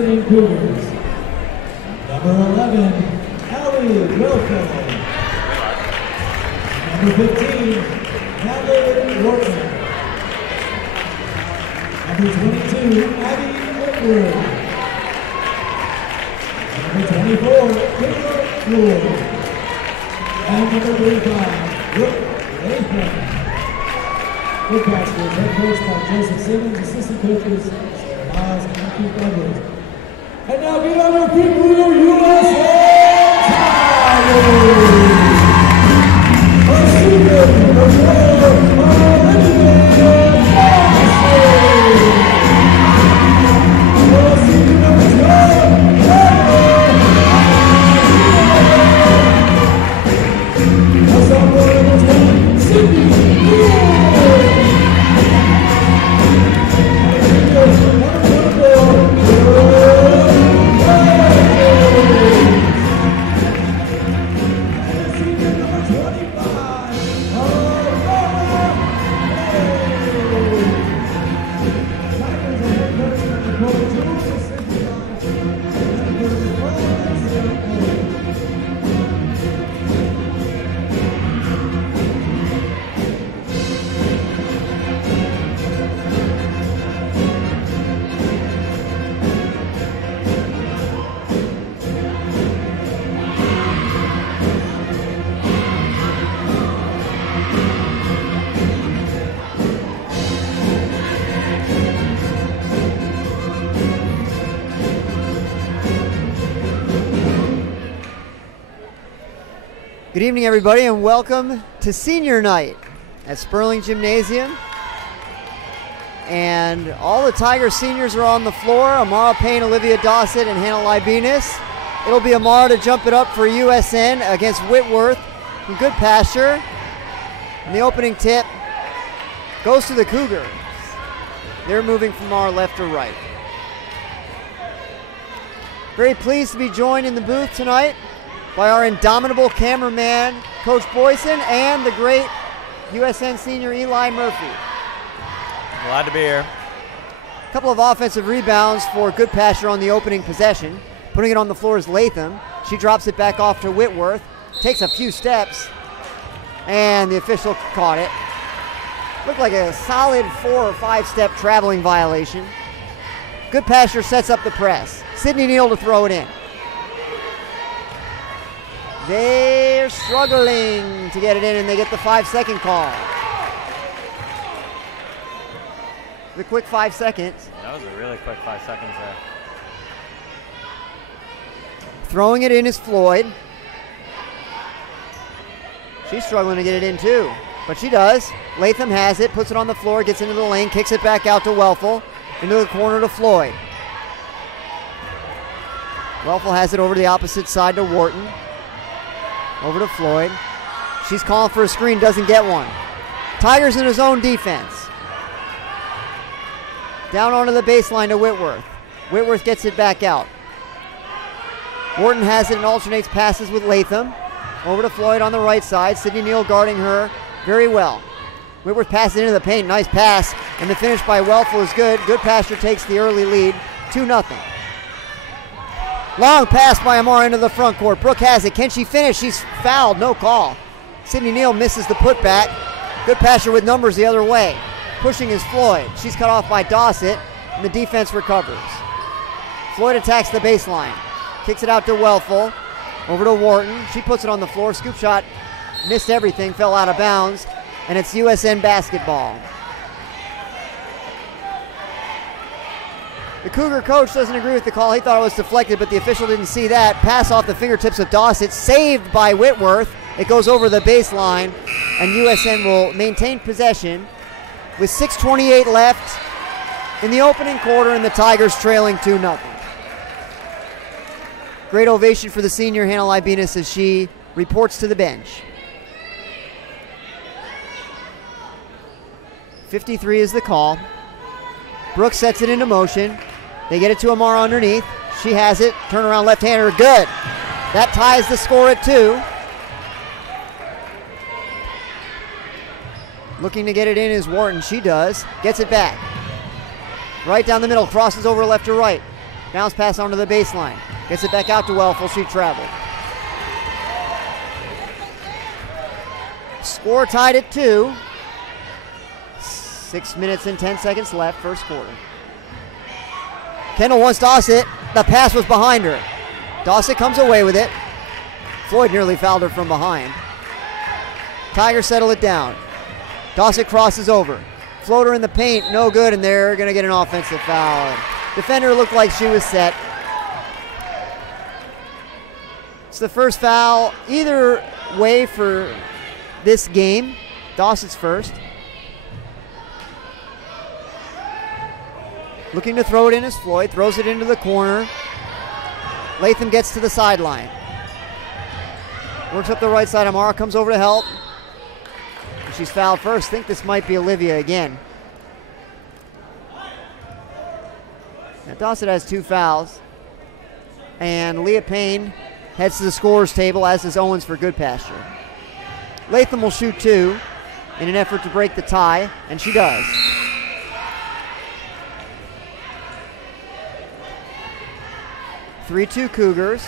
representing Cougars, number 11, Allie Wilco. Number 15, Natalie Wharton. Number 22, Abby Whitworth. Number 24, Kayla Floyd. And number 35, Brooke Latham. Goodpasture, head coach by Joseph Simmons, assistant coaches Sarah Miles and Keith Douglas. And now get on your feet for your USN Tigers! A senior, a player, Good evening, everybody, and welcome to senior night at Sperling Gymnasium. And all the Tiger seniors are on the floor. Amara Payne, Olivia Dossett, and Hannah Libenis. It'll be Amara to jump it up for USN against Whitworth from Goodpasture. And the opening tip goes to the Cougars. They're moving from our left to right. Very pleased to be joined in the booth tonight by our indomitable cameraman, Coach Boyson, and the great USN senior Eli Murphy. Glad to be here. A couple of offensive rebounds for Goodpasture on the opening possession. Putting it on the floor is Latham. She drops it back off to Whitworth. Takes a few steps, and the official caught it. Looked like a solid 4 or 5 step traveling violation. Goodpasture sets up the press. Sydney Neal to throw it in. They're struggling to get it in, and they get the 5-second call. The quick 5 seconds. That was a really quick 5 seconds there. Throwing it in is Floyd. She's struggling to get it in too, but she does. Latham has it, puts it on the floor, gets into the lane, kicks it back out to Welfel, into the corner to Floyd. Welfel has it over to the opposite side to Wharton. Over to Floyd. She's calling for a screen, doesn't get one. Tigers in his own defense. Down onto the baseline to Whitworth. Whitworth gets it back out. Wharton has it and alternates passes with Latham. Over to Floyd on the right side. Sydney Neal guarding her very well. Whitworth passes into the paint. Nice pass. And the finish by Welfel is good. Goodpasture takes the early lead. 2-0. Long pass by Amara into the front court. Brooke has it. Can she finish? She's fouled. No call. Sydney Neal misses the putback. Goodpasture with numbers the other way. Pushing is Floyd. She's cut off by Dossett, and the defense recovers. Floyd attacks the baseline. Kicks it out to Welfel. Over to Wharton. She puts it on the floor. Scoop shot. Missed everything. Fell out of bounds. And it's USN basketball. The Cougar coach doesn't agree with the call. He thought it was deflected, but the official didn't see that. Pass off the fingertips of Dossett. Saved by Whitworth. It goes over the baseline, and USN will maintain possession with 6:28 left in the opening quarter, and the Tigers trailing 2-0. Great ovation for the senior Hannah Libenis as she reports to the bench. 53 is the call. Brooks sets it into motion. They get it to Amara underneath. She has it. Turnaround left-hander. Good. That ties the score at 2. Looking to get it in is Wharton. She does. Gets it back. Right down the middle. Crosses over left to right. Bounce pass onto the baseline. Gets it back out to Well, full street travel. Score tied at 2. 6 minutes and 10 seconds left, first quarter. Kendall wants Dossett. The pass was behind her. Dossett comes away with it. Floyd nearly fouled her from behind. Tigers settle it down. Dossett crosses over. Floater in the paint, no good, and they're going to get an offensive foul. Defender looked like she was set. It's the first foul either way for this game. Dossett's first. Looking to throw it in is Floyd. Throws it into the corner. Latham gets to the sideline. Works up the right side. Amara comes over to help. And she's fouled first. I think this might be Olivia again. Now Dossett has 2 fouls. And Leah Payne heads to the scorer's table, as does Owens for Goodpasture. Latham will shoot 2 in an effort to break the tie, and she does. (3-2) Cougars.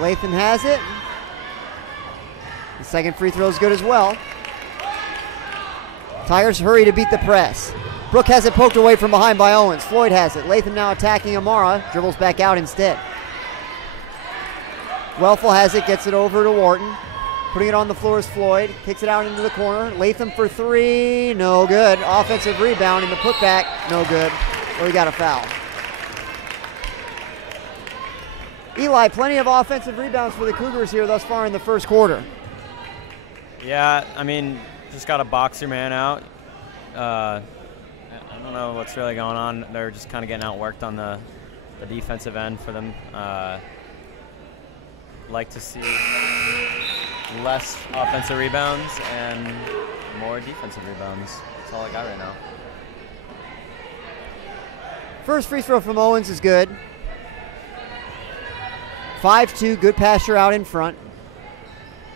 Latham has it. The second free throw is good as well. Tigers hurry to beat the press. Brooke has it poked away from behind by Owens. Floyd has it. Latham now attacking Amara. Dribbles back out instead. Welfel has it. Gets it over to Wharton. Putting it on the floor is Floyd. Kicks it out into the corner. Latham for 3. No good. Offensive rebound and the putback. No good. Well, we got a foul. Eli, plenty of offensive rebounds for the Cougars here thus far in the first quarter. Yeah, I mean, just got to box your man out. I don't know what's really going on. They're just kind of getting outworked on the defensive end for them. Like to see less offensive rebounds and more defensive rebounds. That's all I got right now. First free throw from Owens is good. 5-2, Goodpasture out in front.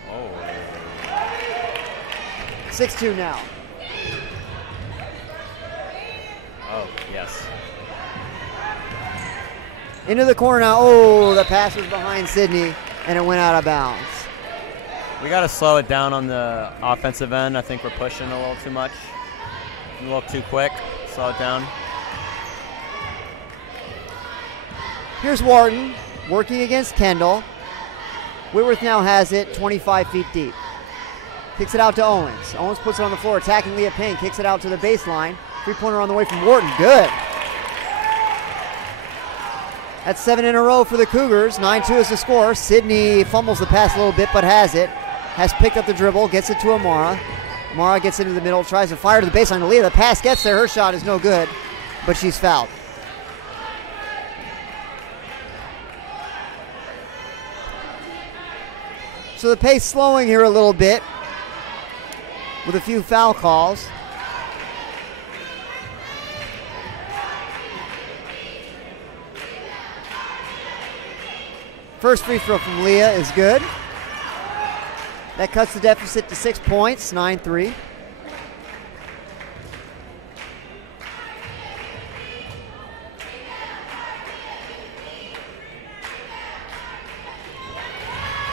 Oh. 6-2 now. Oh, yes. Into the corner now. Oh, the pass was behind Sydney, and it went out of bounds. We got to slow it down on the offensive end. I think we're pushing a little too much. A little too quick. Slow it down. Here's Wharton working against Kendall. Whitworth now has it 25 feet deep. Kicks it out to Owens. Owens puts it on the floor, attacking Leah Payne. Kicks it out to the baseline. Three-pointer on the way from Wharton. Good. That's 7 in a row for the Cougars. 9-2 is the score. Sydney fumbles the pass a little bit, but has it. Has picked up the dribble, gets it to Amara. Amara gets into the middle, tries to fire to the baseline to Leah. The pass gets there. Her shot is no good, but she's fouled. So the pace slowing here a little bit with a few foul calls. First free throw from Leah is good. That cuts the deficit to 6 points, 9-3.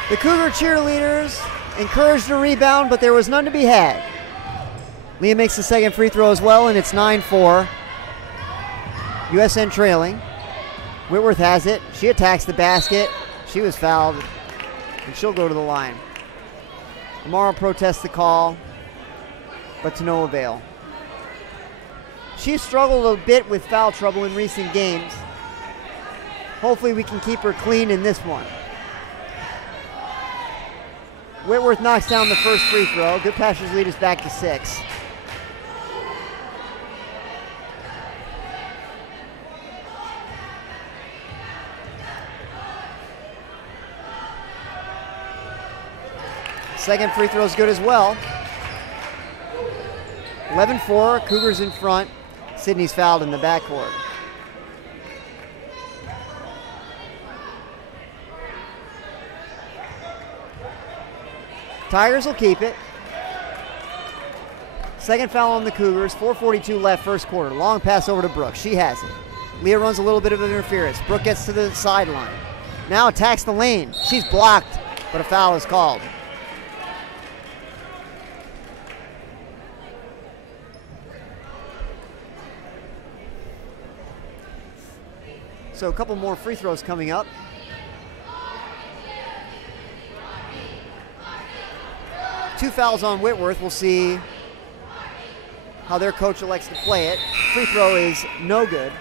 The Cougar cheerleaders encouraged a rebound, but there was none to be had. Leah makes the second free throw as well, and it's 9-4. USN trailing. Whitworth has it. She attacks the basket. She was fouled, and she'll go to the line. Amara protests the call, but to no avail. She's struggled a bit with foul trouble in recent games. Hopefully we can keep her clean in this one. Whitworth knocks down the first free throw. Goodpasture's lead is back to 6. Second free throw is good as well. 11-4, Cougars in front. Sydney's fouled in the backcourt. Tigers will keep it. Second foul on the Cougars, 4:42 left first quarter. Long pass over to Brooke, she has it. Leah runs a little bit of interference. Brooke gets to the sideline. Now attacks the lane. She's blocked, but a foul is called. So a couple more free throws coming up. Two fouls on Whitworth. We'll see how their coach elects to play it. Free throw is no good.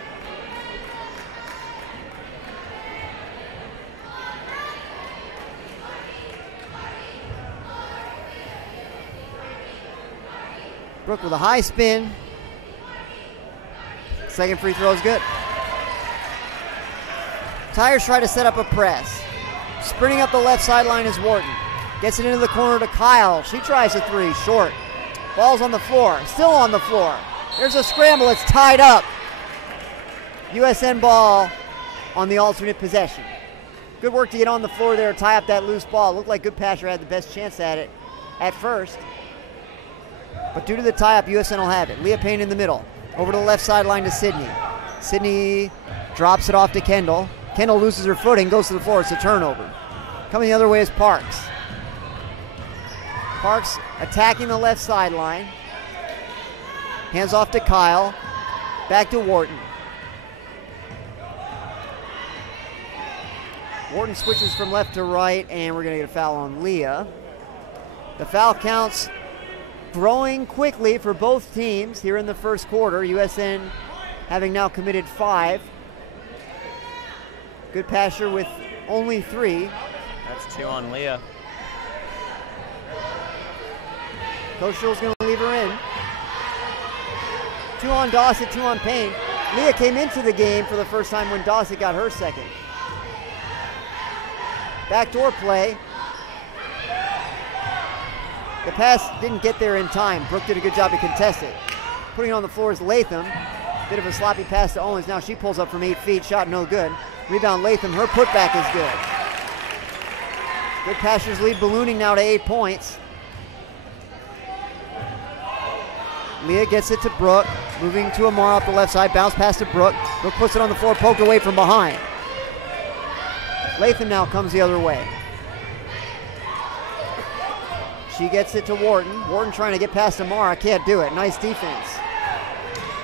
Brooke with a high spin. Second free throw is good. Tigers try to set up a press. Sprinting up the left sideline is Wharton. Gets it into the corner to Kyle. She tries a three, short. Ball's on the floor, still on the floor. There's a scramble, it's tied up. USN ball on the alternate possession. Good work to get on the floor there, tie up that loose ball. Looked like Goodpasture had the best chance at it at first. But due to the tie-up, USN will have it. Leah Payne in the middle. Over to the left sideline to Sydney. Sydney drops it off to Kendall. Kendall loses her footing, goes to the floor. It's a turnover. Coming the other way is Parks. Parks attacking the left sideline. Hands off to Kyle. Back to Wharton. Wharton switches from left to right, and we're going to get a foul on Leah. The foul counts growing quickly for both teams here in the first quarter. USN having now committed 5. Goodpasture with only 3. That's 2 on Leah. Coach Schul's going to leave her in. 2 on Dossett, 2 on Payne. Leah came into the game for the first time when Dossett got her second. Backdoor play. The pass didn't get there in time. Brooke did a good job to contest it. Putting it on the floor is Latham. Bit of a sloppy pass to Owens. Now she pulls up from 8 feet. Shot no good. Rebound Latham. Her putback is good. Goodpasture's lead ballooning now to 8 points. Leah gets it to Brooke. Moving to Amara off the left side. Bounce pass to Brooke. Brooke puts it on the floor. Poked away from behind. Latham now comes the other way. She gets it to Wharton. Wharton trying to get past Amara. Can't do it. Nice defense.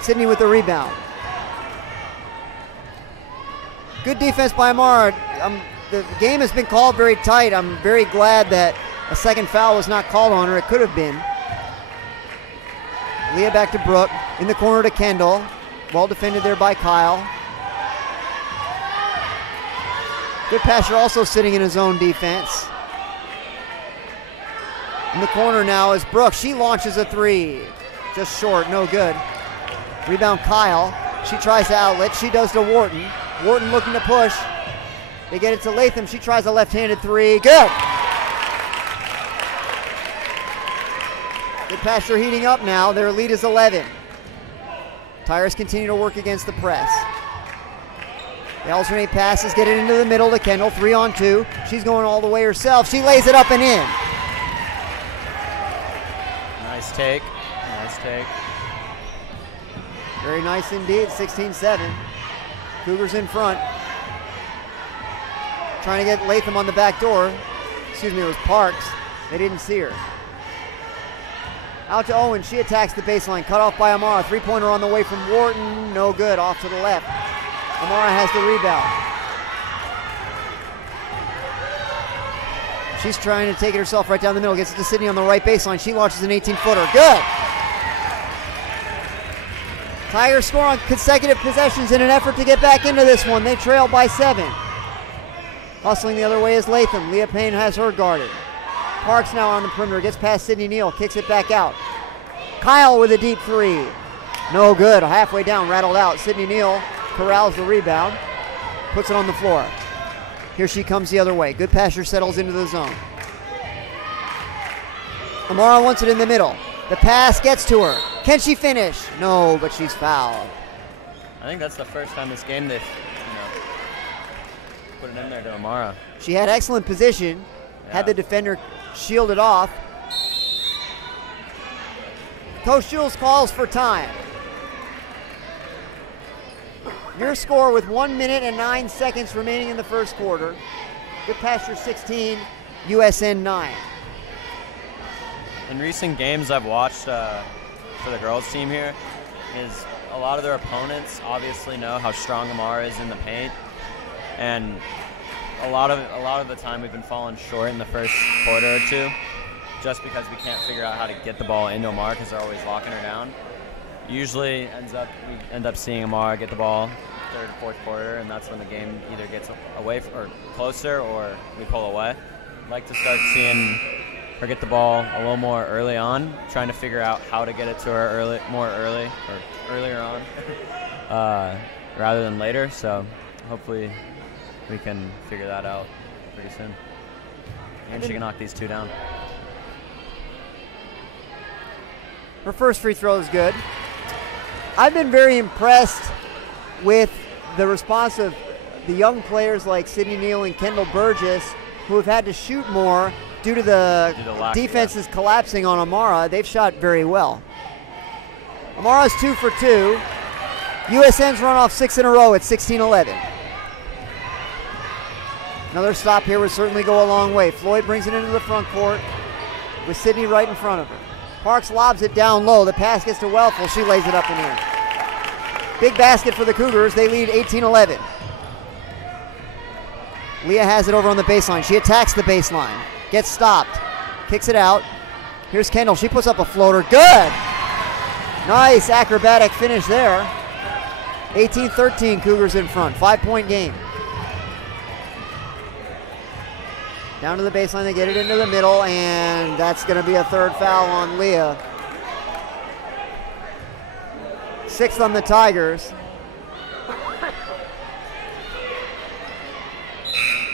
Sydney with the rebound. Good defense by Amara. The game has been called very tight. I'm very glad that a second foul was not called on her. It could have been. Leah back to Brooke. In the corner to Kendall. Well defended there by Kyle. Goodpasture also sitting in his own defense. In the corner now is Brooke. She launches a 3. Just short, no good. Rebound Kyle. She tries to outlet. She does to Wharton. Wharton looking to push. They get it to Latham. She tries a left-handed 3. Good. Goodpasture heating up now. Their lead is 11. Tigers continue to work against the press. They alternate passes, get it into the middle to Kendall. 3 on 2. She's going all the way herself. She lays it up and in. Nice take. Nice take. Very nice indeed. 16-7. Cougars in front. Trying to get Latham on the back door. Excuse me, it was Parks. They didn't see her. Out to Owen. She attacks the baseline. Cut off by Amara. 3-pointer on the way from Wharton. No good. Off to the left. Amara has the rebound. She's trying to take it herself right down the middle. Gets it to Sydney on the right baseline. She launches an 18-footer. Good. Tigers score on consecutive possessions in an effort to get back into this one. They trail by 7. Hustling the other way is Latham. Leah Payne has her guarded. Parks now on the perimeter. Gets past Sydney Neal. Kicks it back out. Kyle with a deep 3. No good. Halfway down. Rattled out. Sydney Neal corrals the rebound. Puts it on the floor. Here she comes the other way. Goodpasture settles into the zone. Amara wants it in the middle. The pass gets to her. Can she finish? No, but she's fouled. I think that's the first time this game they've put it in there to Amara. She had excellent position. Yeah. Had the defender shielded off. Coach Jules calls for time. Your score with 1 minute and 9 seconds remaining in the first quarter. Goodpasture 16, USN 9. In recent games I've watched for the girls team here, is a lot of their opponents obviously know how strong Amara is in the paint, and a lot of the time we've been falling short in the first quarter or two, just because we can't figure out how to get the ball into Amara because they're always locking her down. Usually we end up seeing Amara get the ball third, fourth quarter, and that's when the game either gets away or closer or we pull away. I'd like to start seeing her get the ball a little more early on, trying to figure out how to get it to her earlier on, rather than later. So hopefully we can figure that out pretty soon. And she can knock these two down. Her first free throw is good. I've been very impressed with the response of the young players like Sydney Neal and Kendall Burgess, who have had to shoot more due to the defenses collapsing on Amara. They've shot very well. Amara's 2 for 2. USN's run off 6 in a row at 16-11. Another stop here would certainly go a long way. Floyd brings it into the front court with Sydney right in front of her. Parks lobs it down low. The pass gets to Welfel. She lays it up and in. Big basket for the Cougars. They lead 18-11. Leah has it over on the baseline. She attacks the baseline. Gets stopped. Kicks it out. Here's Kendall. She puts up a floater. Good! Nice acrobatic finish there. 18-13, Cougars in front. 5-point game. Down to the baseline, they get it into the middle, and that's going to be a third foul on Leah. 6th on the Tigers.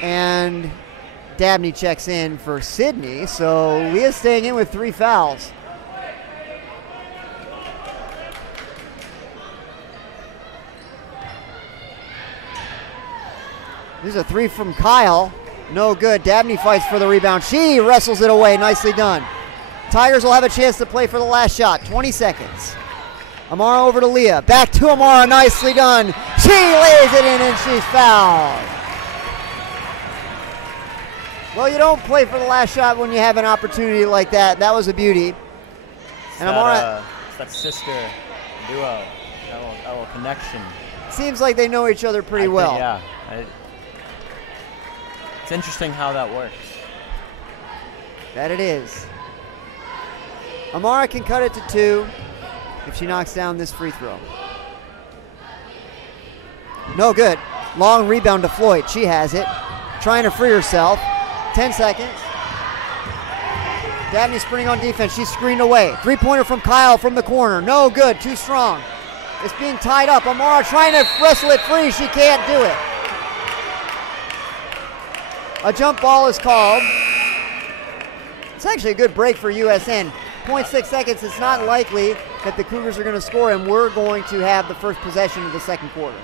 And Dabney checks in for Sydney, so Leah's staying in with 3 fouls. There's a 3 from Kyle. No good. Dabney fights for the rebound. She wrestles it away. Nicely done. Tigers will have a chance to play for the last shot. 20 seconds. Amara over to Leah. Back to Amara. Nicely done. She lays it in and she's fouled. Well, you don't play for the last shot when you have an opportunity like that. That was a beauty. And Amara, it's that sister duo, that little connection. Seems like they know each other pretty well. Yeah. It's interesting how that works. That it is. Amara can cut it to 2 if she knocks down this free throw. No good. Long rebound to Floyd. She has it. Trying to free herself. 10 seconds. Dabney sprinting on defense. She's screened away. 3-pointer from Kyle from the corner. No good. Too strong. It's being tied up. Amara trying to wrestle it free. She can't do it. A jump ball is called. It's actually a good break for USN. 0.6 seconds. It's not likely that the Cougars are going to score, and we're going to have the first possession of the second quarter.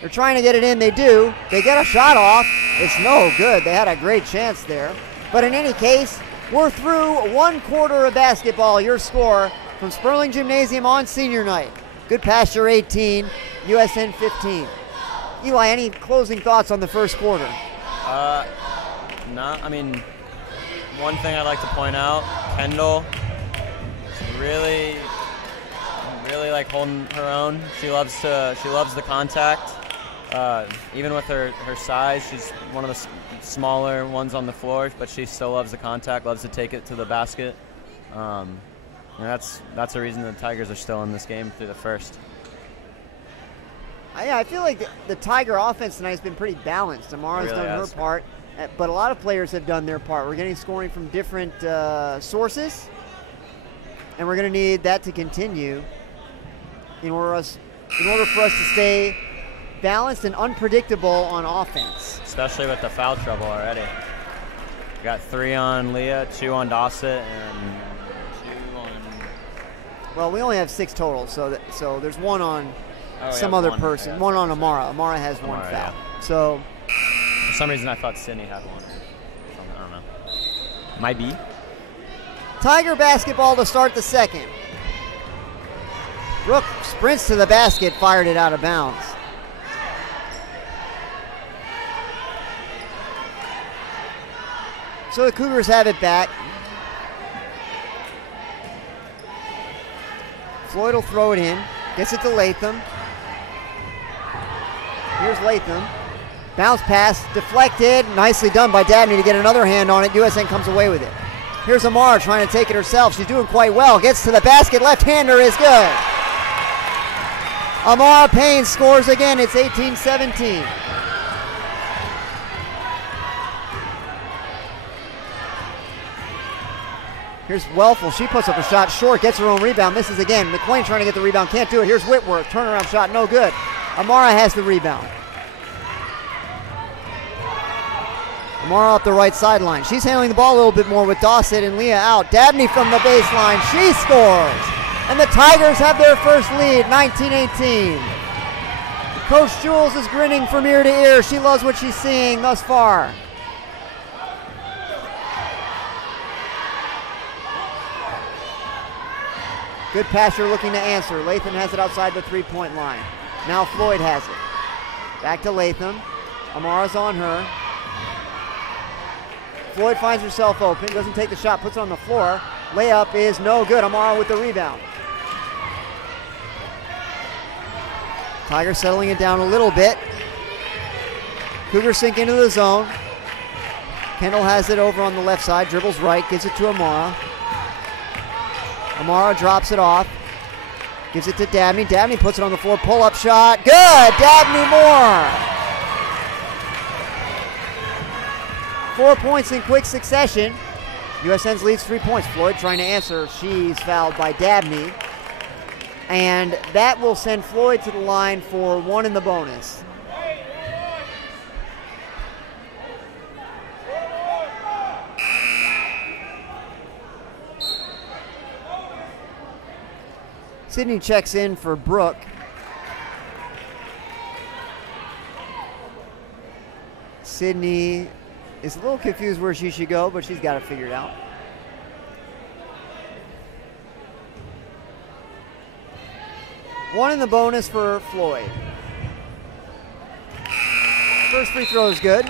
They're trying to get it in. They do. They get a shot off. It's no good. They had a great chance there. But in any case, we're through 1 quarter of basketball. Your score from Sperling Gymnasium on senior night. Goodpasture 18, USN 15. Eli, any closing thoughts on the first quarter? I mean, one thing I'd like to point out, Kendall really like holding her own. She loves the contact. Even with her size, she's one of the smaller ones on the floor, but she still loves the contact, loves to take it to the basket. And that's the reason the Tigers are still in this game through the first. Yeah, I feel like the Tiger offense tonight has been pretty balanced. Amara's done her part, but a lot of players have done their part. We're getting scoring from different sources, and we're going to need that to continue in order for us to stay balanced and unpredictable on offense. Especially with the foul trouble already. We got 3 on Leah, 2 on Dossett, and 2 on... Well, we only have 6 total, so there's 1 on some other person. 1 on Amara. Amara has 1 foul. Yeah. So for some reason I thought Sydney had 1. I don't know. Might be. Tiger basketball to start the second. Brooke sprints to the basket, fired it out of bounds. So the Cougars have it back. Floyd will throw it in. Gets it to Latham. Here's Latham. Bounce pass, deflected. Nicely done by Dabney to get another hand on it. USN comes away with it. Here's Amara trying to take it herself. She's doing quite well. Gets to the basket. Left-hander is good. Amara Payne scores again. It's 18-17. Here's Welfel. She puts up a shot short, gets her own rebound, misses again. McLean trying to get the rebound, can't do it. Here's Whitworth. Turnaround shot, no good. Amara has the rebound. Amara up the right sideline. She's handling the ball a little bit more with Dawsett and Leah out. Dabney from the baseline. She scores. And the Tigers have their first lead, 19-18. Coach Jules is grinning from ear to ear. She loves what she's seeing thus far. Goodpasture looking to answer. Latham has it outside the three-point line. Now Floyd has it. Back to Latham. Amara's on her. Floyd finds herself open, doesn't take the shot, puts it on the floor. Layup is no good. Amara with the rebound. Tigers settling it down a little bit. Cougars sink into the zone. Kendall has it over on the left side, dribbles right, gives it to Amara. Amara drops it off, gives it to Dabney. Dabney puts it on the floor, pull-up shot. Good, Dabney Moore. 4 points in quick succession. USN's leads 3 points. Floyd trying to answer. She's fouled by Dabney. And that will send Floyd to the line for one in the bonus. Sydney checks in for Brooke. Sydney is a little confused where she should go, but she's got it figured out. One in the bonus for Floyd. First free throw is good.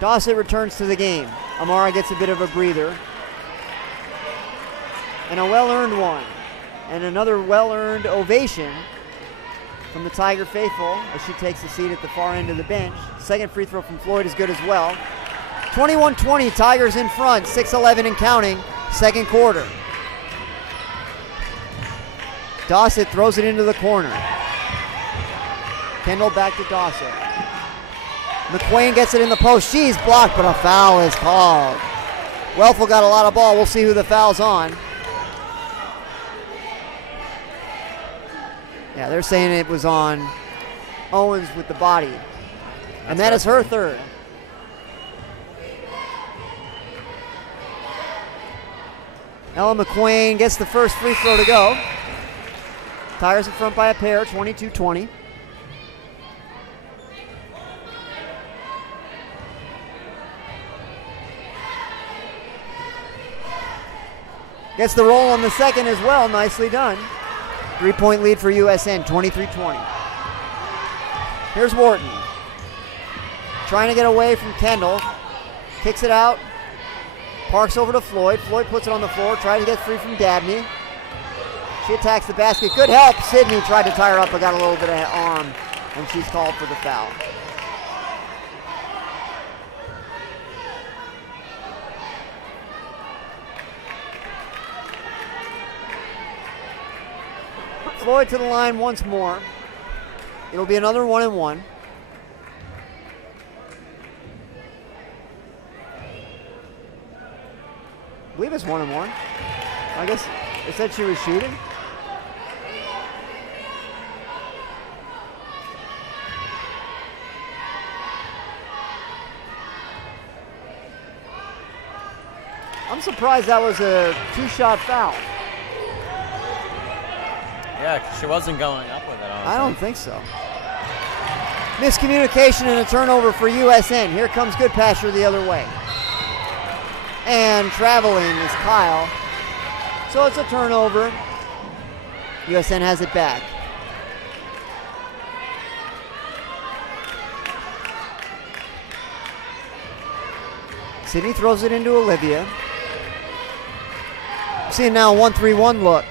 Dawsett returns to the game. Amara gets a bit of a breather. And a well-earned one. And another well-earned ovation from the Tiger faithful as she takes a seat at the far end of the bench. Second free throw from Floyd is good as well. 21-20, Tigers in front, 6:11 and counting, second quarter. Dawsett throws it into the corner. Kendall back to Dawsett. McQuain gets it in the post. She's blocked, but a foul is called. Welfel got a lot of ball. We'll see who the foul's on. Yeah, they're saying it was on Owens with the body. And that is her third. Ella McQuain gets the first free throw to go. Tigers in front by a pair, 22-20. Gets the roll on the second as well, nicely done. 3-point lead for USN, 23-20. Here's Wharton. Trying to get away from Kendall. Kicks it out. Parks over to Floyd. Floyd puts it on the floor, tries to get free from Dabney. She attacks the basket. Good help. Sydney tried to tie her up, but got a little bit of arm, and she's called for the foul. Floyd to the line once more. It'll be another 1-and-1. I believe it's 1-and-1. I guess it said she was shooting. I'm surprised that was a two-shot foul. Yeah, she wasn't going up with it, honestly. I don't think so. Miscommunication and a turnover for USN. Here comes Goodpasture the other way. And traveling is Kyle. So it's a turnover. USN has it back. Sydney throws it into Olivia. Seeing now a 1-3-1 look.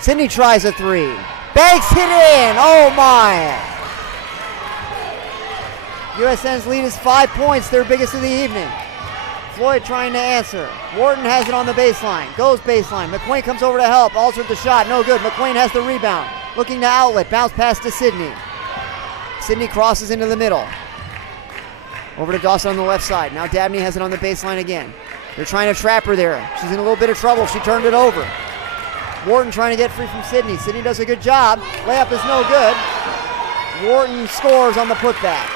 Sydney tries a three. Banks hit in. Oh my. USN's lead is 5 points, their biggest of the evening. Floyd trying to answer. Wharton has it on the baseline. Goes baseline. McQuain comes over to help. Altered the shot. No good. McQuain has the rebound. Looking to outlet. Bounce pass to Sydney. Sydney crosses into the middle. Over to Dawson on the left side. Now Dabney has it on the baseline again. They're trying to trap her there. She's in a little bit of trouble. She turned it over. Wharton trying to get free from Sydney. Sydney does a good job. Layup is no good. Wharton scores on the putback.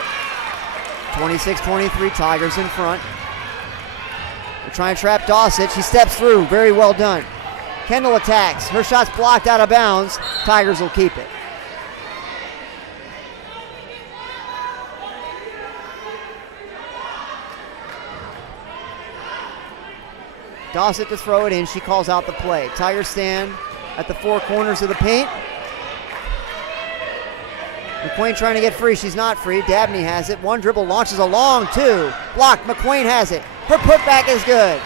26-23, Tigers in front. They're trying to trap Dawsett. She steps through. Very well done. Kendall attacks. Her shot's blocked out of bounds. Tigers will keep it. Dawsett to throw it in. She calls out the play. Tigers stand at the four corners of the paint. McQuain trying to get free. She's not free. Dabney has it. One dribble, launches a long two. Blocked. McQuain has it. Her putback is good.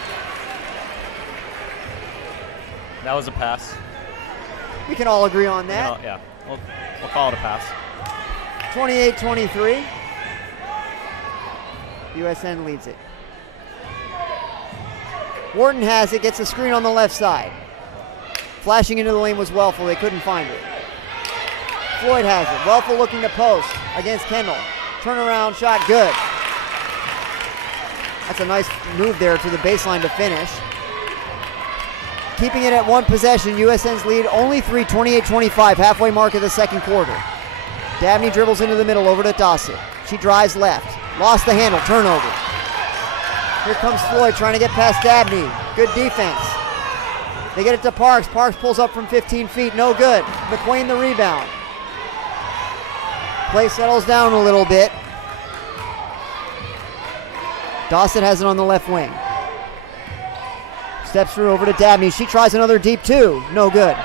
That was a pass. We can all agree on that. Yeah, we'll call it a pass. 28-23. USN leads it. Wharton has it, gets a screen on the left side. Flashing into the lane was Welfel. They couldn't find it. Floyd has it. Welfel looking to post against Kendall. Turnaround shot, good. That's a nice move there to the baseline to finish. Keeping it at one possession, USN's lead only 3, 28-25, halfway mark of the second quarter. Dabney dribbles into the middle over to Dawsett. She drives left. Lost the handle, turnover. Here comes Floyd trying to get past Dabney. Good defense. They get it to Parks. Parks pulls up from 15 feet, no good. McQuain the rebound. Play settles down a little bit. Dawsett has it on the left wing. Steps through over to Dabney. She tries another deep two. No good.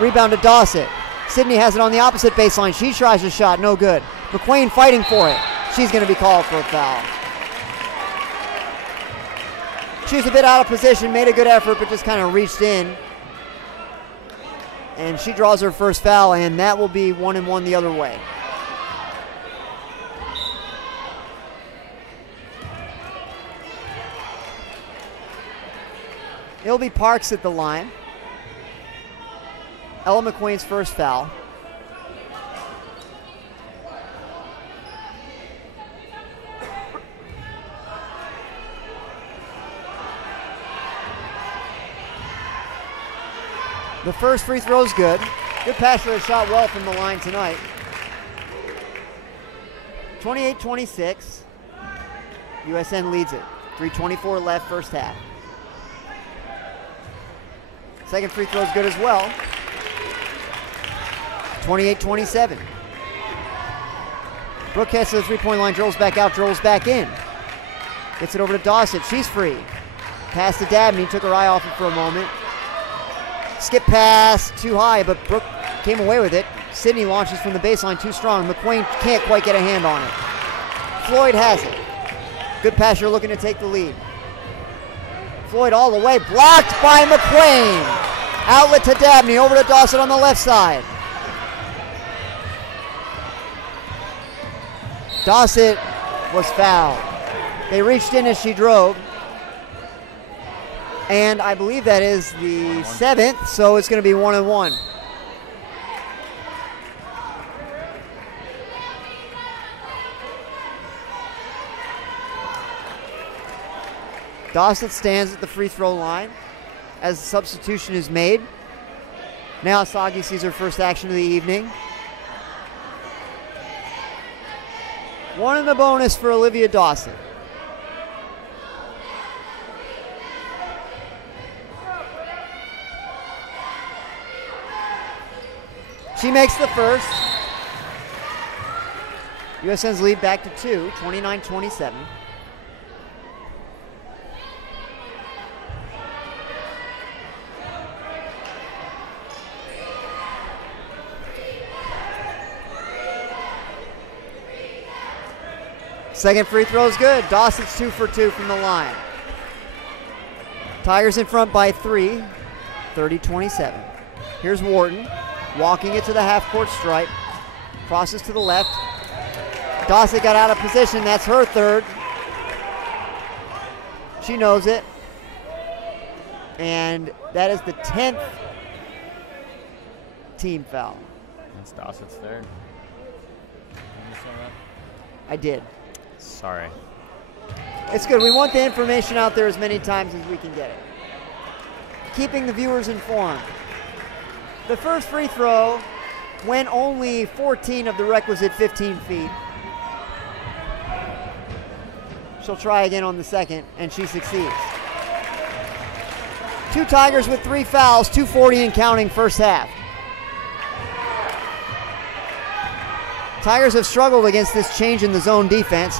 Rebound to Dawsett. Sydney has it on the opposite baseline. She tries a shot. No good. McQuain fighting for it. She's going to be called for a foul. She was a bit out of position, made a good effort, but just kind of reached in. And she draws her first foul, and that will be 1-1 the other way. It'll be Parks at the line. Ella McQuain's first foul. The first free throw is good. Goodpasture has shot well from the line tonight. 28-26. USN leads it. 3:24 left, first half. Second free throw is good as well. 28-27. Brooke gets to the three-point line, drills back out, drills back in. Gets it over to Dawsett. She's free. Pass to Dabney. Took her eye off it for a moment. Skip pass, too high, but Brooke came away with it. Sydney launches from the baseline, too strong. McQuain can't quite get a hand on it. Floyd has it. Goodpasture looking to take the lead. Floyd all the way, blocked by McQuain. Outlet to Dabney, over to Dawsett on the left side. Dawsett was fouled. They reached in as she drove. And I believe that is the 7th, so it's going to be 1-1. Dawsett stands at the free throw line as the substitution is made. Now Sagi sees her first action of the evening. One in the bonus for Olivia Dawsett. She makes the first. USN's lead back to 2, 29-27. Second free throw is good. Dawson's 2 for 2 from the line. Tigers in front by 3, 30-27. Here's Wharton, walking it to the half-court stripe. Crosses to the left. Dawson got out of position. That's her third. She knows it. And that is the 10th team foul. That's Dawson's third. I did. Sorry. It's good. We want the information out there as many times as we can get it. Keeping the viewers informed. The first free throw went only 14 of the requisite 15 feet. She'll try again on the second, and she succeeds. 2 Tigers with 3 fouls, 2:40 and counting first half. Tigers have struggled against this change in the zone defense.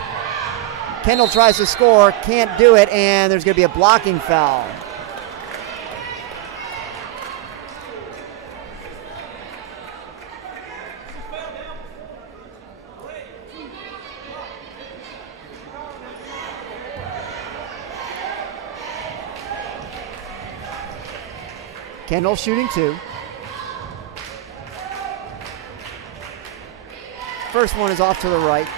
Kendall tries to score, can't do it, and there's going to be a blocking foul. Kendall shooting 2. First one is off to the right.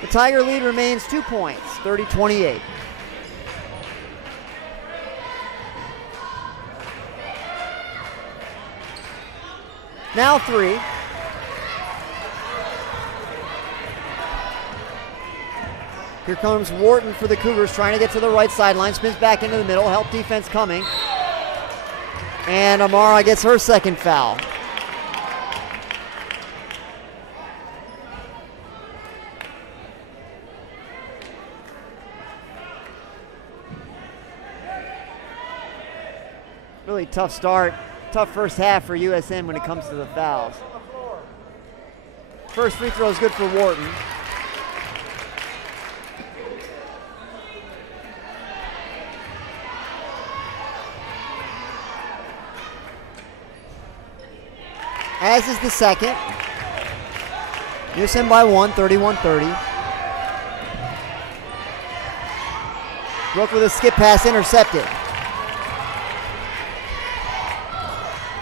The Tiger lead remains 2 points, 30-28. Now 3. Here comes Wharton for the Cougars, trying to get to the right sideline. Spins back into the middle. Help defense coming. And Amara gets her second foul. Really tough start. Tough first half for USN when it comes to the fouls. First free throw is good for Wharton. As is the second. USN by 1, 31-30. Brooke with a skip pass intercepted.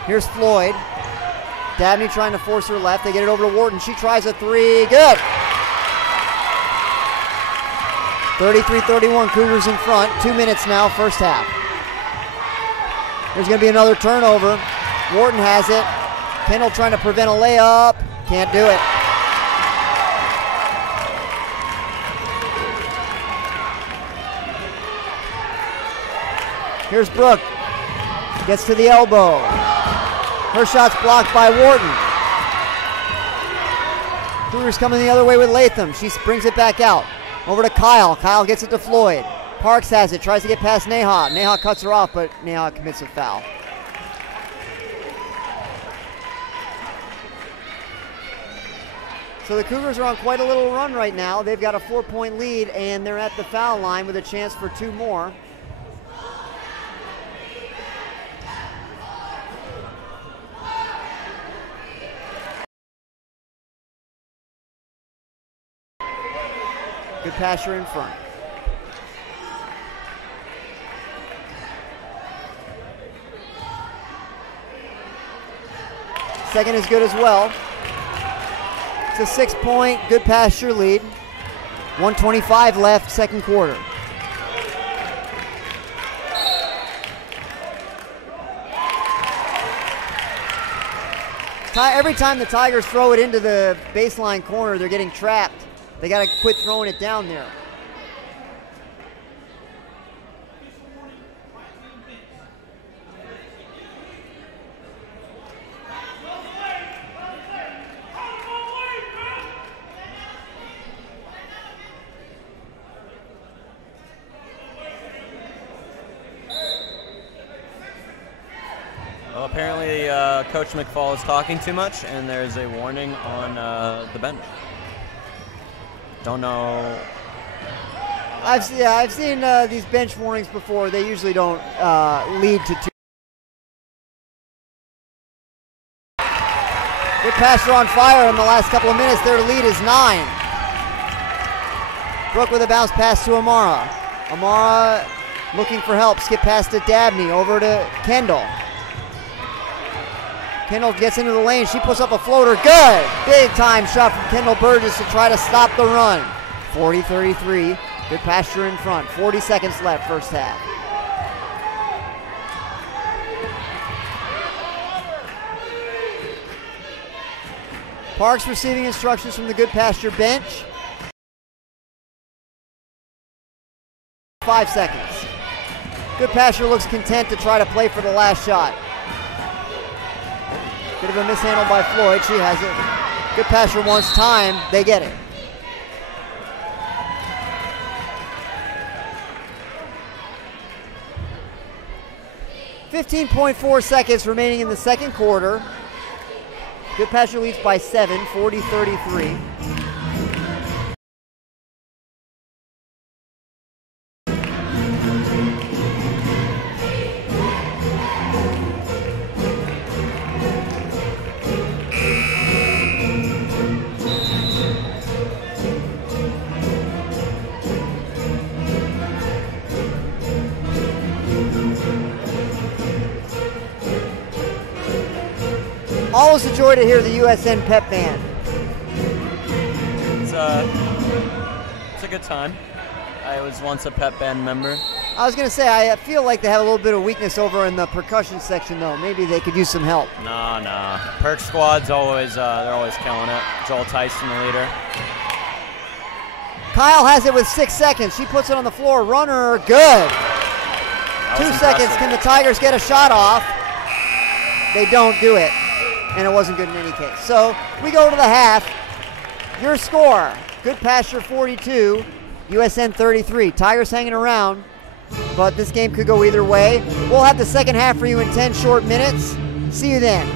Here's Floyd. Dabney trying to force her left. They get it over to Wharton. She tries a 3. Good. 33-31, Cougars in front. 2 minutes now, first half. There's going to be another turnover. Wharton has it. Kendall trying to prevent a layup. Can't do it. Here's Brooke. Gets to the elbow. Her shot's blocked by Wharton. Cougars coming the other way with Latham. She brings it back out. Over to Kyle. Kyle gets it to Floyd. Parks has it. Tries to get past Neha. Neha cuts her off, but Neha commits a foul. So the Cougars are on quite a little run right now. They've got a 4-point lead, and they're at the foul line with a chance for 2 more. Goodpasture in front. Second is good as well. It's a 6-point Goodpasture lead. 1:25 left, second quarter. Every time the Tigers throw it into the baseline corner, they're getting trapped. They got to quit throwing it down there. Well, apparently Coach McFall is talking too much, and there's a warning on the bench. Don't know. I've seen these bench warnings before. They usually don't lead to two. Goodpasture on fire in the last couple of minutes. Their lead is 9. Brooke with a bounce pass to Amara. Amara looking for help. Skip pass to Dabney. Over to Kendall. Kendall gets into the lane. She puts up a floater. Good. Big time shot from Kendall Burgess to try to stop the run. 40-33. Goodpasture in front. 40 seconds left, first half. Parks receiving instructions from the Goodpasture bench. 5 seconds. Goodpasture looks content to try to play for the last shot. Bit of a mishandle by Floyd. She has it. Goodpasture wants time. They get it. .4 seconds remaining in the second quarter. Goodpasture leads by 7, 40-33. Always a joy to hear the USN pep band. It's a good time. I was once a pep band member. I was going to say, I feel like they have a little bit of weakness over in the percussion section, though. Maybe they could use some help. No. Perk squad's always, they're always killing it. Joel Tyson, the leader. Kyle has it with 6 seconds. She puts it on the floor. Runner, good. 2 seconds. Can the Tigers get a shot off? They don't do it. And it wasn't good in any case. So we go to the half. Your score, Goodpasture 42, USN 33. Tigers hanging around, but this game could go either way. We'll have the second half for you in 10 short minutes. See you then.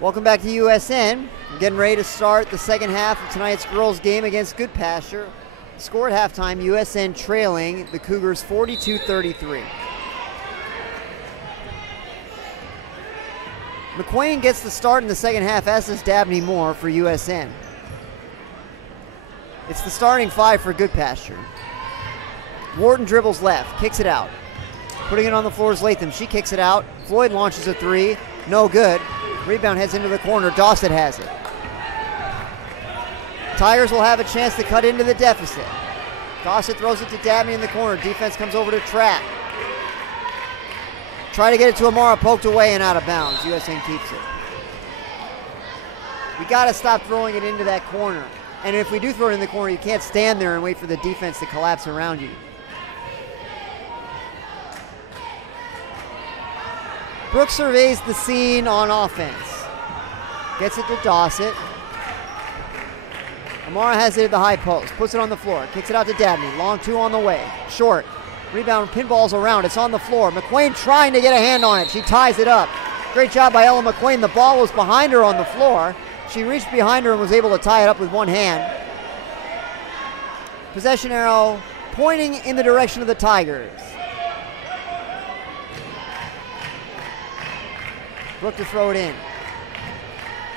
Welcome back to USN. We're getting ready to start the second half of tonight's girls game against Goodpasture. Score at halftime, USN trailing the Cougars 42-33. McQueen gets the start in the second half, as does Dabney Moore for USN. It's the starting five for Goodpasture. Wharton dribbles left, kicks it out. Putting it on the floor is Latham. She kicks it out. Floyd launches a three. No good. Rebound heads into the corner. Dawson has it. Tigers will have a chance to cut into the deficit. Dawson throws it to Dabney in the corner. Defense comes over to Trapp. Try to get it to Amara. Poked away and out of bounds. USN keeps it. We got to stop throwing it into that corner. And if we do throw it in the corner, you can't stand there and wait for the defense to collapse around you. Brooks surveys the scene on offense. Gets it to Dawson. Amara has it at the high post. Puts it on the floor. Kicks it out to Dabney. Long two on the way. Short. Rebound pinballs around. It's on the floor. McQueen trying to get a hand on it. She ties it up. Great job by Ella McQueen. The ball was behind her on the floor. She reached behind her and was able to tie it up with one hand. Possession arrow pointing in the direction of the Tigers. Brooke to throw it in.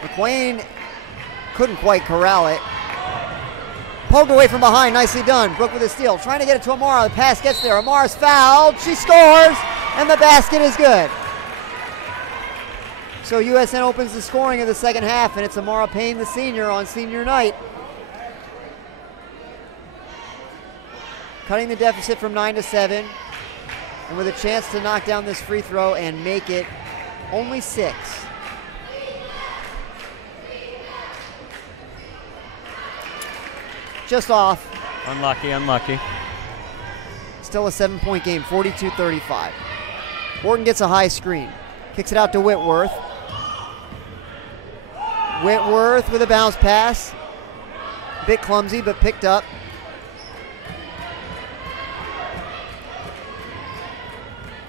McQueen couldn't quite corral it. Poked away from behind, nicely done. Brooke with a steal, trying to get it to Amara. The pass gets there. Amara's fouled. She scores, and the basket is good. So USN opens the scoring of the second half, and it's Amara Payne, the senior, on senior night. Cutting the deficit from 9 to 7, and with a chance to knock down this free throw and make it only 6. Just off. Unlucky. Still a 7-point game, 42-35. Wharton gets a high screen. Kicks it out to Whitworth. Whitworth with a bounce pass. A bit clumsy, but picked up.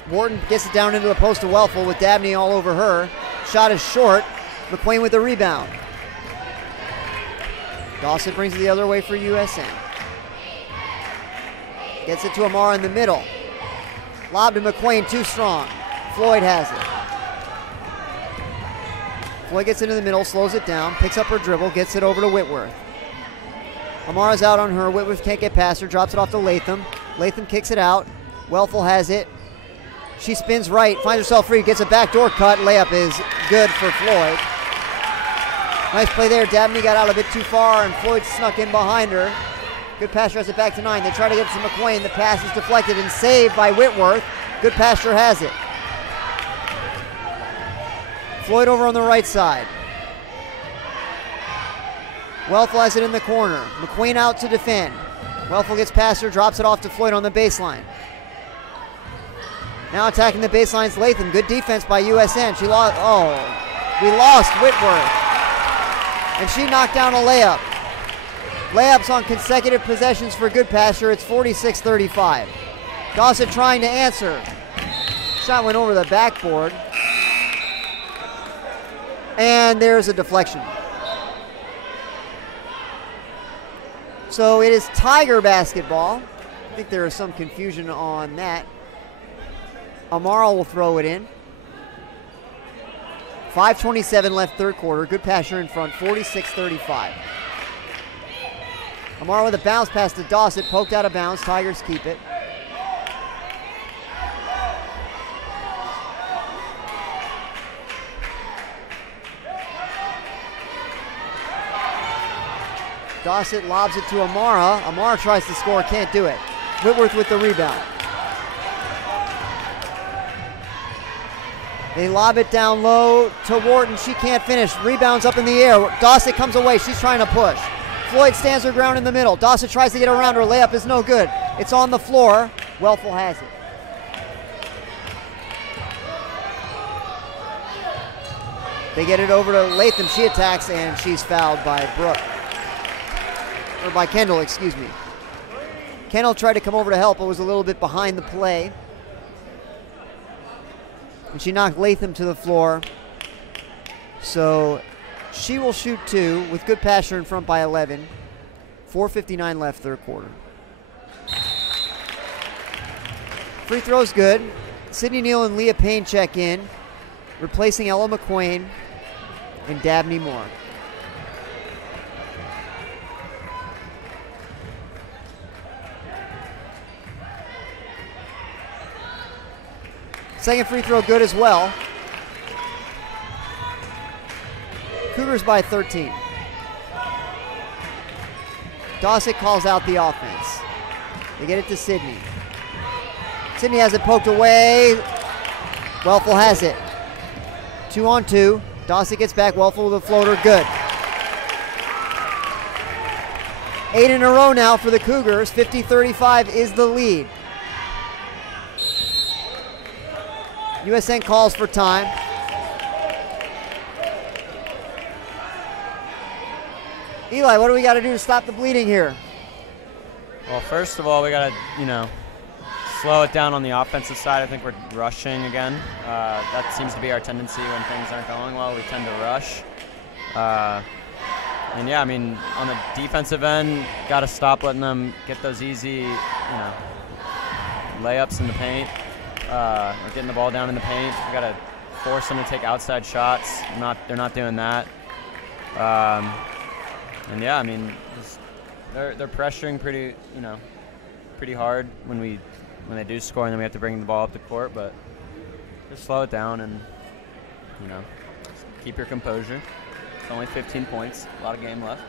Wharton gets it down into the post to Welfel with Dabney all over her. Shot is short. McQueen with the rebound. Dawson brings it the other way for USN. Gets it to Amara in the middle. Lob to McQueen, too strong. Floyd has it. Floyd gets into the middle, slows it down, picks up her dribble, gets it over to Whitworth. Amara's out on her. Whitworth can't get past her, drops it off to Latham. Latham kicks it out. Welfel has it. She spins right, finds herself free, gets a backdoor cut. Layup is good for Floyd. Nice play there. Dabney got out a bit too far, and Floyd snuck in behind her. Goodpasture has it back to 9. They try to get it to McQueen. The pass is deflected and saved by Whitworth. Goodpasture has it. Floyd over on the right side. Welfel has it in the corner. McQueen out to defend. Welfel gets past her, drops it off to Floyd on the baseline. Now attacking the baselines, Latham. Good defense by USN. We lost Whitworth. And she knocked down a layup. Layups on consecutive possessions for Goodpasture. It's 46-35. Dawson trying to answer. Shot went over the backboard. And there's a deflection. So it is Tiger basketball. I think there is some confusion on that. Amara will throw it in. 5:27 left third quarter. Goodpasture in front, 46-35. Amara with a bounce pass to Dawson, poked out of bounds. Tigers keep it. Dawson lobs it to Amara. Amara tries to score, can't do it. Whitworth with the rebound. They lob it down low to Wharton. She can't finish. Rebounds up in the air. Dawson comes away. She's trying to push. Floyd stands her ground in the middle. Dawson tries to get around her. Layup is no good. It's on the floor. Welfel has it. They get it over to Latham. She attacks, and she's fouled by Brooke. Or by Kendall, excuse me. Kendall tried to come over to help, but was a little bit behind the play. And she knocked Latham to the floor. So she will shoot 2 with Goodpasture in front by 11. 4:59 left, third quarter. Free throw's good. Sydney Neal and Leah Payne check in, replacing Ella McQuain and Dabney Moore. Second free throw good as well. Cougars by 13. Dossett calls out the offense. They get it to Sydney. Sydney has it poked away. Welfel has it. 2-on-2. Dossett gets back. Welfel with a floater. Good. 8 in a row now for the Cougars. 50-35 is the lead. USN calls for time. Eli, what do we got to do to stop the bleeding here? Well, first of all, we got to, slow it down on the offensive side. I think we're rushing again. That seems to be our tendency when things aren't going well. We tend to rush. And yeah, I mean, on the defensive end, got to stop letting them get those easy, layups in the paint, or getting the ball down in the paint. We got to force them to take outside shots. They're not doing that. And yeah, I mean, they're pressuring pretty hard when they do score, and then we have to bring the ball up the court. But just slow it down and keep your composure. It's only 15 points, a lot of game left.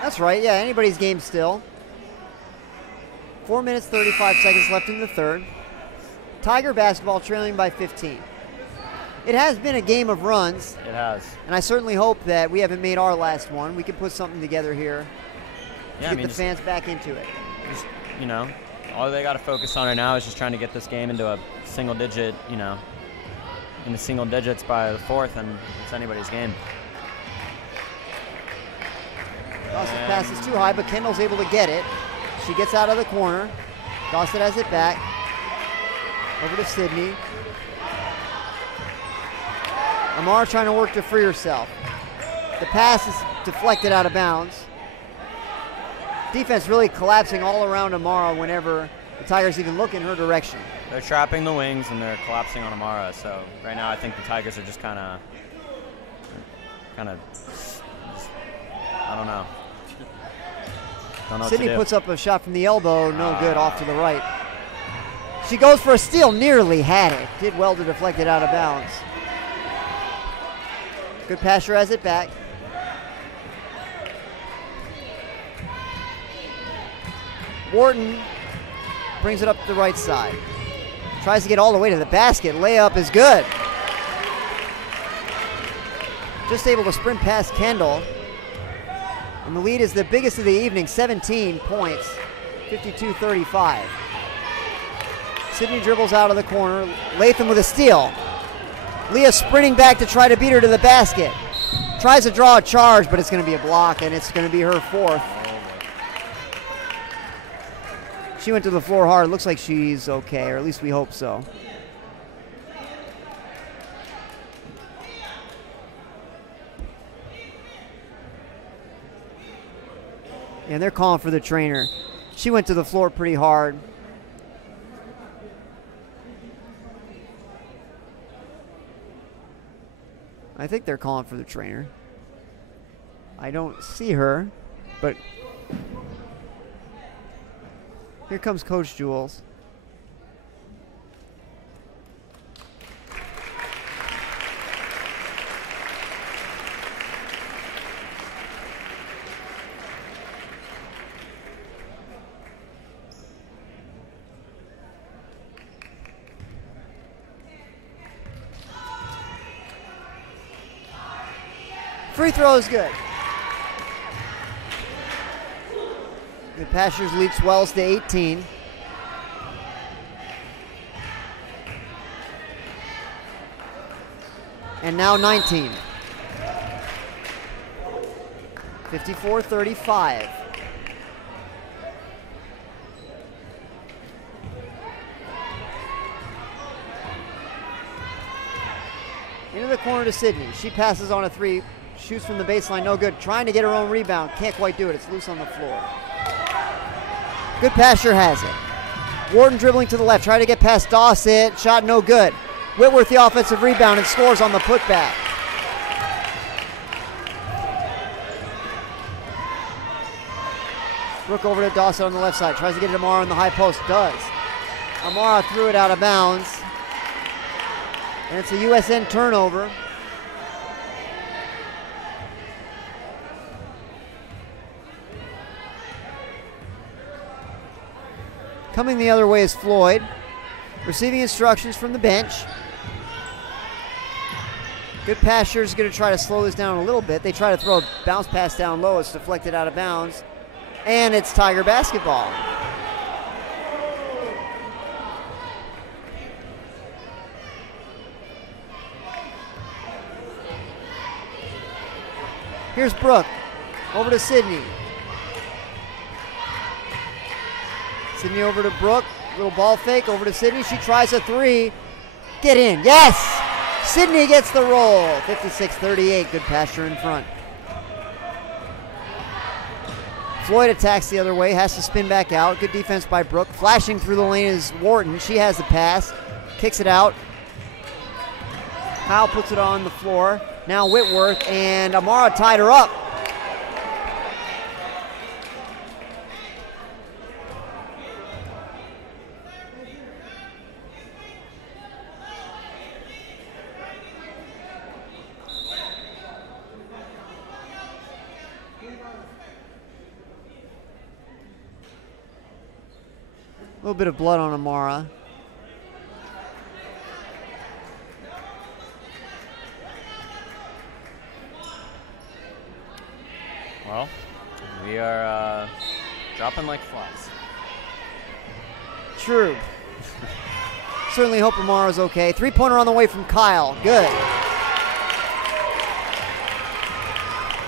That's right. Yeah, anybody's game still. 4 minutes 35 seconds left in the third. Tiger basketball trailing by 15. It has been a game of runs. It has. And I certainly hope that we haven't made our last one. We can put something together here to get the fans back into it. Just, all they got to focus on right now is just trying to get this game into a single digit, into single digits by the fourth, and it's anybody's game. Dossett passes too high, but Kendall's able to get it. She gets out of the corner. Dossett has it back. Over to Sydney. Amara trying to work to free herself. The pass is deflected out of bounds. Defense really collapsing all around Amara whenever the Tigers even look in her direction. They're trapping the wings and they're collapsing on Amara. So right now I think the Tigers are just kind of, I don't know. Don't know Sydney what to do. puts up a shot from the elbow, no good, off to the right. She goes for a steal, nearly had it. Did well to deflect it out of bounds. Goodpasture has it back. Wharton brings it up the right side. Tries to get all the way to the basket. Layup is good. Just able to sprint past Kendall. And the lead is the biggest of the evening, 17 points, 52-35. Sydney dribbles out of the corner. Latham with a steal. Leah sprinting back to try to beat her to the basket. Tries to draw a charge, but it's going to be a block, and it's going to be her fourth. She went to the floor hard. Looks like she's okay, or at least we hope so. And they're calling for the trainer. She went to the floor pretty hard. I think they're calling for the trainer. I don't see her, but here comes Coach Jules. Free throw is good. Goodpasture leads Wells to 18. And now 19. 54-35. Into the corner to Sydney. She passes on a three. Shoots from the baseline, no good. Trying to get her own rebound. Can't quite do it. It's loose on the floor. Goodpasture has it. Wharton dribbling to the left. Trying to get past Dawson. Shot no good. Whitworth the offensive rebound and scores on the putback. Brooke over to Dawson on the left side. Tries to get it to Amara on the high post. Does. Amara threw it out of bounds. And it's a USN turnover. Coming the other way is Floyd. Receiving instructions from the bench. Goodpasture is going to try to slow this down a little bit. They try to throw a bounce pass down low. It's deflected out of bounds. And it's Tiger basketball. Here's Brooke. Over to Sydney. Sydney over to Brooke. Little ball fake over to Sydney. She tries a three. Get in. Yes! Sydney gets the roll. 56-38. Goodpasture in front. Floyd attacks the other way. Has to spin back out. Good defense by Brooke. Flashing through the lane is Wharton. She has the pass. Kicks it out. Kyle puts it on the floor. Now Whitworth, and Amara tied her up. A little bit of blood on Amara. Well, we are dropping like flies. True. Certainly hope Amara's okay. Three-pointer on the way from Kyle. Good.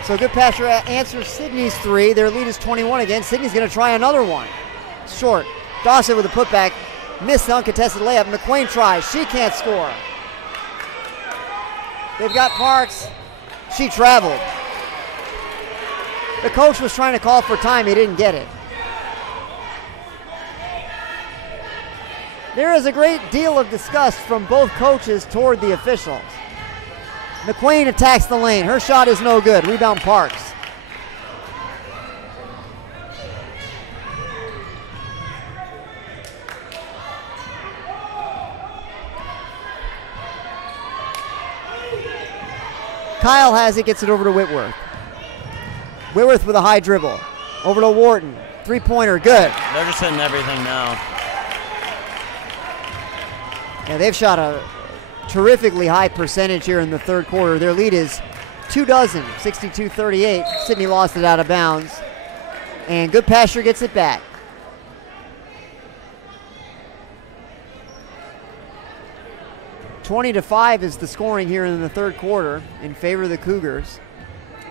So Goodpasture answers Sydney's three. Their lead is 21 again. Sydney's going to try another one. Short. Dawson with a putback. Missed the uncontested layup. McQueen tries. She can't score. They've got Parks. She traveled. The coach was trying to call for time. He didn't get it. There is a great deal of disgust from both coaches toward the officials. McQueen attacks the lane. Her shot is no good. Rebound Parks. Kyle has it, gets it over to Whitworth. Whitworth with a high dribble. Over to Wharton. Three-pointer, good. They're just hitting everything now. Yeah, they've shot a terrifically high percentage here in the third quarter. Their lead is 24, 62-38. Sydney lost it out of bounds. And Goodpasture gets it back. (20-5) is the scoring here in the third quarter in favor of the Cougars.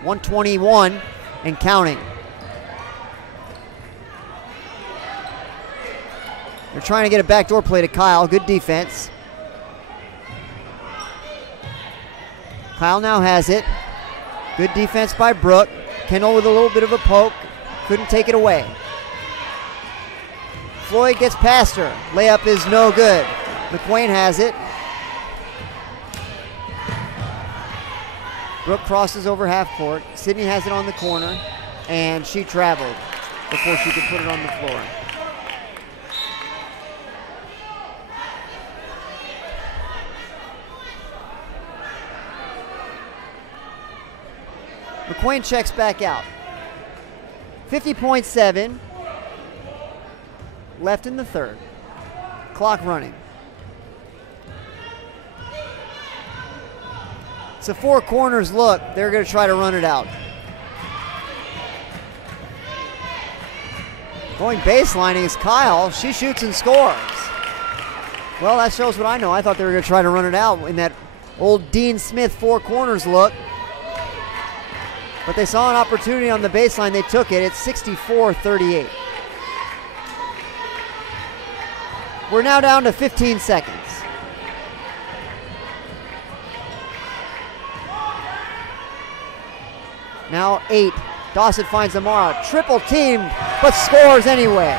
121 and counting. They're trying to get a backdoor play to Kyle. Good defense. Kyle now has it. Good defense by Brooke. Kendall with a little bit of a poke. Couldn't take it away. Floyd gets past her. Layup is no good. McQueen has it. Brooke crosses over half court. Sydney has it on the corner, and she traveled before she could put it on the floor. McQueen checks back out. 50.7 left in the third. Clock running. It's a four corners look. They're going to try to run it out. Going baselining is Kyle. She shoots and scores. Well, that shows what I know. I thought they were going to try to run it out in that old Dean Smith four corners look. But they saw an opportunity on the baseline. They took it. It's 64-38. We're now down to 15 seconds. Now 8. Dawson finds Amara. Triple teamed, but scores anyway.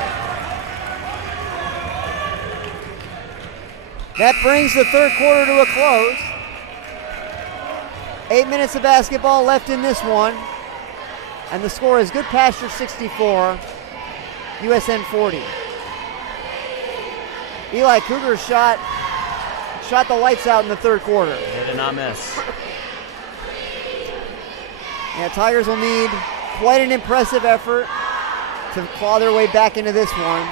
That brings the third quarter to a close. 8 minutes of basketball left in this one. And the score is Goodpasture 64, USN 40. Eli Cougar shot the lights out in the third quarter. They did not miss. Yeah, Tigers will need quite an impressive effort to claw their way back into this one.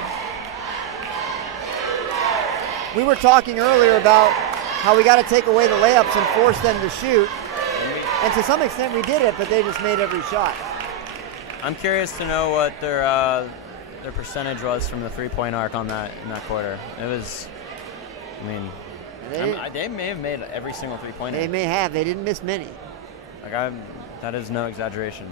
We were talking earlier about how we got to take away the layups and force them to shoot. And to some extent we did it, but they just made every shot. I'm curious to know what their percentage was from the three-point arc on that in that quarter. It was, I mean, they may have made every single three-pointer. They may have. They didn't miss many. Like that is no exaggeration.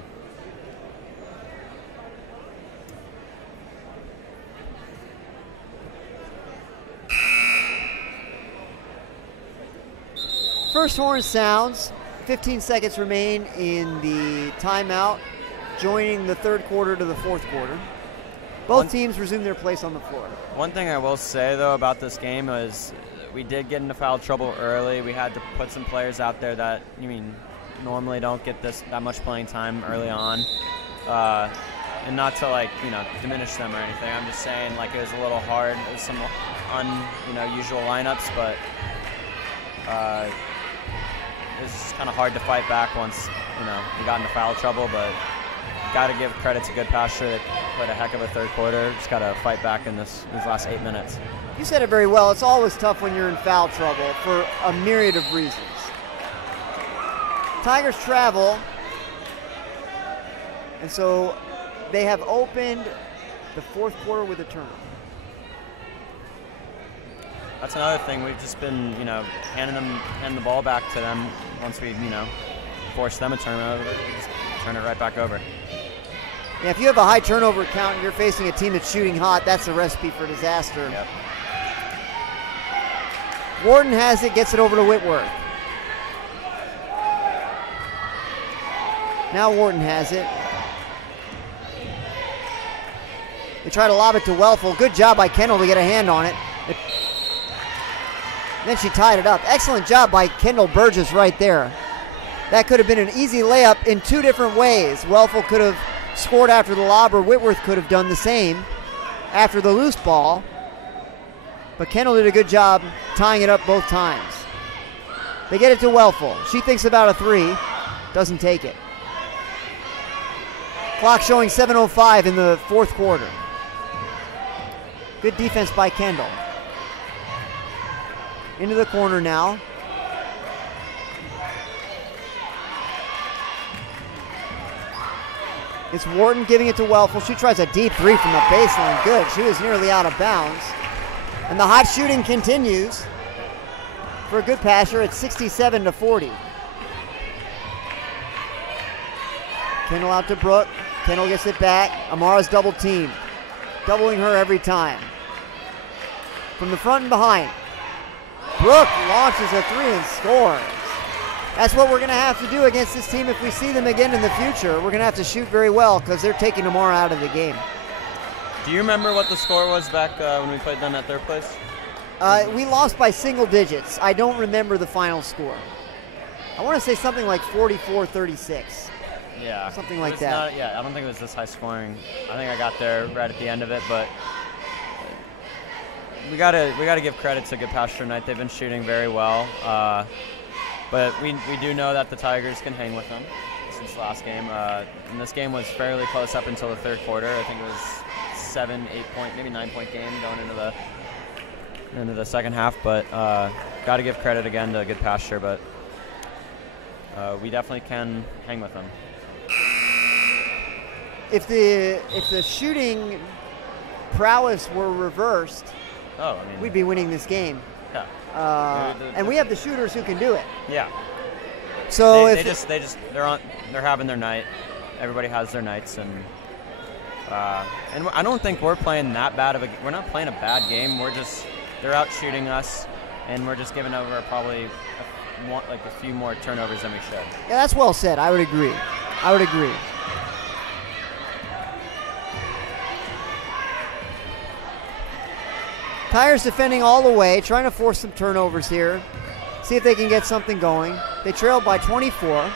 First horn sounds. 15 seconds remain in the timeout, joining the third quarter to the fourth quarter. Both teams resume their place on the floor. One thing I will say, though, about this game is we did get into foul trouble early. We had to put some players out there that, normally don't get that much playing time early on. And not to, diminish them or anything. I'm just saying, it was a little hard. It was some unusual lineups, but it was just kind of hard to fight back once, we got into foul trouble, but got to give credit to Goodpasture. They played a heck of a third quarter. Just got to fight back in these last 8 minutes. You said it very well. It's always tough when you're in foul trouble for a myriad of reasons. Tigers travel, and so they have opened the fourth quarter with a turnover. That's another thing. We've just been, handing the ball back to them once we, force them a turnover. Just turn it right back over. Yeah, if you have a high turnover count and you're facing a team that's shooting hot, that's a recipe for disaster. Yep. Wharton has it, gets it over to Whitworth. Now Wharton has it. They try to lob it to Welfel. Good job by Kendall to get a hand on it. Then she tied it up. Excellent job by Kendall Burgess right there. That could have been an easy layup in two different ways. Welfel could have scored after the lob, or Whitworth could have done the same after the loose ball. But Kendall did a good job tying it up both times. They get it to Welfel. She thinks about a three. Doesn't take it. Clock showing 7:05 in the fourth quarter. Good defense by Kendall. Into the corner now. It's Wharton giving it to Welfel. She tries a deep three from the baseline. Good. She was nearly out of bounds. And the hot shooting continues for Goodpasture at 67-40. Kendall out to Brooke. Kendall gets it back. Amara's double teamed. Doubling her every time. From the front and behind. Brooke launches a three and scores. That's what we're going to have to do against this team if we see them again in the future. We're going to have to shoot very well because they're taking Amara out of the game. Do you remember what the score was back when we played them at third place? We lost by single digits. I don't remember the final score. I want to say something like 44-36. Yeah. Something like that. I don't think it was this high scoring. I think I got there right at the end of it, but we gotta give credit to Goodpasture tonight. They've been shooting very well, but we do know that the Tigers can hang with them since the last game. And this game was fairly close up until the third quarter. I think it was 7, 8 point, maybe 9 point game going into the second half. But got to give credit again to Goodpasture, but we definitely can hang with them. If the shooting prowess were reversed, we'd be winning this game. Yeah. And we have the shooters who can do it. Yeah. So they're having their night. Everybody has their nights, and I don't think we're playing that bad of a. We're not playing a bad game. They're out shooting us, and we're just giving over probably a few more turnovers than we should. Yeah, that's well said. I would agree. I would agree. Tigers defending all the way, trying to force some turnovers here. See if they can get something going. They trailed by 24.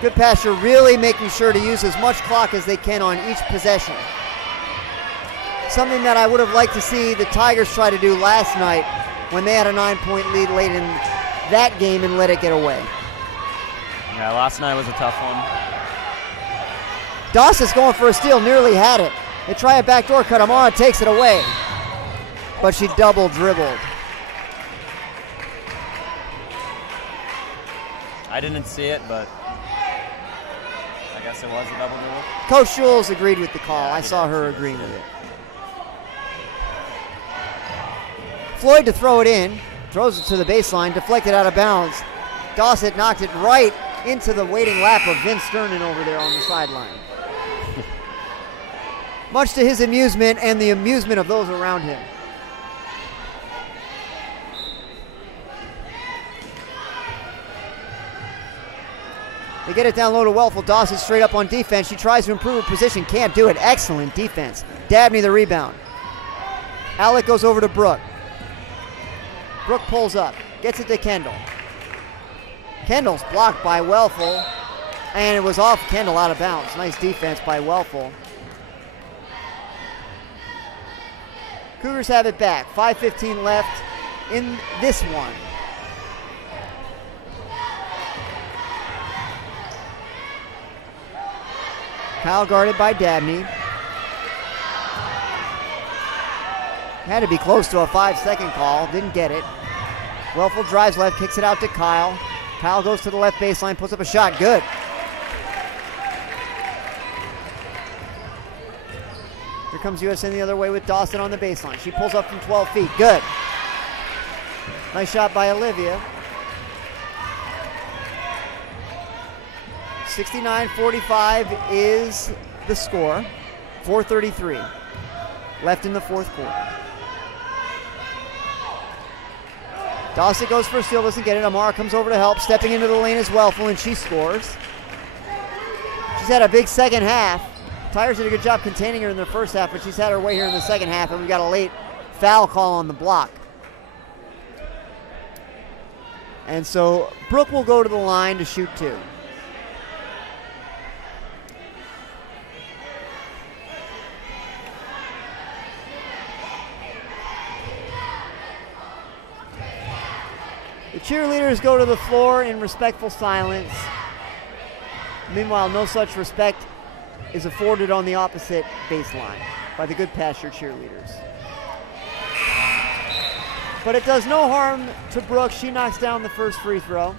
Goodpasture really making sure to use as much clock as they can on each possession. Something that I would have liked to see the Tigers try to do last night when they had a 9-point lead late in that game and let it get away. Yeah, last night was a tough one. Dawson's going for a steal, nearly had it. They try a backdoor cut. Amara takes it away, but she double dribbled. I didn't see it, but I guess it was a double dribble. Coach Schulz agreed with the call. Yeah, I saw her agreeing with it. Floyd to throw it in, throws it to the baseline, deflected out of bounds. Dawson knocked it right into the waiting lap of Vince Sternin over there on the sideline. Much to his amusement and the amusement of those around him. They get it down low to Welfel. Dawson straight up on defense. She tries to improve her position. Can't do it. Excellent defense. Dabney the rebound. Alec goes over to Brooke. Brooke pulls up. Gets it to Kendall. Kendall's blocked by Welfel. And it was off Kendall out of bounds. Nice defense by Welfel. Cougars have it back. 5:15 left in this one. Kyle guarded by Dabney. Had to be close to a 5-second call. Didn't get it. Welfel drives left, kicks it out to Kyle. Kyle goes to the left baseline, puts up a shot. Good. Here comes USN the other way with Dawson on the baseline. She pulls up from 12 feet. Good. Nice shot by Olivia. 69-45 is the score. 4:33 left in the fourth quarter. Dawson goes for a steal, doesn't get it. Amara comes over to help, stepping into the lane as Welfel, and she scores. She's had a big second half. Tigers did a good job containing her in the first half, but she's had her way here in the second half, and we got a late foul call on the block. And so Brooke will go to the line to shoot two. The cheerleaders go to the floor in respectful silence. Meanwhile, no such respect is afforded on the opposite baseline by the Goodpasture cheerleaders. But it does no harm to Brooke. She knocks down the first free throw.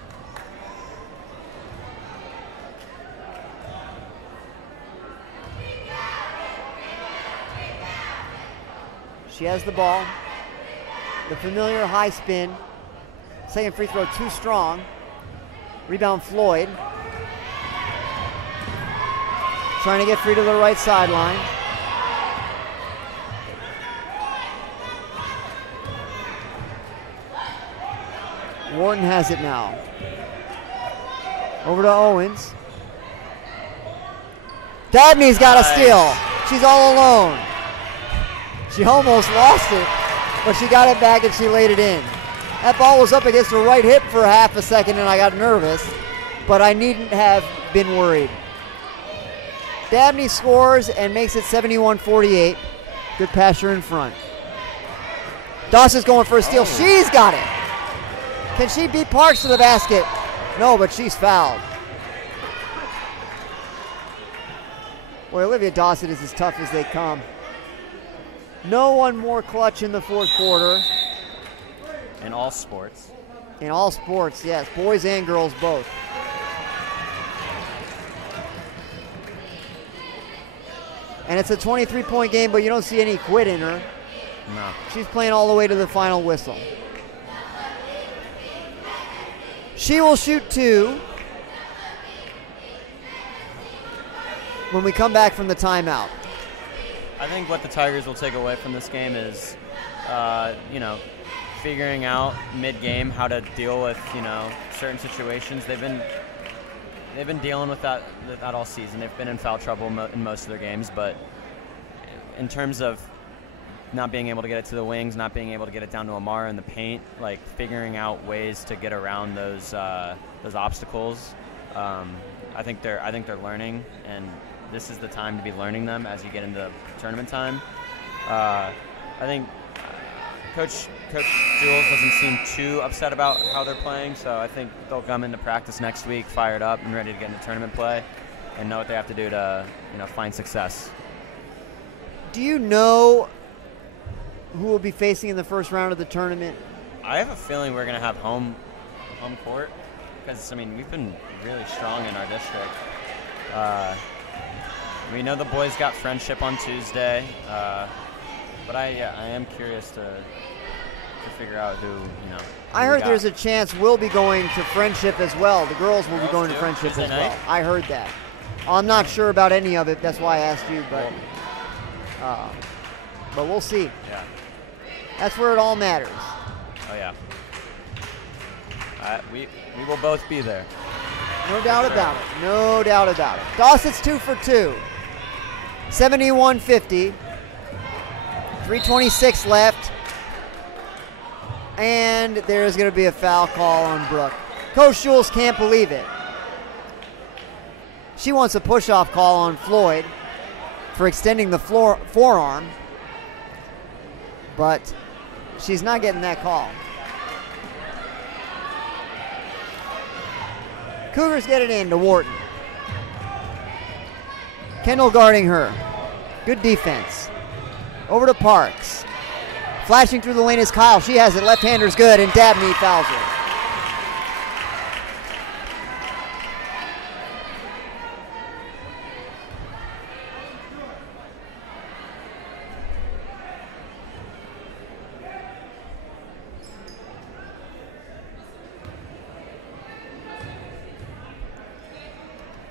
She has the ball. The familiar high spin. Second free throw too strong. Rebound Floyd. Trying to get free to the right sideline. Wharton has it now. Over to Owens. Dabney's got a steal. She's all alone. She almost lost it, but she got it back and she laid it in. That ball was up against her right hip for half a second and I got nervous, but I needn't have been worried. Dabney scores and makes it 71-48. Goodpasture in front. Dawson's going for a steal. She's got it. Can she beat Parks to the basket? No, but she's fouled. Boy, Olivia Dawson is as tough as they come. No one more clutch in the fourth quarter. In all sports. In all sports, yes. Boys and girls both. And it's a 23-point game, but you don't see any quit in her. No. She's playing all the way to the final whistle. She will shoot two when we come back from the timeout. I think what the Tigers will take away from this game is, figuring out mid-game how to deal with, certain situations. They've been dealing with that all season. They've been in foul trouble in most of their games, but in terms of not being able to get it to the wings, not being able to get it down to Amara in the paint, like figuring out ways to get around those obstacles. I think they're learning, and this is the time to be learning them as you get into tournament time. I think Coach Jules doesn't seem too upset about how they're playing, so I think they'll come into practice next week fired up and ready to get into tournament play and know what they have to do to find success. Do you know who will be facing in the first round of the tournament? I have a feeling we're going to have home court because, we've been really strong in our district. We know the boys got Friendship on Tuesday, but I am curious to figure out who. I heard there's a chance we'll be going to Friendship as well. The girls will be going to Friendship as well. I heard that. I'm not sure about any of it. That's why I asked you, but we'll see. Yeah. That's where it all matters. Oh yeah. We will both be there. No doubt about it. No doubt about it. Dossett's 2 for 2. 71-50. 3:26 left. And there's going to be a foul call on Brooke. Coach Jules can't believe it. She wants a push-off call on Floyd for extending the forearm. But she's not getting that call. Cougars get it in to Wharton. Kendall guarding her. Good defense. Over to Parks. Flashing through the lane is Kyle. She has it. Left-hander's good, and Dabney fouls her.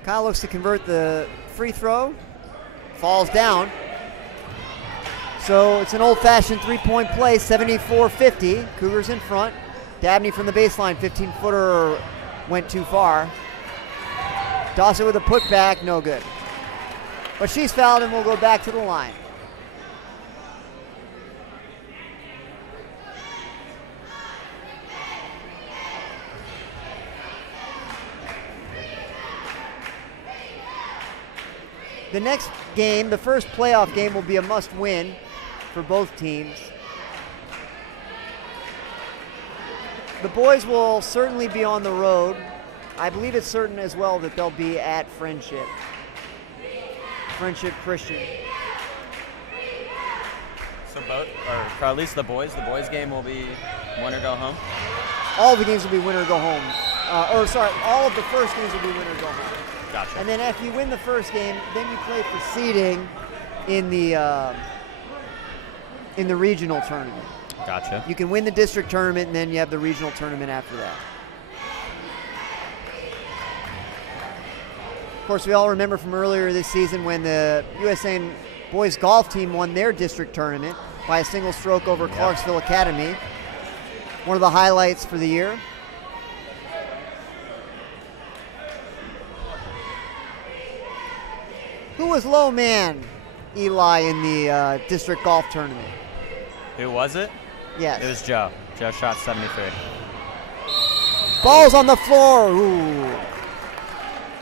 Kyle looks to convert the free throw. Falls down. So it's an old-fashioned three-point play, 74-50. Cougars in front. Dabney from the baseline, 15-footer went too far. Dossett with a putback, no good. But she's fouled and will go back to the line. The next game, the first playoff game, will be a must-win for both teams. The boys will certainly be on the road. I believe it's certain as well that they'll be at Friendship Christian. So both, or for at least the boys game will be win or go home? All the games will be win or go home. All of the first games will be win or go home. Gotcha. And then if you win the first game, then you play for seeding in the regional tournament. Gotcha. You can win the district tournament, and then you have the regional tournament after that. Of course, we all remember from earlier this season when the USN boys golf team won their district tournament by a single stroke over Clarksville Academy. One of the highlights for the year. Who was low man, Eli, in the district golf tournament? Who was it? Yes. It was Joe. Joe shot 73. Ball's on the floor. Ooh.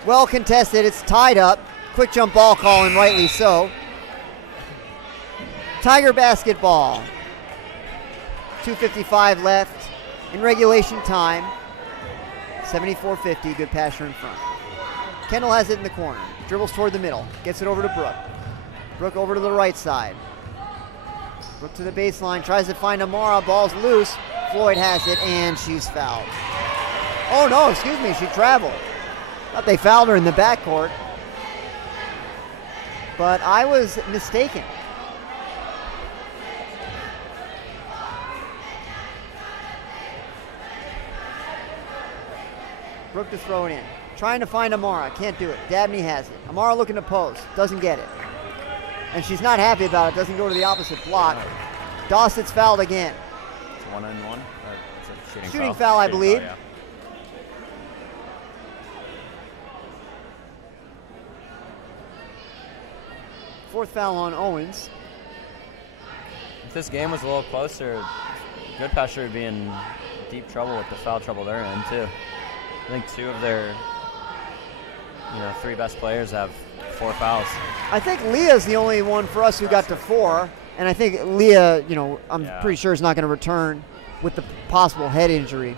Well contested. It's tied up. Quick jump ball call, and rightly so. Tiger basketball. 2:55 left in regulation time. 74-50. Goodpasture in front. Kendall has it in the corner. Dribbles toward the middle. Gets it over to Brooke. Brooke over to the right side. Brooke to the baseline. Tries to find Amara. Ball's loose. Floyd has it, and she's fouled. Oh, no, excuse me. She traveled. Thought they fouled her in the backcourt. But I was mistaken. Brooke to throw it in. Trying to find Amara. Can't do it. Dabney has it. Amara looking to post. Doesn't get it. And she's not happy about it. Doesn't go to the opposite block. Dossett's fouled again. 1-1? Or is it shooting foul, I believe. Foul, yeah. Fourth foul on Owens. If this game was a little closer, Goodpasture would be in deep trouble with the foul trouble they're in, too. I think 2 of their 3 best players have 4 fouls. I think Leah's the only one for us who got to 4. And I think Leah, I'm pretty sure is not going to return with the possible head injury.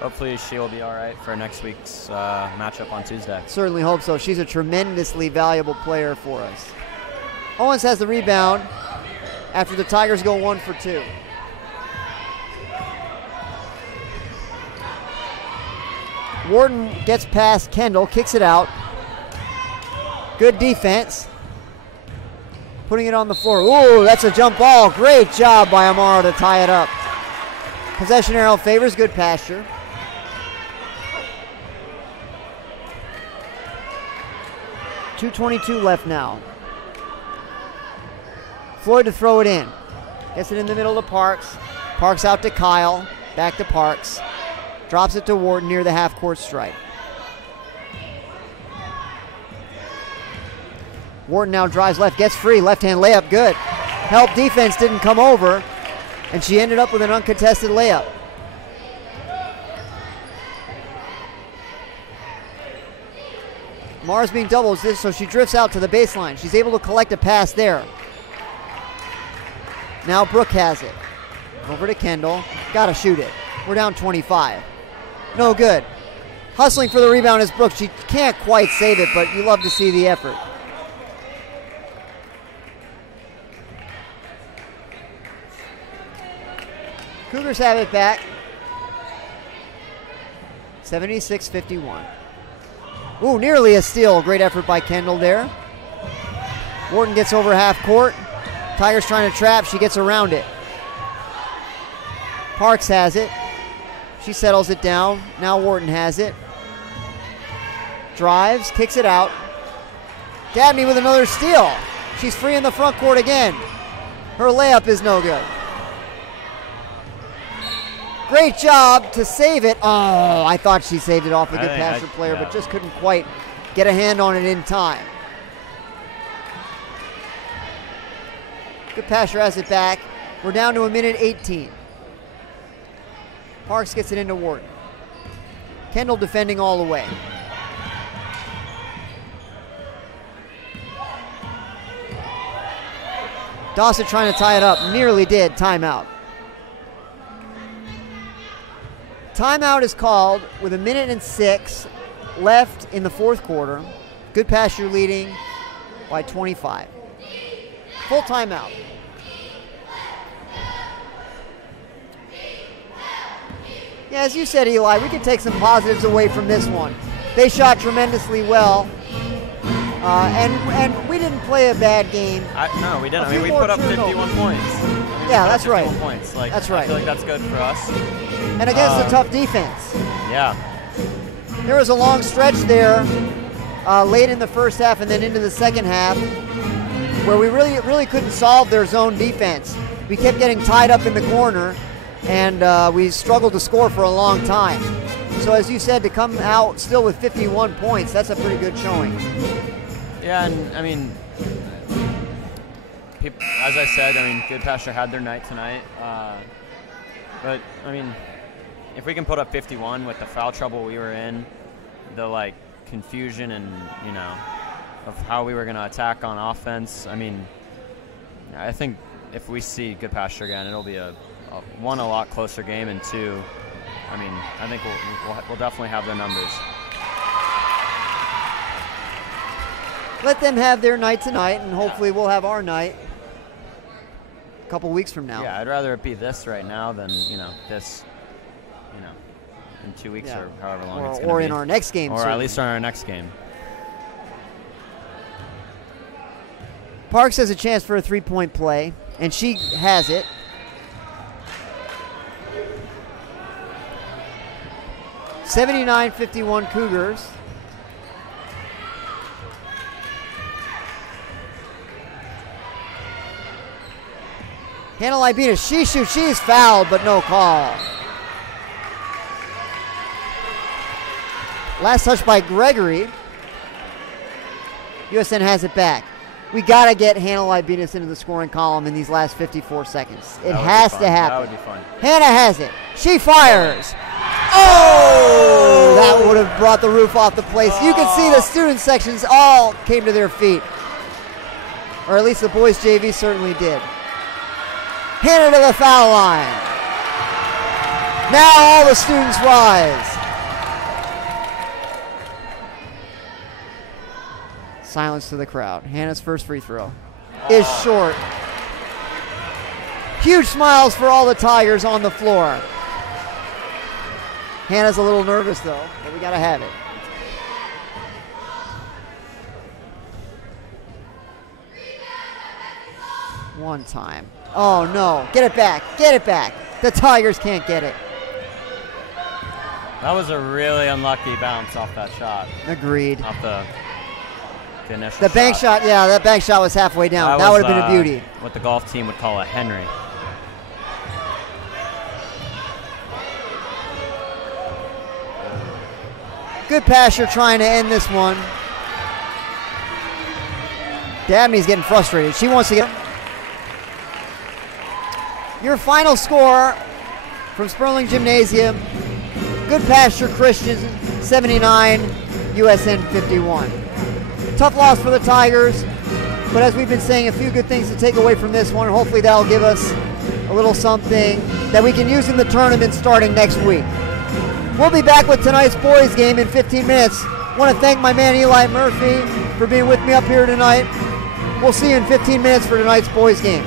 Hopefully she will be all right for next week's matchup on Tuesday. Certainly hope so. She's a tremendously valuable player for us. Owens has the rebound after the Tigers go 1 for 2. Wharton gets past Kendall, kicks it out. Good defense. Putting it on the floor. Ooh, that's a jump ball. Great job by Amaro to tie it up. Possession arrow favors Goodpasture. .222 left now. Floyd to throw it in. Gets it in the middle to Parks. Parks out to Kyle. Back to Parks. Drops it to Wharton near the half-court stripe. Wharton now drives left, gets free, left-hand layup, good. Help defense didn't come over, and she ended up with an uncontested layup. Mars being doubled, so she drifts out to the baseline. She's able to collect a pass there. Now Brooke has it. Over to Kendall. Gotta shoot it. We're down 25. No good. Hustling for the rebound is Brooke. She can't quite save it, but you love to see the effort. Cougars have it back. 76-51. Ooh, nearly a steal. Great effort by Kendall there. Wharton gets over half court. Tigers trying to trap. She gets around it. Parks has it. She settles it down. Now Wharton has it. Drives, kicks it out. Dabney with another steal. She's free in the front court again. Her layup is no good. Great job to save it. Oh, I thought she saved it off a Goodpasture player, but just couldn't quite get a hand on it in time. Goodpasture has it back. We're down to 1:18. Parks gets it into Wharton. Kendall defending all the way. Dawson trying to tie it up. Nearly did. Timeout. Timeout is called with 1:06 left in the fourth quarter. Goodpasture leading by 25. Full timeout. Yeah, as you said, Eli, we can take some positives away from this one. They shot tremendously well, and we didn't play a bad game. No, we didn't. I mean, we put up 51 points. Yeah, that's right. Points. That's right. I feel like that's good for us. And against a tough defense. Yeah. There was a long stretch there late in the first half and then into the second half where we really couldn't solve their zone defense. We kept getting tied up in the corner, and we struggled to score for a long time. So as you said, to come out still with 51 points, that's a pretty good showing. Yeah, and I mean, as I said, Goodpasture had their night tonight. But I mean, if we can put up 51 with the foul trouble we were in, the confusion and of how we were going to attack on offense, I think if we see Goodpasture again, it'll be a lot closer game, and 2, I think we'll definitely have their numbers. Let them have their night tonight, and hopefully we'll have our night a couple weeks from now. Yeah, I'd rather it be this right now than this, in 2 weeks or however long it's going to be. Or in our next game. Or at least in our next game. Parks has a chance for a three-point play, and she has it. (79-51) Cougars. Hannah Libinas, she shoots, she's fouled, but no call. Last touch by Gregory. USN has it back. We got to get Hannah Libinas into the scoring column in these last 54 seconds. It has to happen. That would be fun. Hannah has it. She fires. Oh! That would have brought the roof off the place. You can see the student sections all came to their feet. Or at least the boys JV certainly did. Hannah to the foul line. Now all the students rise. Silence to the crowd. Hannah's first free throw is short. Huge smiles for all the Tigers on the floor. Hannah's a little nervous though, but we gotta have it. One time. Oh no, get it back, get it back. The Tigers can't get it. That was a really unlucky bounce off that shot. Agreed. Off the initial The bank shot, yeah, that bank shot was halfway down. That would have been a beauty. What the golf team would call a Henry. Goodpasture trying to end this one. Dabney's getting frustrated. She wants to get... Your final score from Sperling Gymnasium, Goodpasture Christian 79, USN 51. Tough loss for the Tigers, but as we've been saying, a few good things to take away from this one. Hopefully that'll give us a little something that we can use in the tournament starting next week. We'll be back with tonight's boys game in 15 minutes. I want to thank my man Eli Murphy for being with me up here tonight. We'll see you in 15 minutes for tonight's boys game.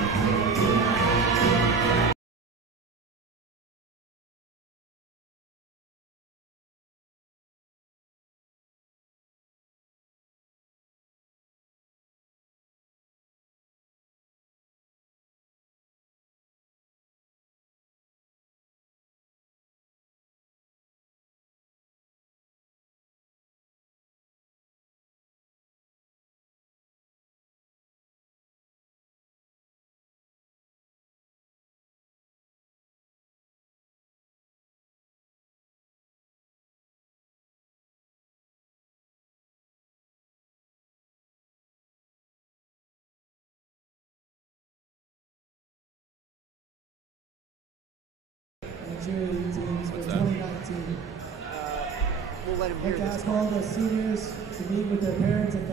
Teams for 2019. We'll let him hear Let's this. ask all the seniors to meet with their parents at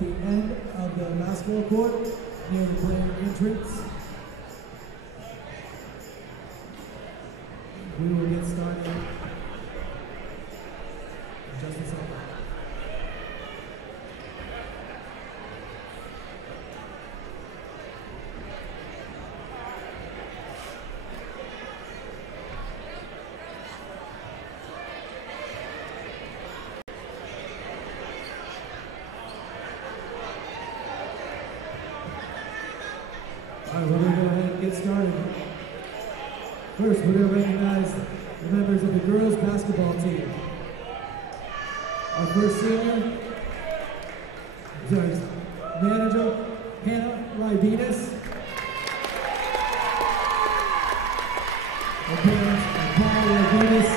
the end of the basketball court near the playing entrance. We will get started in just a second. All right, we're going to go ahead and get started. First, we're going to recognize the members of the girls' basketball team. Our first senior, manager, Hannah Libinas. Our parents are Paul Libinas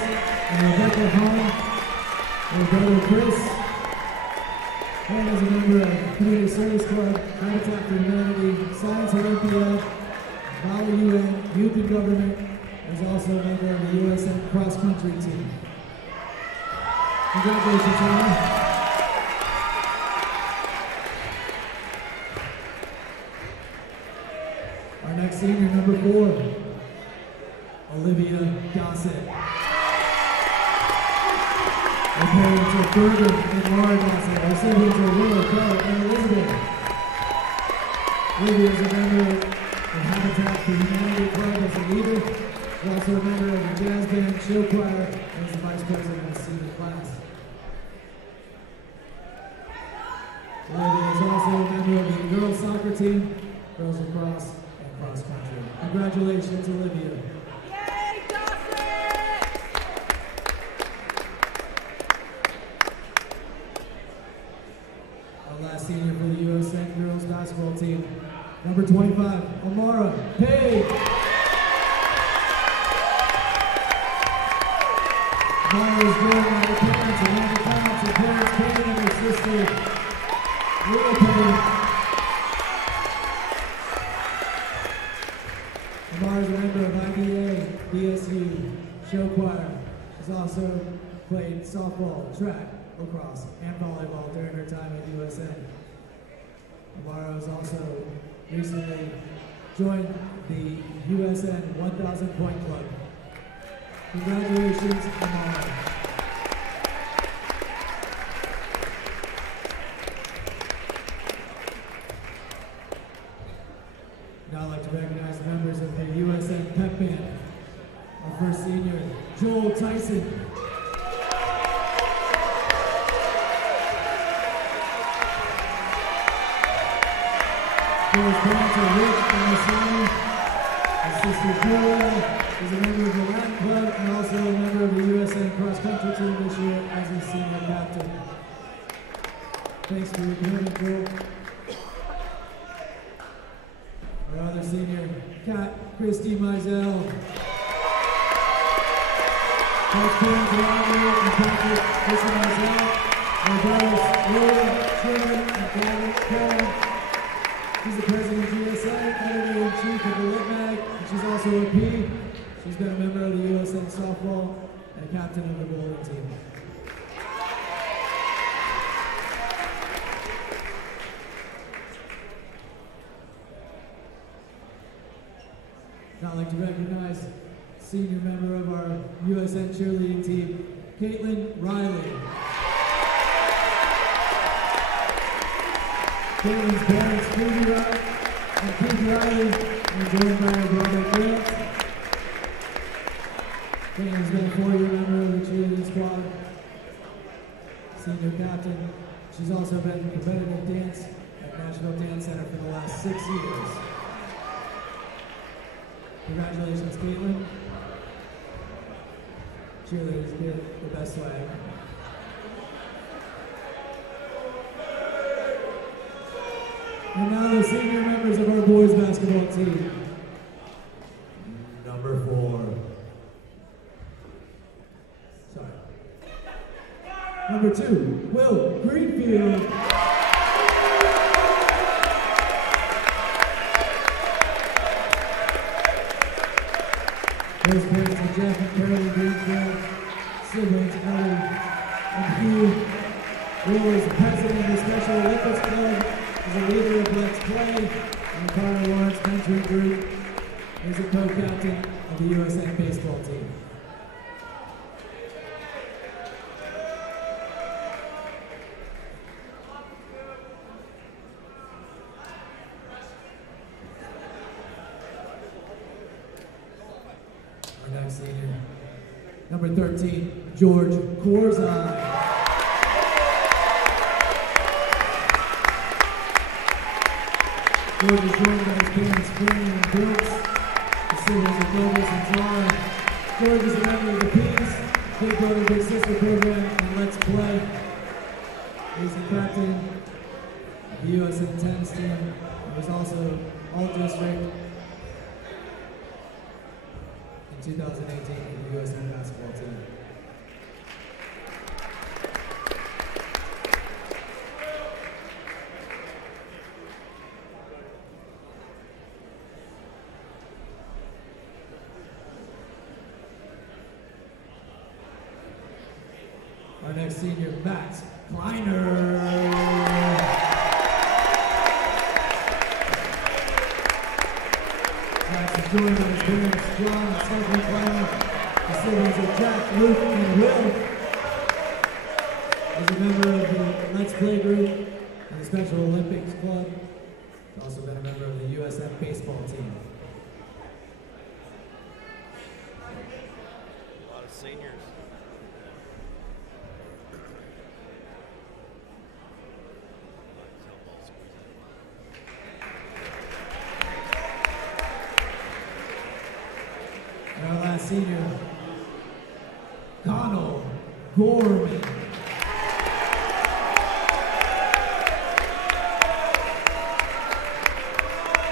and Rebecca Hahn. Her brother Chris. Hannah is a member of Community Service Club, Habitat for Humanity, Science Olympiad, Valley UN, Youth in Government, and is also a member of the USN Cross Country team. Congratulations, Hannah. Our next senior, number 4, Olivia Gossett. Our parents are Berger and Laura Gossett. Our siblings are Willow, Carl, and Elizabeth. Olivia is a member of Habitat for Humanity Club as a leader. She's also a member of the jazz band, show choir, and is the vice president of the senior class. Olivia is also a member of the girls soccer team, girls lacrosse, and cross country. Congratulations, Olivia. Last senior for the USN girls basketball team, number 25, Amara Amara is joined by her parents, Amanda Counts, her parents Kane and her sister Leah Payne. Amara is a member of IDA, BSU, show choir. She's also played softball, track, lacrosse, and volleyball during her time at USN. Amara has also recently joined the USN 1,000 Point Club. Congratulations, Amara. Now I'd like to recognize the members of the USN Pep Band. Our first senior, Joel Tyson. Joel's parents are Rick and Marcelo. His sister Julia is a member of the Latin Club and also a member of the USN cross country team this year as a senior captain. Thanks for your commitment, Joel. Our other senior, Kat Christy Mizell. Coach parents are Andrew and Patrick Christy Mizell. Our brothers, William, Trevor, and Karen. She's the president of GSA, editor-in-chief of the Lit Mag, and she's also a P. She's been a member of the USN softball and a captain of the bowling team. Now I'd like to recognize senior member of our USN cheerleading team, Caitlin Riley. Caitlin's parents, Phoebe Riley, are joined by her brother, Grant. Caitlin's been a 4-year member of the cheerleading squad, senior captain. She's also been in competitive dance at Nashville Dance Center for the last 6 years. Congratulations, Caitlin. Cheerleaders get the best swag. And now the senior members of our boys basketball team. Number 4. Sorry. Number 2, Will Greenfield. His parents are Jeff and Carolyn Greenfield, siblings Ellie and Hugh. Will is the president of the Special Olympics Club. He's a leader of Let's Play and the Carter Lawrence Mentoring Group. He's a co-captain of the USN baseball team. Our next senior, number 13, George Corzine. George is joined by his parents, Quinn and Brooks. The siblings are Douglas and Tara. George is a member of the Peas, Big Brother, Big Sister program, and Let's Play. He's the captain of the USN tennis team. He was also All-District in 2018 for the USN basketball team. Our next senior, Matt Kleiner. Max is joined by his parents, John and Stephanie Kleiner. The siblings are Jack, Luke, and Will. He's a member of the Let's Play group and the Special Olympics Club. He's also been a member of the USN baseball team. A lot of seniors. And our last senior, Connell Gorman.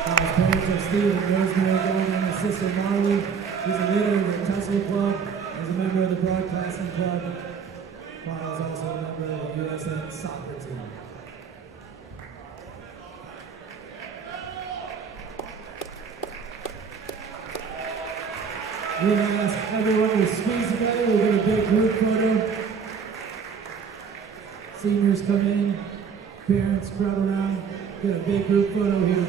His parents are Steve and Rosemary Gorman and his sister Marley. He's a leader of the Tussle Club. He's a member of the Broadcasting Club. Kyle is also a member of the USN soccer team. We're going to ask everyone to squeeze together. We'll get a big group photo. Seniors come in, parents crowd around, get a big group photo here.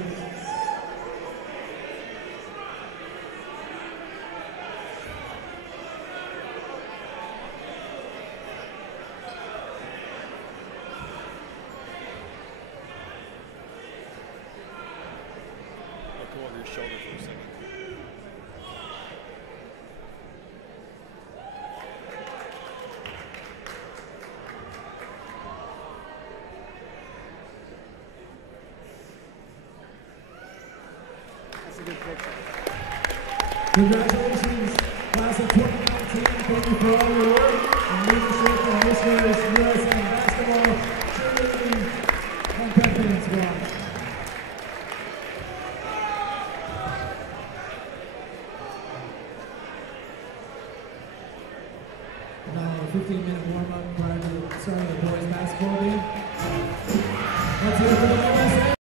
Look over your shoulder for a second. That's a good picture. Congratulations, class of 2019. Thank you for all your work and leadership in this year's USN basketball, cheerleading, and pep squad. Now a 15-minute warm-up prior to starting the boys basketball game. Let's hear it for the USN.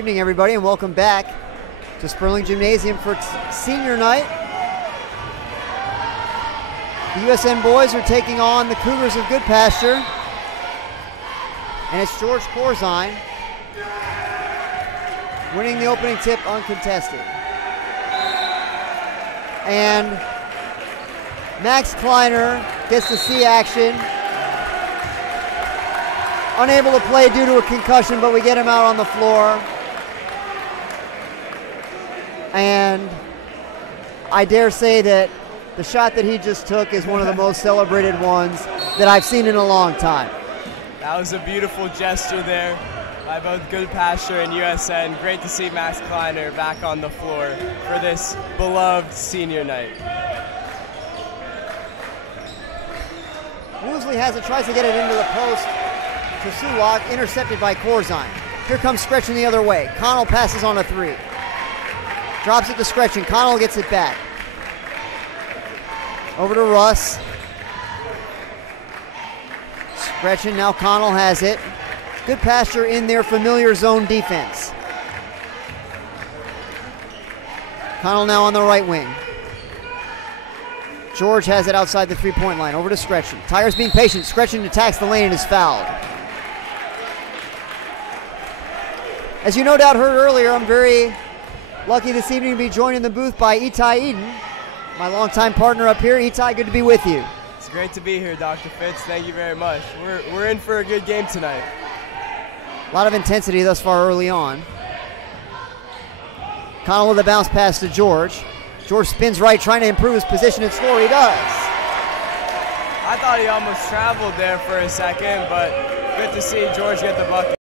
evening, everybody, and welcome back to Sperling Gymnasium for senior night. The USN boys are taking on the Cougars of Goodpasture, and it's George Corzine winning the opening tip uncontested. And Max Kleiner gets to see action. Unable to play due to a concussion, but we get him out on the floor. And I dare say that the shot that he just took is one of the most celebrated ones that I've seen in a long time. That was a beautiful gesture there by both Goodpasture and USN. Great to see Max Kleiner back on the floor for this beloved senior night. Woosley has it, tries to get it into the post to Sulak, intercepted by Corzine. Here comes Scretchen the other way. Connell passes on a three. Drops it to Scretchen. Connell gets it back. Over to Russ. Scretchen, now Connell has it. Goodpasture in their familiar zone defense. Connell now on the right wing. George has it outside the three-point line. Over to Scretchen. Tyre's being patient. Scretchen attacks the lane and is fouled. As you no doubt heard earlier, I'm very lucky this evening to be joined in the booth by Itai Eden, my longtime partner up here. Itai, good to be with you. It's great to be here, Dr. Fitz. Thank you very much. We're in for a good game tonight. A lot of intensity thus far early on. Connell with a bounce pass to George. George spins right, trying to improve his position and score. He does. I thought he almost traveled there for a second, but good to see George get the bucket.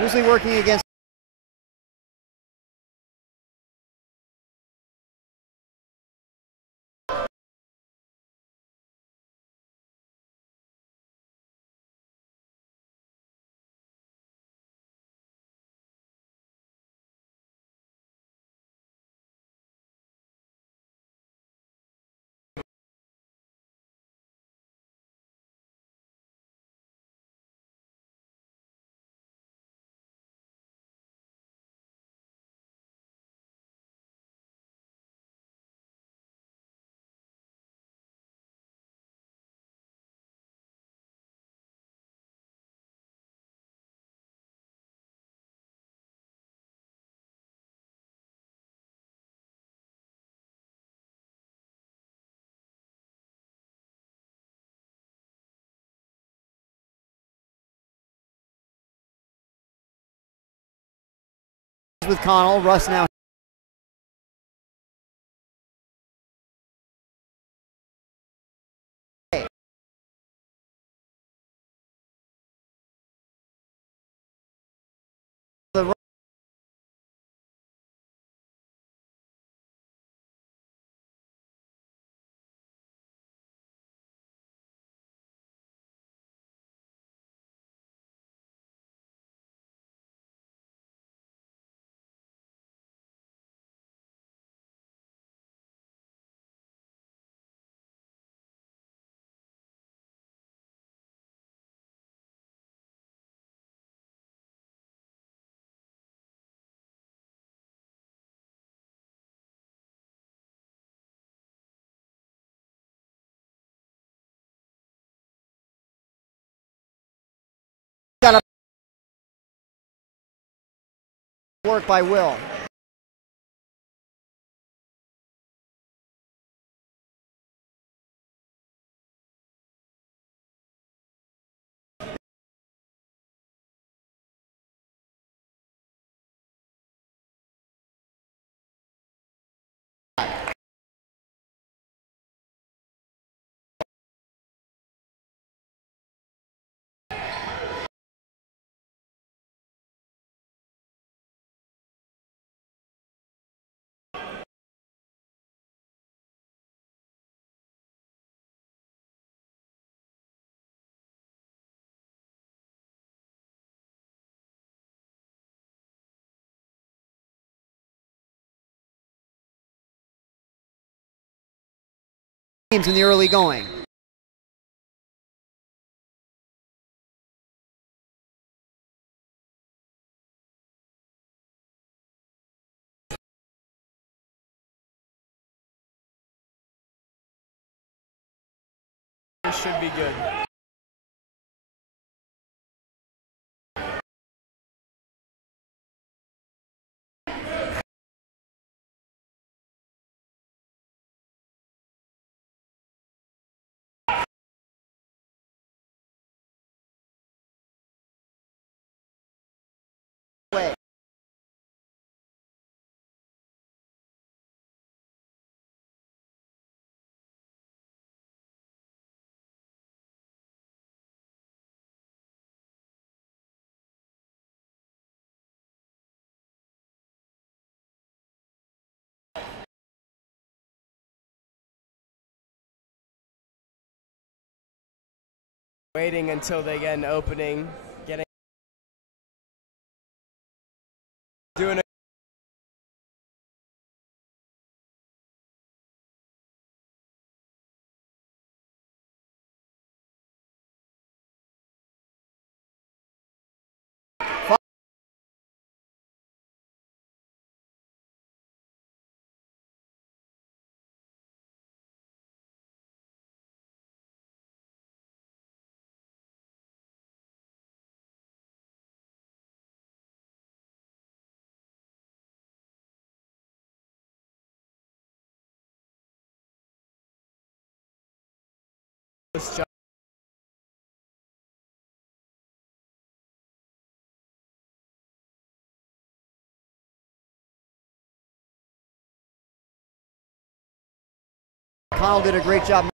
Woosley working against with Connell. Russ now. The got a work by Will. games in the early going. This should be good. Way. Waiting until they get an opening, doing a shot. Connell did a great job.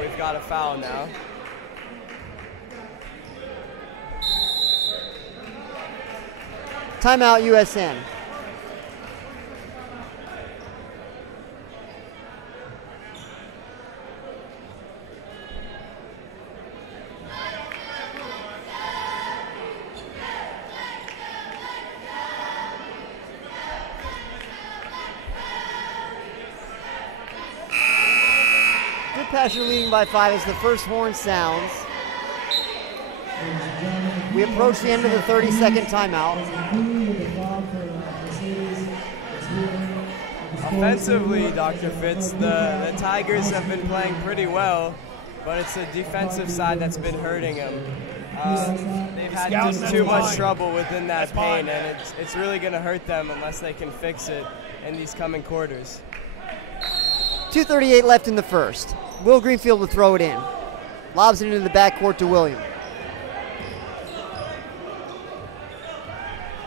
We've got a foul now. Timeout USN. Goodpasture leading by 5 as the first horn sounds. We approach the end of the 30-second timeout. Offensively, Dr. Fitz, the Tigers have been playing pretty well, but it's the defensive side that's been hurting them. They've had just too much trouble within that paint, and it's really going to hurt them unless they can fix it in these coming quarters. 2:38 left in the first. Will Greenfield will throw it in. Lobs it into the backcourt to William.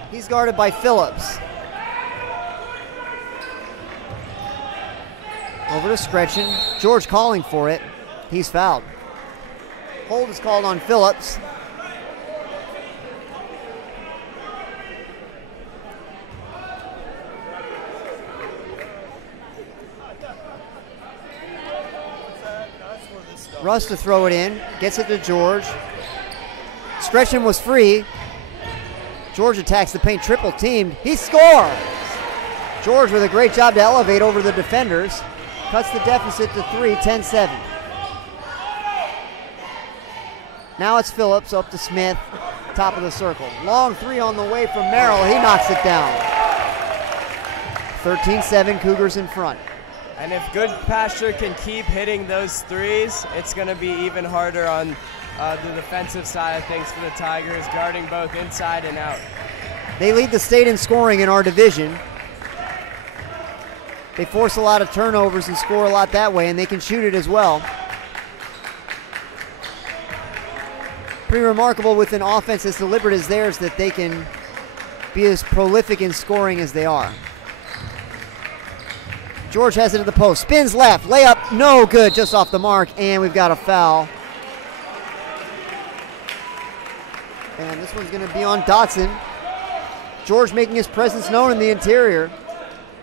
He's guarded by Phillips. Over to Scretchen. George calling for it. He's fouled. Hold is called on Phillips. Russ to throw it in. Gets it to George. Scretchen was free. George attacks the paint, triple teamed. He scores! George with a great job to elevate over the defenders. Cuts the deficit to 3, 10-7. Now it's Phillips up to Smith, top of the circle. Long three on the way from Merrill. He knocks it down. 13-7, Cougars in front. And if Goodpasture can keep hitting those threes, it's going to be even harder on the defensive side of things for the Tigers, guarding both inside and out. They lead the state in scoring in our division. They force a lot of turnovers and score a lot that way, and they can shoot it as well. Pretty remarkable with an offense as deliberate as theirs that they can be as prolific in scoring as they are. George has it at the post, spins left, layup, no good, just off the mark, and we've got a foul. And this one's going to be on Dotson. George making his presence known in the interior.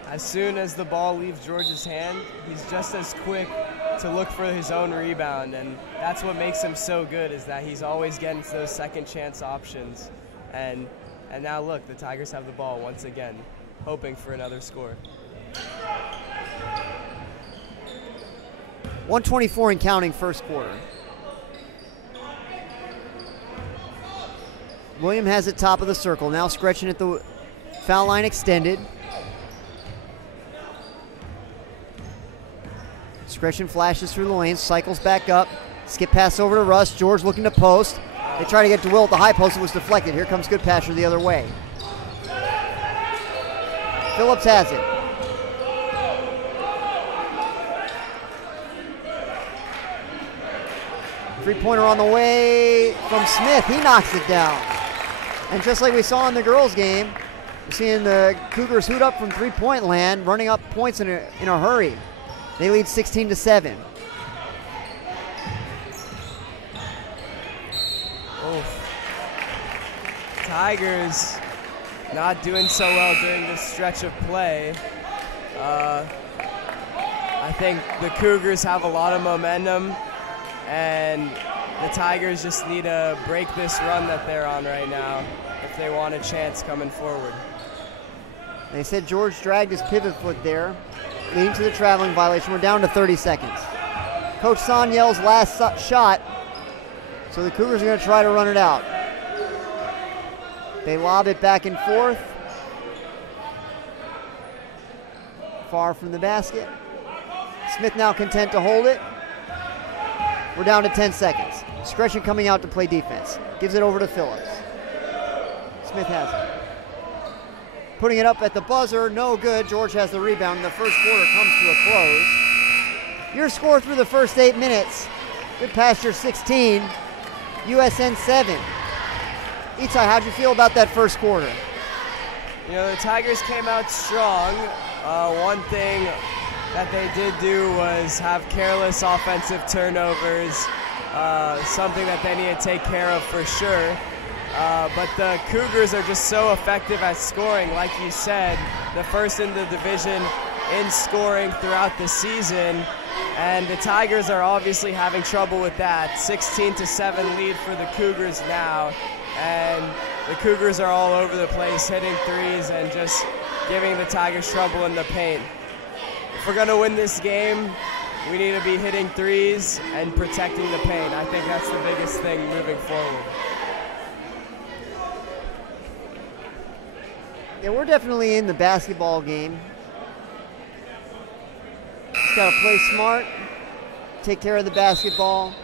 As soon as the ball leaves George's hand, he's just as quick to look for his own rebound, and that's what makes him so good, is that he's always getting to those second chance options. And now look, the Tigers have the ball once again, hoping for another score. 124 and counting, first quarter. William has it top of the circle. Now Scretchen at the foul line extended. Scretchen flashes through the lanes, cycles back up. Skip pass over to Russ. George looking to post. They try to get to Will at the high post. It was deflected. Here comes Goodpasture the other way. Phillips has it. Three-pointer on the way from Smith. He knocks it down. And just like we saw in the girls' game, we're seeing the Cougars hoot up from three-point land, running up points in a hurry. They lead 16-7. Tigers not doing so well during this stretch of play. I think the Cougars have a lot of momentum, and the Tigers just need to break this run that they're on right now if they want a chance coming forward. They said George dragged his pivot foot there, leading to the traveling violation. We're down to 30 seconds. Coach Son yells last shot, so the Cougars are going to try to run it out. They lob it back and forth. Far from the basket. Smith now content to hold it. We're down to 10 seconds. Scretchen coming out to play defense. Gives it over to Phillips. Smith has it. Putting it up at the buzzer, no good. George has the rebound, and the first quarter comes to a close. Your score through the first 8 minutes: Goodpasture 16, USN 7. Itai, how'd you feel about that first quarter? You know, the Tigers came out strong. One thing that they did do was have careless offensive turnovers, something that they need to take care of for sure. But the Cougars are just so effective at scoring. Like you said, the first in the division in scoring throughout the season, and the Tigers are obviously having trouble with that. 16-7 lead for the Cougars now, and the Cougars are all over the place, hitting threes and just giving the Tigers trouble in the paint. If we're going to win this game, we need to be hitting threes and protecting the paint. I think that's the biggest thing moving forward. Yeah, we're definitely in the basketball game. Just got to play smart, take care of the basketball,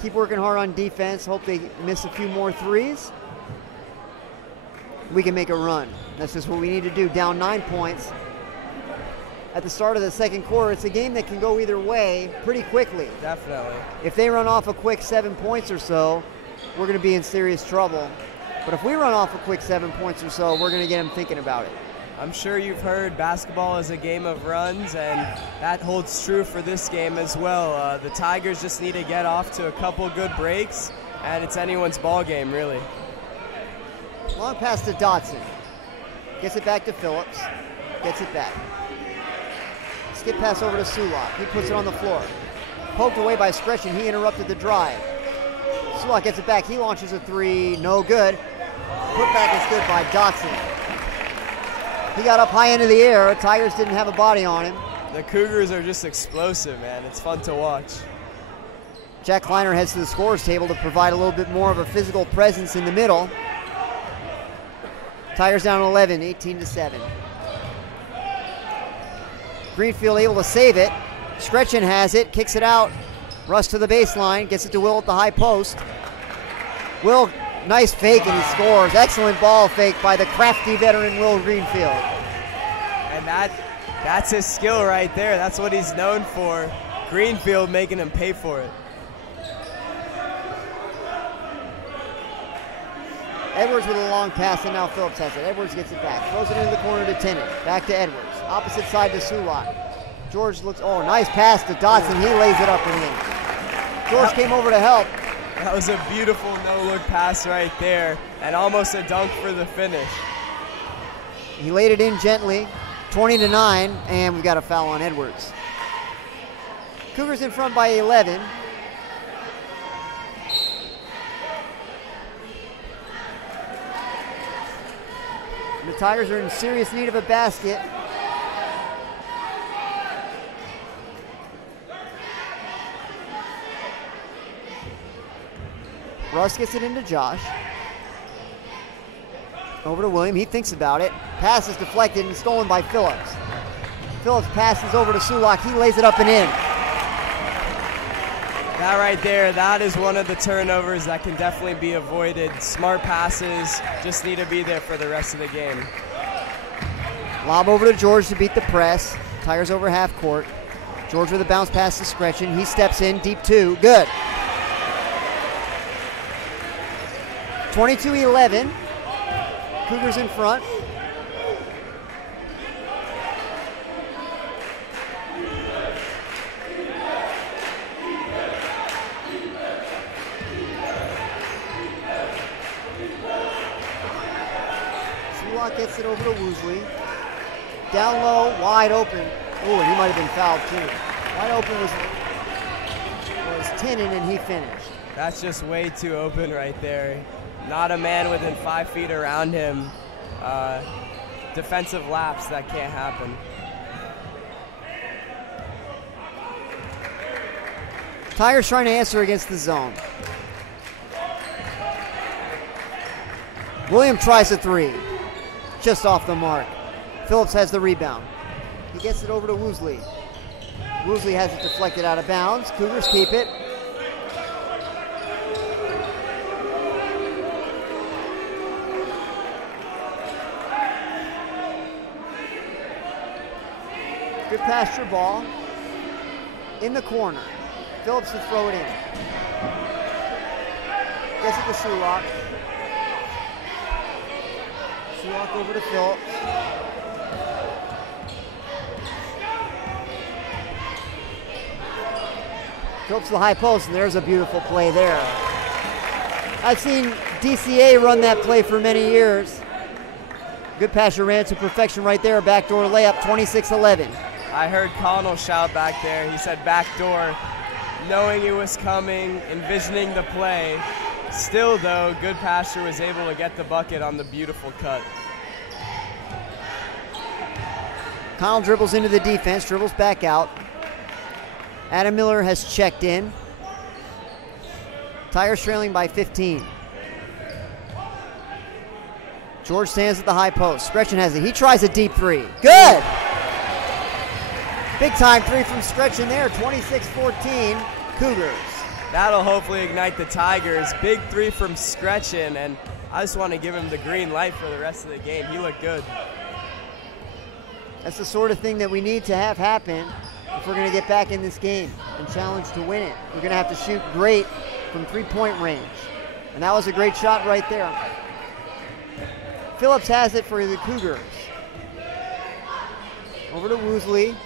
keep working hard on defense, hope they miss a few more threes. We can make a run. That's just what we need to do. Down 9 points at the start of the second quarter. It's a game that can go either way pretty quickly. Definitely. If they run off a quick 7 points or so, we're going to be in serious trouble. But if we run off a quick 7 points or so, we're going to get them thinking about it. I'm sure you've heard basketball is a game of runs, and that holds true for this game as well. The Tigers just need to get off to a couple good breaks, and it's anyone's ball game, really. Long pass to Dotson. Gets it back to Phillips. Gets it back. Skip pass over to Sulak. He puts it on the floor. Poked away by Scretchen. He interrupted the drive. Sulak gets it back. He launches a three. No good. Putback is good by Dotson. He got up high into the air. Tigers didn't have a body on him. The Cougars are just explosive, man. It's fun to watch. Jack Kleiner heads to the scorer's table to provide a little bit more of a physical presence in the middle. Tigers down 11, 18-7. Greenfield able to save it. Scretchen has it, kicks it out. Russ to the baseline, gets it to Will at the high post. Will, nice fake, and he scores. Excellent ball fake by the crafty veteran Will Greenfield. And that's his skill right there. That's what he's known for. Greenfield making him pay for it. Edwards with a long pass, and now Phillips has it. Edwards gets it back, throws it into the corner to Tennant. Back to Edwards. Opposite side to Sulak. George looks, nice pass to Dotson. He lays it up and in. George came over to help. That was a beautiful no-look pass right there, and almost a dunk for the finish. He laid it in gently, 20-9, and we've got a foul on Edwards. Cougars in front by 11. The Tigers are in serious need of a basket. Russ gets it into Josh. Over to William, he thinks about it. Pass is deflected and stolen by Phillips. Phillips passes over to Sulak, he lays it up and in. That right there, that is one of the turnovers that can definitely be avoided. Smart passes, just need to be there for the rest of the game. Lob over to George to beat the press. Tigers over half court. George with a bounce pass to Scretchen. He steps in, deep two, good. 22-11. Cougars in front. Sulak gets it over to Woosley. Down low, wide open. Oh, and he might have been fouled too. Wide open was Tennant, and he finished. That's just way too open right there. Not a man within 5 feet around him. Defensive lapse, that can't happen. Tigers trying to answer against the zone. William tries a three. Just off the mark. Phillips has the rebound. He gets it over to Woosley. Woosley has it deflected out of bounds. Cougars keep it. Goodpasture ball in the corner. Phillips to throw it in. Gets it to Sulak. Sulak over to Phillips. Phillips to the high post, and there's a beautiful play there. I've seen DCA run that play for many years. Goodpasture ran to perfection right there. Backdoor layup, 26-11. I heard Connell shout back there. He said backdoor, knowing it was coming, envisioning the play. Still, though, Goodpasture was able to get the bucket on the beautiful cut. Connell dribbles into the defense, dribbles back out. Adam Miller has checked in. Tigers trailing by 15. George stands at the high post. Scretchen has it. He tries a deep three. Good! Big time three from Scretchen there. 26-14, Cougars. That'll hopefully ignite the Tigers. Big three from Scretchen, and I just want to give him the green light for the rest of the game. He looked good. That's the sort of thing that we need to have happen if we're going to get back in this game and challenge to win it. We're going to have to shoot great from three-point range. And that was a great shot right there. Phillips has it for the Cougars. Over to Woosley.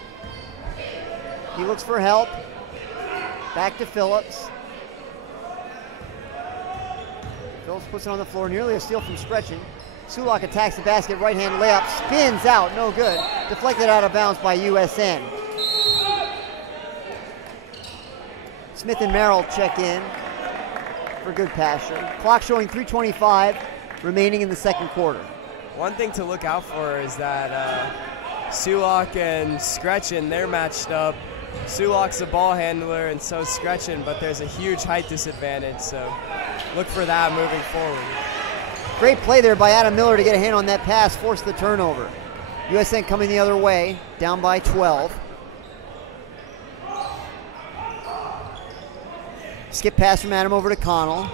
He looks for help. Back to Phillips. Phillips puts it on the floor. Nearly a steal from Scretchen. Sulak attacks the basket. Right-hand layup. Spins out. No good. Deflected out of bounds by USN. Smith and Merrill check in for Goodpasture. Clock showing 3:25 remaining in the second quarter. One thing to look out for is that Sulak and Scretchen, they're matched up. Sulak's a ball handler and so is Scretchen, but there's a huge height disadvantage, so look for that moving forward. Great play there by Adam Miller to get a hand on that pass, force the turnover. USN coming the other way, down by 12. Skip pass from Adam over to Connell.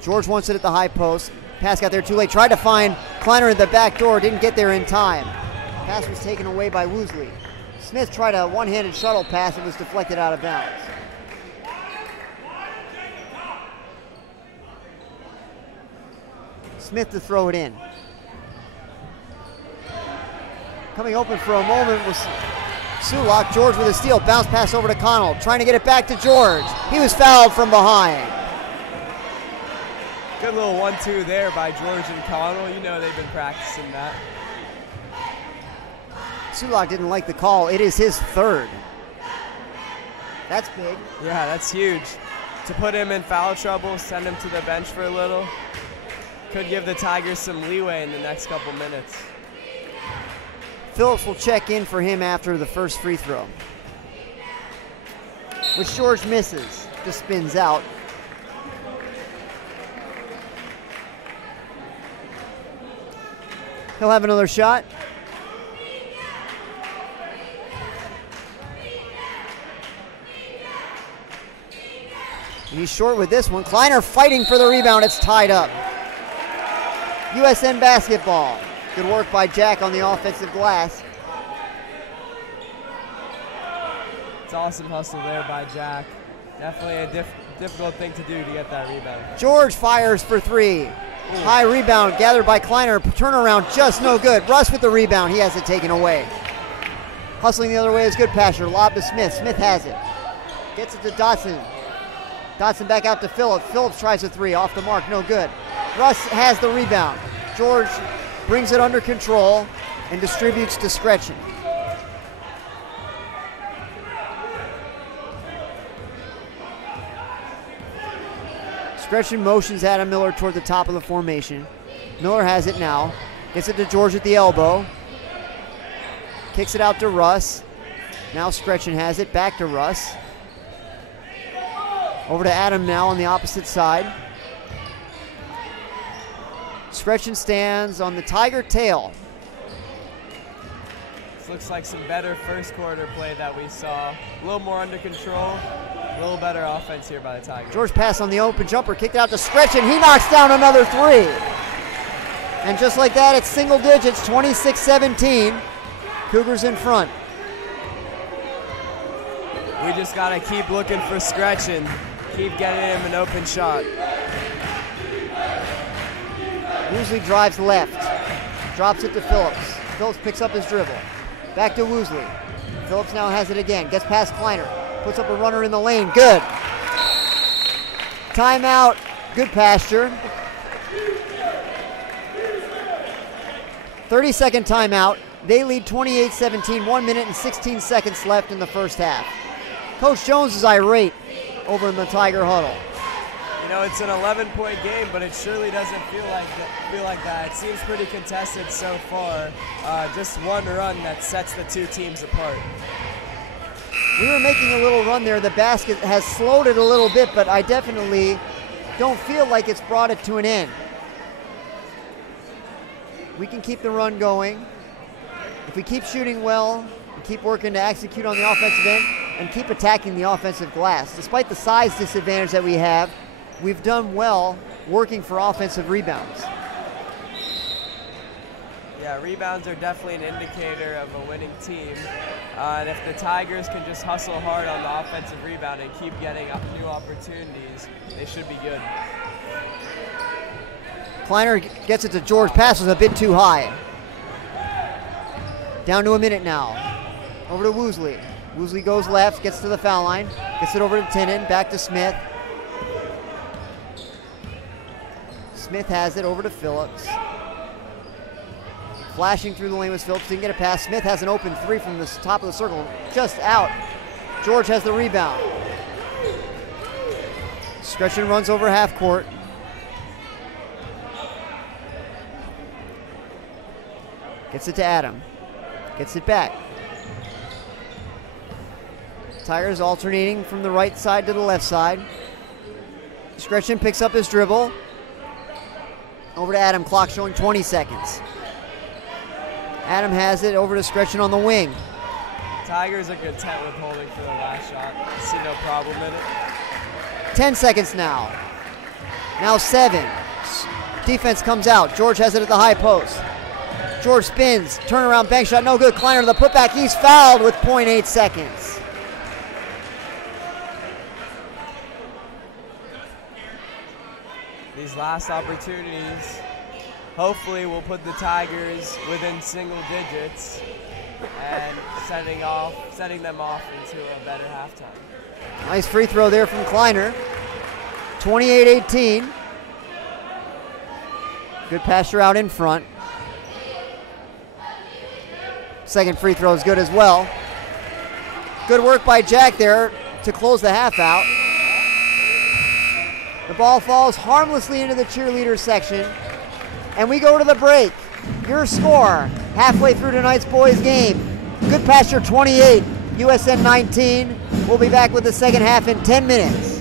George wants it at the high post. Pass got there too late. Tried to find Kleiner at the back door. Didn't get there in time. Pass was taken away by Woosley. Smith tried a one-handed shuttle pass and was deflected out of bounds. Smith to throw it in. Coming open for a moment was Sulak. George with a steal. Bounce pass over to Connell. Trying to get it back to George. He was fouled from behind. Good little 1-2 there by George and Connell. You know they've been practicing that. Sulak didn't like the call. It is his third. That's big. Yeah, that's huge. To put him in foul trouble, send him to the bench for a little, could give the Tigers some leeway in the next couple minutes. Phillips will check in for him after the first free throw, which George misses. Just spins out. He'll have another shot. He's short with this one. Kleiner fighting for the rebound. It's tied up. USN basketball. Good work by Jack on the offensive glass. It's awesome hustle there by Jack. Definitely a difficult thing to do to get that rebound. George fires for three. Ooh. High rebound gathered by Kleiner. Turnaround just no good. Russ with the rebound. He has it taken away. Hustling the other way is Goodpasture. Lob to Smith. Smith has it. Gets it to Dotson. Dotson back out to Phillips. Phillips tries a three. Off the mark. No good. Russ has the rebound. George brings it under control and distributes to Scretchen. Scretchen motions Adam Miller toward the top of the formation. Miller has it now. Gets it to George at the elbow. Kicks it out to Russ. Now Scretchen has it. Back to Russ. Over to Adam now on the opposite side. Scretchen stands on the Tiger tail. This looks like some better first quarter play that we saw. A little more under control. A little better offense here by the Tigers. George pass on the open jumper. Kicked out to Scretchen. He knocks down another three. And just like that, it's single digits, 26-17. Cougars in front. We just got to keep looking for Scretchen. Keep getting him an open shot. Woosley drives left. Drops it to Phillips. Phillips picks up his dribble. Back to Woosley. Phillips now has it again. Gets past Kleiner. Puts up a runner in the lane. Good. Timeout. Goodpasture. 30-second timeout. They lead 28-17. 1 minute and 16 seconds left in the first half. Coach Jones is irate over in the Tiger huddle. You know, it's an 11-point game, but it surely doesn't feel like that. It seems pretty contested so far. Just one run that sets the two teams apart. We were making a little run there. The basket has slowed it a little bit, but I definitely don't feel like it's brought it to an end. We can keep the run going. If we keep shooting well, and keep working to execute on the offensive end, and keep attacking the offensive glass. Despite the size disadvantage that we have, we've done well working for offensive rebounds. Yeah, rebounds are definitely an indicator of a winning team. And if the Tigers can just hustle hard on the offensive rebound and keep getting new opportunities, they should be good. Kleiner gets it to George. Pass was a bit too high. Down to a minute now. Over to Woosley. Woosley goes left, gets to the foul line. Gets it over to Tinnon, back to Smith. Smith has it over to Phillips. Flashing through the lane was Phillips, didn't get a pass. Smith has an open three from the top of the circle, just out. George has the rebound. Scretchen runs over half court. Gets it to Adam. Gets it back. Tigers alternating from the right side to the left side. Scretchen picks up his dribble. Over to Adam, clock showing 20 seconds. Adam has it over to Scretchen on the wing. Tigers are content with holding for the last shot. I see no problem in it. 10 seconds now. Now 7. Defense comes out. George has it at the high post. George spins, turnaround bank shot, no good. Kleiner to the putback. He's fouled with 0.8 seconds. These last opportunities hopefully will put the Tigers within single digits and setting them off into a better halftime. Nice free throw there from Kleiner. 28-18. Goodpasture out in front. Second free throw is good as well. Good work by Jack there to close the half out. The ball falls harmlessly into the cheerleader section. And we go to the break. Your score halfway through tonight's boys game. Goodpasture 28, USN 19. We'll be back with the second half in 10 minutes.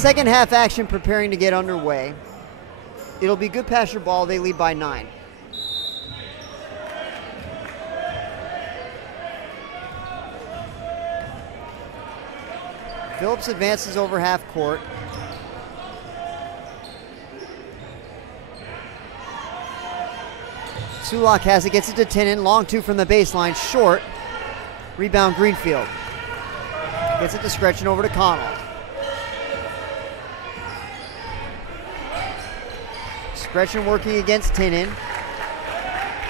Second half action preparing to get underway. It'll be Goodpasture ball. They lead by 9. Phillips advances over half court. Sulak has it, gets it to Tinen. Long 2 from the baseline, short. Rebound Greenfield. Gets it to Scretchen, over to Connell. Scretchen working against Tinen.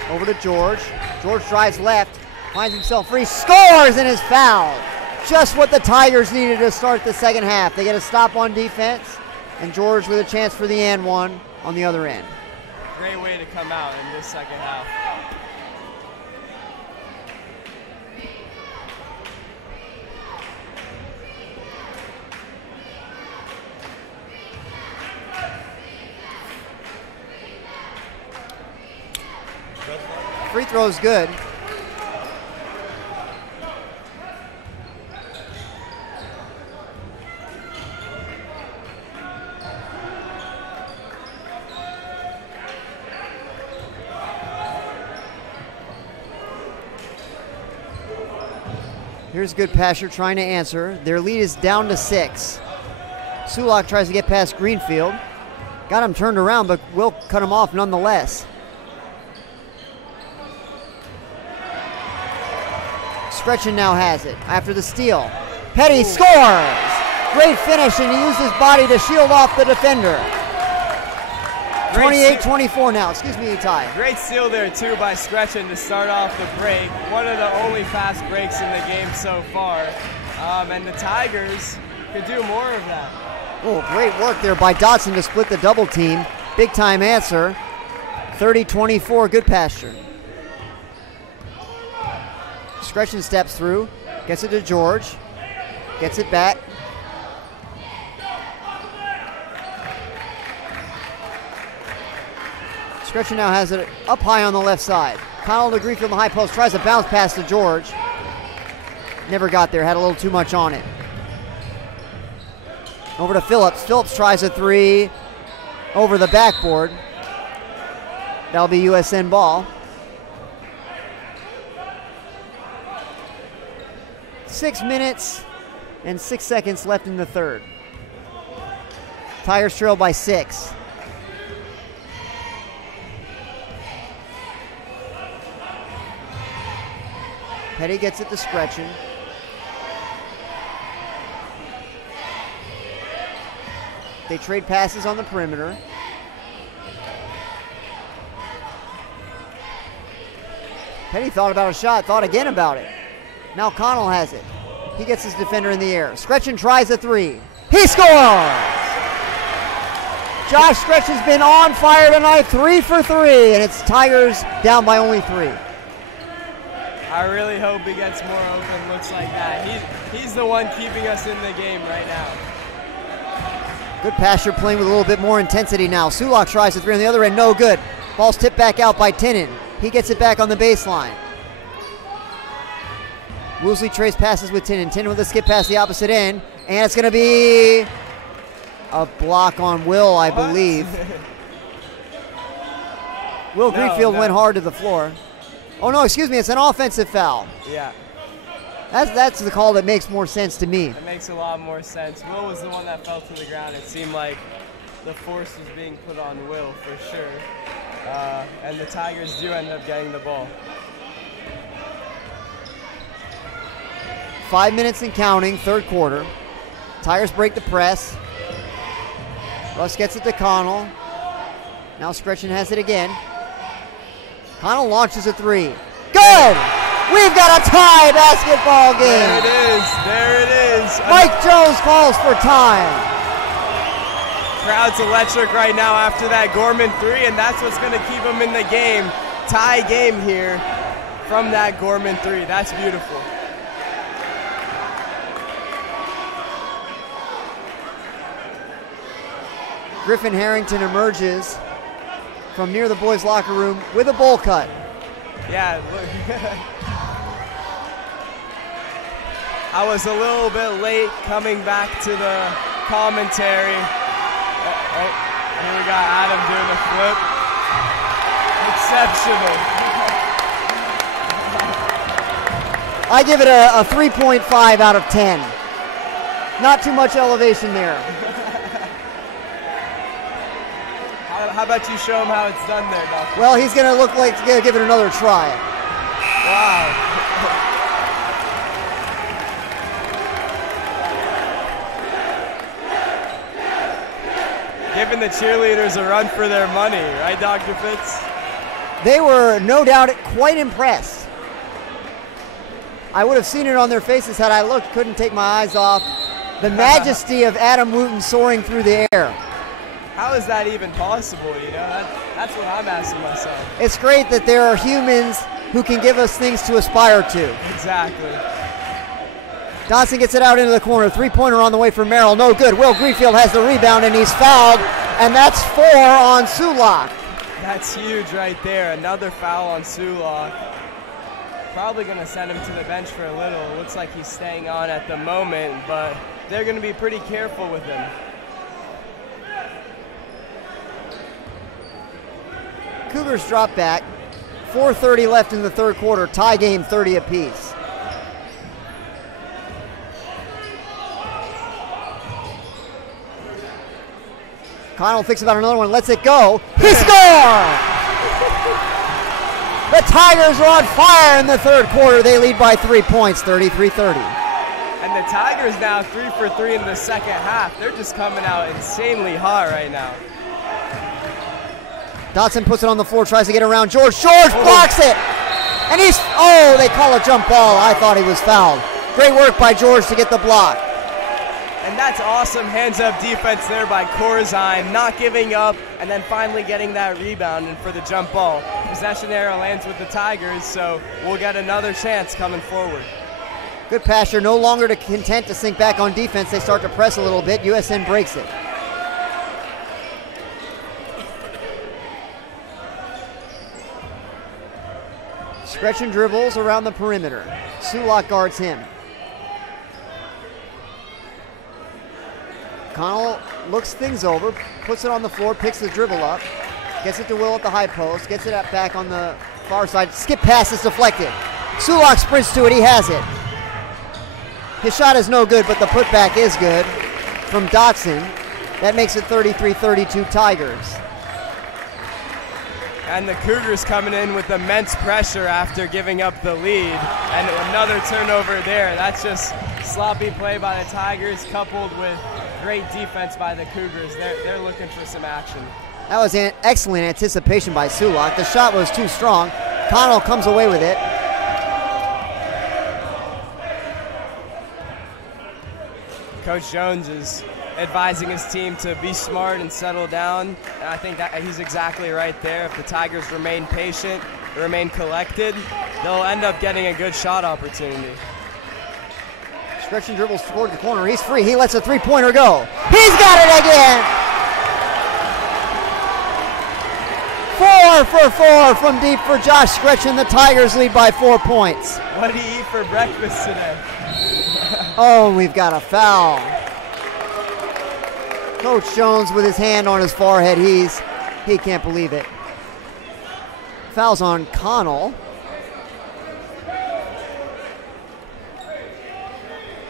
Over to George. George drives left, finds himself free, scores, and is fouled. Just what the Tigers needed to start the second half. They get a stop on defense, and George with a chance for the and one on the other end. Great way to come out in this second half. Free throw's good. Here's Goodpasture trying to answer. Their lead is down to 6. Sulak tries to get past Greenfield. Got him turned around, but will cut him off nonetheless. Scretchen now has it after the steal. Petty scores! Great finish, and he used his body to shield off the defender. 28-24 now. Excuse me, Ty. Great steal there, too, by Scretchen to start off the break. One of the only fast breaks in the game so far. And the Tigers could do more of that. Oh, great work there by Dotson to split the double team. Big time answer. 30-24, Goodpasture. Scretchen steps through, gets it to George, gets it back. Scretchen now has it up high on the left side. Connell to Greenfield in the high post, tries to bounce pass to George. Never got there, had a little too much on it. Over to Phillips. Phillips tries a 3 over the backboard. That'll be USN ball. 6 minutes and 6 seconds left in the third. Tigers trail by 6. Petty gets it to Scretchen. They trade passes on the perimeter. Petty thought about a shot, thought again about it. Now Connell has it. He gets his defender in the air. Scretchen tries a 3. He scores! Josh Scretchen's been on fire tonight, 3 for 3, and it's Tigers down by only 3. I really hope he gets more open looks like that. He's the one keeping us in the game right now. Goodpasture playing with a little bit more intensity now. Sulak tries a 3 on the other end, no good. Ball's tipped back out by Tinen. He gets it back on the baseline. Woosley trades passes with Tinen. Tinen with a skip past the opposite end, and it's going to be a block on Will, I believe. Will Greenfield went hard to the floor. Oh, no, excuse me, it's an offensive foul. Yeah. That's the call that makes more sense to me. It makes a lot more sense. Will was the one that fell to the ground. It seemed like the force was being put on Will for sure. And the Tigers do end up getting the ball. 5 minutes and counting, third quarter. Tigers break the press. Russ gets it to Connell. Now Scretchen has it again. Connell launches a 3. Good! We've got a tie basketball game. There it is. Mike Jones calls for time. Crowd's electric right now after that Gorman 3, and that's what's going to keep them in the game. Tie game here from that Gorman 3. That's beautiful. Griffin Harrington emerges from near the boys' locker room with a bowl cut. Yeah, look. I was a little bit late coming back to the commentary. Here we got Adam doing a flip. Exceptional. I give it a 3.5 out of 10. Not too much elevation there. How about you show him how it's done there, Doctor? Well, he's going to look like he's going to give it another try. Wow. Giving the cheerleaders a run for their money, right, Dr. Fitz? They were no doubt quite impressed. I would have seen it on their faces had I looked, couldn't take my eyes off the majesty of Adam Wooten soaring through the air. How is that even possible, you know? That's what I'm asking myself. It's great that there are humans who can give us things to aspire to. Exactly. Dodson gets it out into the corner. Three-pointer on the way for Merrill. No good. Will Greenfield has the rebound, and he's fouled, and that's 4 on Sulak. That's huge right there. Another foul on Sulak. Probably going to send him to the bench for a little. Looks like he's staying on at the moment, but they're going to be pretty careful with him. Cougars drop back. 4:30 left in the third quarter. Tie game, 30 apiece. Connell thinks about another one, lets it go. He scores! The Tigers are on fire in the third quarter. They lead by 3 points, 33-30. And the Tigers now 3 for 3 in the second half. They're just coming out insanely hot right now. Dodson puts it on the floor, tries to get around George. George blocks it! And they call a jump ball. I thought he was fouled. Great work by George to get the block. And that's awesome hands-up defense there by Corzine, not giving up, and then finally getting that rebound and for the jump ball. Possession arrow lands with the Tigers, so we'll get another chance coming forward. Goodpasture no longer content to sink back on defense. They start to press a little bit. USN breaks it. Stretch dribbles around the perimeter. Sulak guards him. Connell looks things over, puts it on the floor, picks the dribble up, gets it to Will at the high post, gets it up back on the far side. Skip pass is deflected. Sulak sprints to it, he has it. His shot is no good, but the putback is good from Dotson. That makes it 33-32 Tigers. And the Cougars coming in with immense pressure after giving up the lead. And another turnover there. That's just sloppy play by the Tigers coupled with great defense by the Cougars. They're looking for some action. That was an excellent anticipation by Sulak. The shot was too strong. Connell comes away with it. Coach Jones is advising his team to be smart and settle down. And I think that he's exactly right there. If the Tigers remain patient, remain collected, they'll end up getting a good shot opportunity. Stretch and dribbles toward the corner. He's free. He lets a three-pointer go. He's got it again! 4 for 4 from deep for Josh Stretchen. The Tigers lead by 4 points. What did he eat for breakfast today? Oh, we've got a foul. Coach Jones with his hand on his forehead. He can't believe it. Foul's on Connell.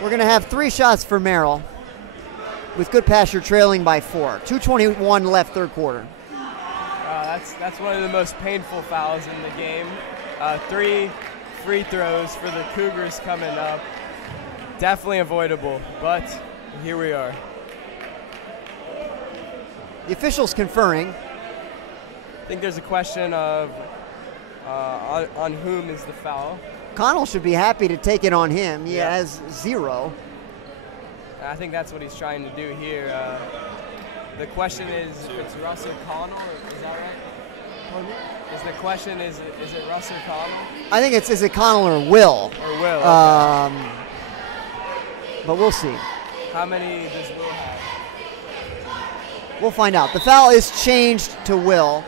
We're going to have 3 shots for Merrill, with Goodpasture trailing by 4. 2:21 left third quarter. That's one of the most painful fouls in the game. 3 free throws for the Cougars coming up. Definitely avoidable, but here we are. The officials conferring. I think there's a question of on whom is the foul. Connell should be happy to take it on him. He has 0. I think that's what he's trying to do here. The question is if it's Russell Connell, is that right? Is the question is it Russell Connell? I think is it Connell or Will? Or Will. Okay. But we'll see. How many does Will have? We'll find out. The foul is changed to Will.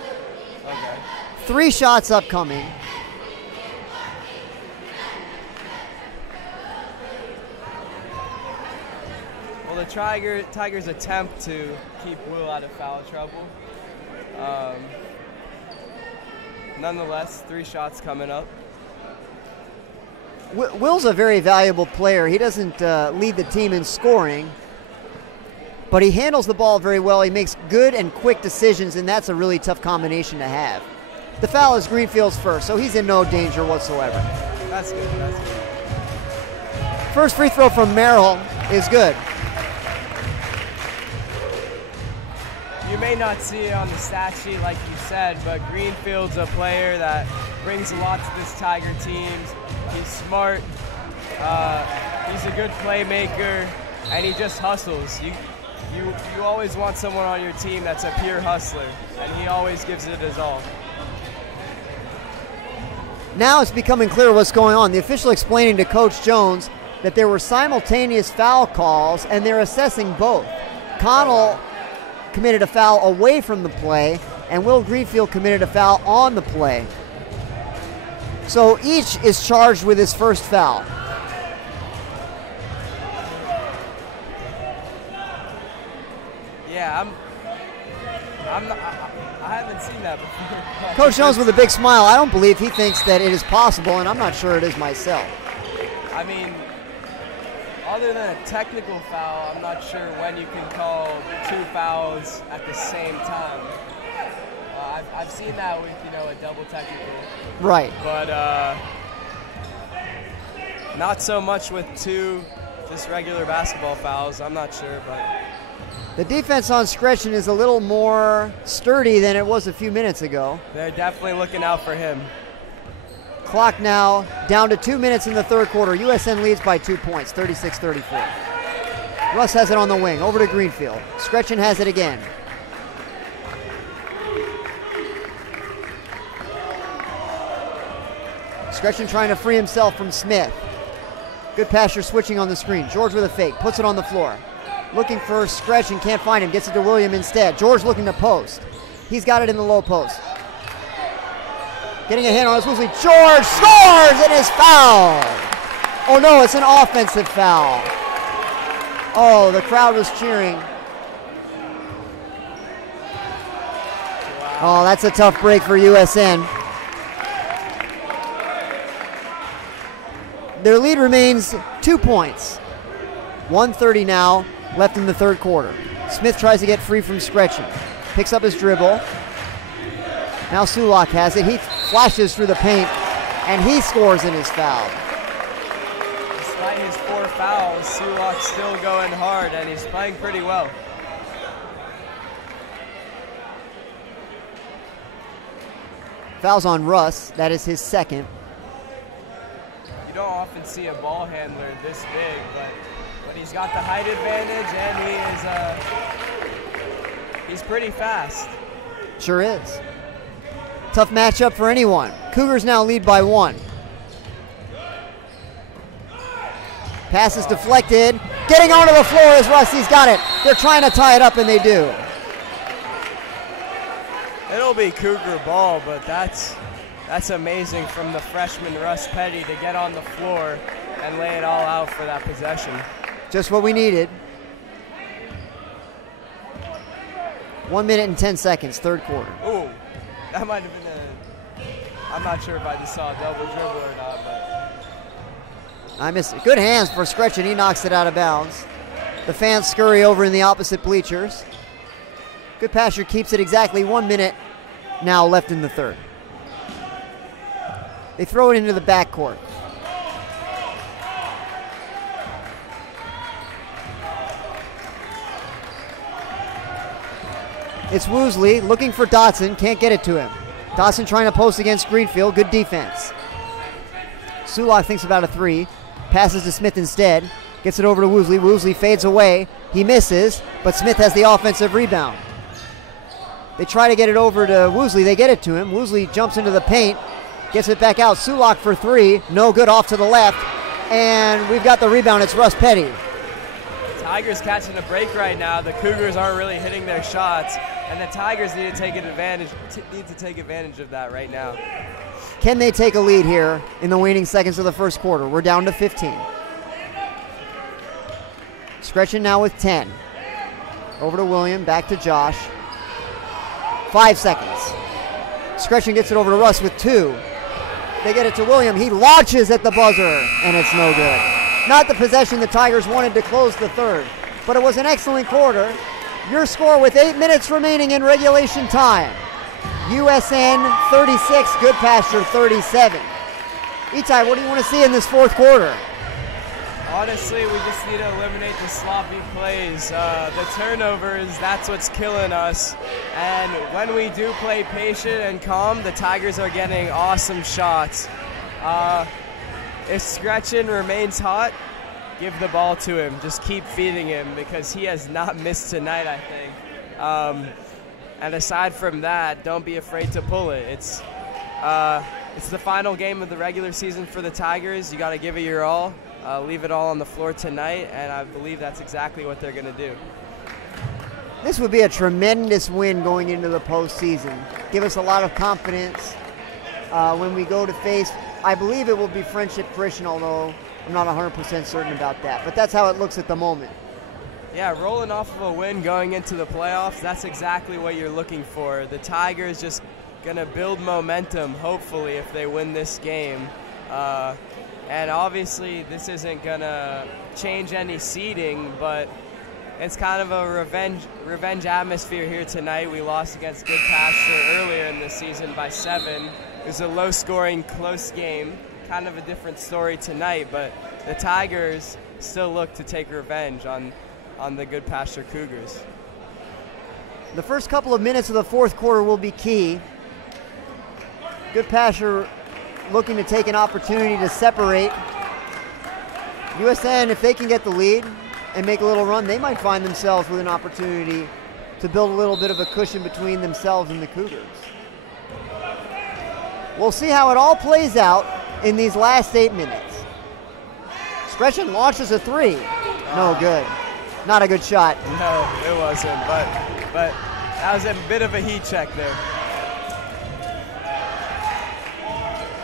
Okay. 3 shots upcoming. Well, the Tigers attempt to keep Will out of foul trouble. Nonetheless, 3 shots coming up. Will's a very valuable player. He doesn't lead the team in scoring, but he handles the ball very well. He makes good and quick decisions, and that's a really tough combination to have. The foul is Greenfield's first, so he's in no danger whatsoever. That's good. That's good. First free throw from Merrill is good. You may not see it on the stat sheet like you said, but Greenfield's a player that brings a lot to this Tiger team. He's smart, he's a good playmaker, and he just hustles. You always want someone on your team that's a pure hustler, and he always gives it his all. Now it's becoming clear what's going on. The official explaining to Coach Jones that there were simultaneous foul calls, and they're assessing both. Connell committed a foul away from the play, and Will Greenfield committed a foul on the play. So each is charged with his first foul. Yeah, I haven't seen that before. Coach Jones with a big smile. I don't believe he thinks that it is possible, and I'm not sure it is myself. I mean, other than a technical foul, I'm not sure when you can call 2 fouls at the same time. I've seen that with, a double technical. Right. But not so much with 2 just regular basketball fouls. I'm not sure, but the defense on Scretchen is a little more sturdy than it was a few minutes ago. they're definitely looking out for him. Clock now down to 2 minutes in the third quarter. USN leads by 2 points, 36-34. Russ has it on the wing, over to Greenfield. Scretchen has it again. Scretchen trying to free himself from Smith. Goodpasture switching on the screen. George with a fake, puts it on the floor. Looking for Scretchen, can't find him, gets it to William instead. George looking to post. He's got it in the low post. Getting a hand on his Woosley. George scores and is fouled. Oh no, it's an offensive foul. Oh, the crowd was cheering. Oh, that's a tough break for USN. Their lead remains 2 points. 1:30 now left in the third quarter. Smith tries to get free from Scretchen. Picks up his dribble. Now Sulak has it. He flashes through the paint, and he scores and is fouled. Despite his 4 fouls, Sulak's still going hard, and he's playing pretty well. Fouls on Russ. That is his second. You don't often see a ball handler this big, but he's got the height advantage, and he's pretty fast. Sure is. Tough matchup for anyone. Cougars now lead by 1. Pass is deflected. Getting onto the floor as Rusty's got it. They're trying to tie it up, and they do. It'll be Cougar ball, but that's amazing from the freshman Russ Petty to get on the floor and lay it all out for that possession. Just what we needed. 1 minute and 10 seconds, third quarter. Ooh, that might have been I'm not sure if I just saw a double dribble or not, but I missed it. Good hands for Scretchen. He knocks it out of bounds. The fans scurry over in the opposite bleachers. Goodpasture keeps it exactly 1 minute now left in the third. They throw it into the backcourt. It's Woosley looking for Dotson, can't get it to him. Dotson trying to post against Greenfield, good defense. Sulak thinks about a 3, passes to Smith instead, gets it over to Woosley. Woosley fades away, he misses, but Smith has the offensive rebound. They try to get it over to Woosley, they get it to him. Woosley jumps into the paint, gets it back out. Sulak for 3, no good, off to the left, and we've got the rebound, it's Russ Petty. Tigers catching a break right now. The Cougars aren't really hitting their shots, and the Tigers need to take advantage of that right now. Can they take a lead here in the waning seconds of the first quarter? We're down to 15. Scretchen now with 10. Over to William, back to Josh. 5 seconds. Scretchen gets it over to Russ with 2. They get it to William. He launches at the buzzer, and it's no good. Not the possession the Tigers wanted to close the third, but it was an excellent quarter. Your score with 8 minutes remaining in regulation time. USN 36, Goodpasture 37. Itai, what do you want to see in this fourth quarter? Honestly, we just need to eliminate the sloppy plays. The turnovers, that's what's killing us. And when we do play patient and calm, the Tigers are getting awesome shots. If Scretchen remains hot, give the ball to him. Just keep feeding him because he has not missed tonight, I think. And aside from that, don't be afraid to pull it. It's the final game of the regular season for the Tigers. You got to give it your all. Leave it all on the floor tonight, and I believe that's exactly what they're going to do. This would be a tremendous win going into the postseason. Give us a lot of confidence when we go to face, I believe it will be Friendship Christian, although I'm not 100% certain about that. But that's how it looks at the moment. Yeah, rolling off of a win going into the playoffs, that's exactly what you're looking for. The Tigers just going to build momentum, hopefully, if they win this game. And obviously, this isn't going to change any seeding, but it's kind of a revenge atmosphere here tonight. We lost against Goodpasture earlier in the season by 7. It was a low-scoring, close game. Kind of a different story tonight, but the Tigers still look to take revenge on the Goodpasture Cougars. The first couple of minutes of the fourth quarter will be key. Goodpasture looking to take an opportunity to separate. USN, if they can get the lead and make a little run, they might find themselves with an opportunity to build a little bit of a cushion between themselves and the Cougars. We'll see how it all plays out in these last 8 minutes. Scretchen launches a 3. No good. Not a good shot. No, it wasn't, but that was a bit of a heat check there.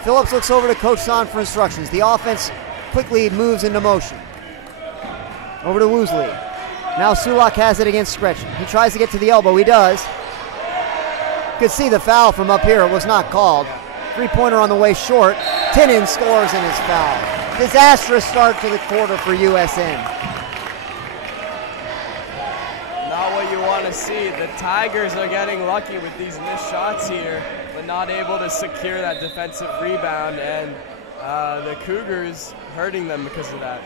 Phillips looks over to Coach Son for instructions. The offense quickly moves into motion. Over to Woosley. Now Sulak has it against Scretchen. He tries to get to the elbow. He does. You could see the foul from up here. It was not called. Three-pointer on the way short. Tinnen scores in his foul. Disastrous start to the quarter for USN. Not what you want to see. The Tigers are getting lucky with these missed shots here, but not able to secure that defensive rebound, and the Cougars hurting them because of that.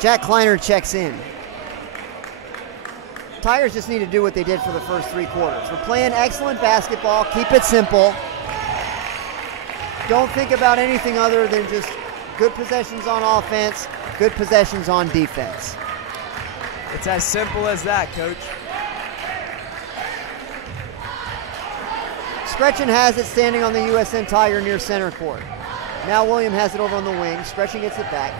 Jack Kleiner checks in. Tigers just need to do what they did for the first 3 quarters. We're playing excellent basketball. Keep it simple. Don't think about anything other than just good possessions on offense, good possessions on defense. It's as simple as that, Coach. Scretchen has it standing on the USN Tiger near center court. Now William has it over on the wing. Scretchen gets it back.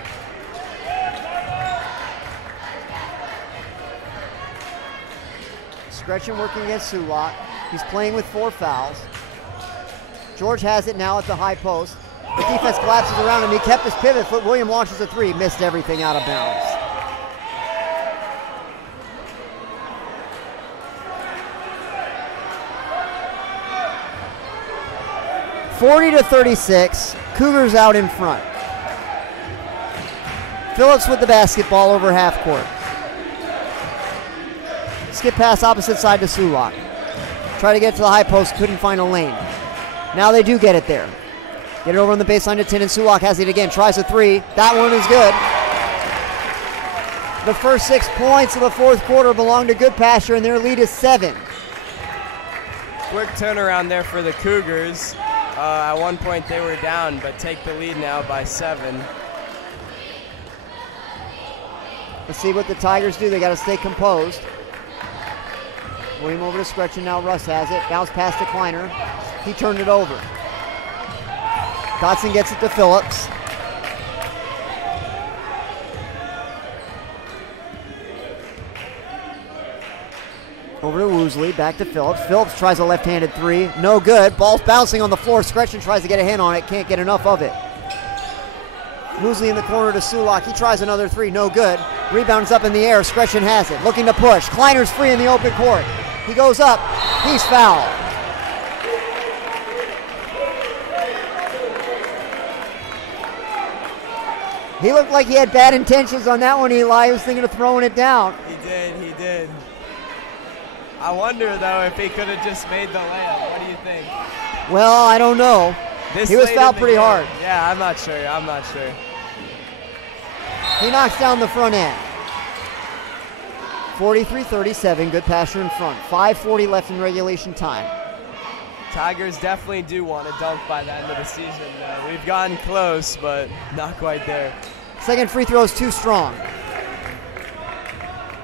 Scretchen working against Sulak. He's playing with 4 fouls. George has it now at the high post. The defense collapses around him. He kept his pivot foot. William launches a 3. Missed everything out of bounds. (40-36). Cougars out in front. Phillips with the basketball over half court. Skip pass opposite side to Sulak. Try to get to the high post, couldn't find a lane. Now they do get it there. Get it over on the baseline to Tinnen. Sulak has it again, tries a 3. That one is good. The first 6 points of the fourth quarter belong to Goodpasture, and their lead is 7. Quick turnaround there for the Cougars. At one point they were down, but take the lead now by 7. Let's see what the Tigers do. They got to stay composed. William over to Scretchen. Now Russ has it. Bounce pass to Kleiner. He turned it over. Dotson gets it to Phillips. Over to Woosley. Back to Phillips. Phillips tries a left-handed 3. No good. Ball's bouncing on the floor. Scretchen tries to get a hand on it. Can't get enough of it. Woosley in the corner to Sulak. He tries another three, no good. Rebounds up in the air. Skretchen has it. Looking to push. Kleiner's free in the open court. He goes up. He's fouled. He looked like he had bad intentions on that one, Eli. He was thinking of throwing it down. He did. I wonder, though, if he could have just made the layup. What do you think? Well, I don't know. He was fouled pretty hard. Yeah, I'm not sure. He knocks down the front end. 43-37, Goodpasture in front. 5:40 left in regulation time. Tigers definitely do want to dunk by the end of the season. We've gotten close, but not quite there. Second free throw is too strong.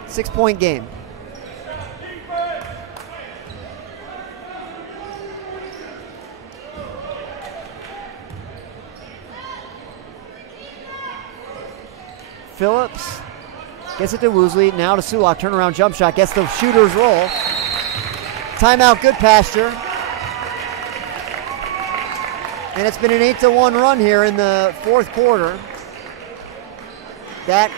6-point game. Phillips gets it to Woosley, now to Sulak, turnaround jump shot, gets the shooter's roll. Timeout, Goodpasture. And it's been an 8-1 run here in the fourth quarter. That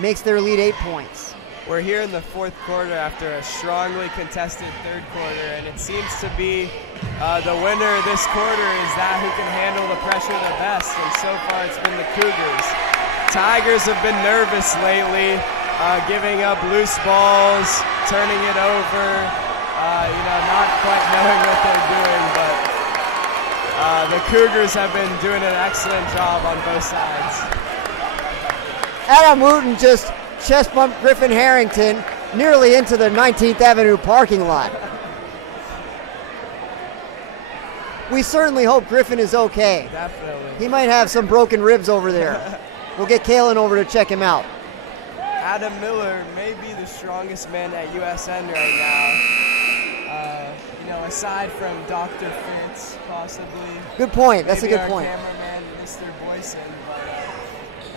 makes their lead 8 points. We're here in the fourth quarter after a strongly contested third quarter, and it seems to be the winner this quarter is that who can handle the pressure the best, and so far it's been the Cougars. Tigers have been nervous lately, giving up loose balls, turning it over, not quite knowing what they're doing, but the Cougars have been doing an excellent job on both sides. Adam Wooten just chest bumped Griffin Harrington nearly into the 19th Avenue parking lot. We certainly hope Griffin is okay. Definitely. He might have some broken ribs over there. We'll get Kalen over to check him out. Adam Miller may be the strongest man at USN right now. Aside from Dr. Fitz, possibly. Good point. That's maybe a good point. Cameraman, Mr. Boyson,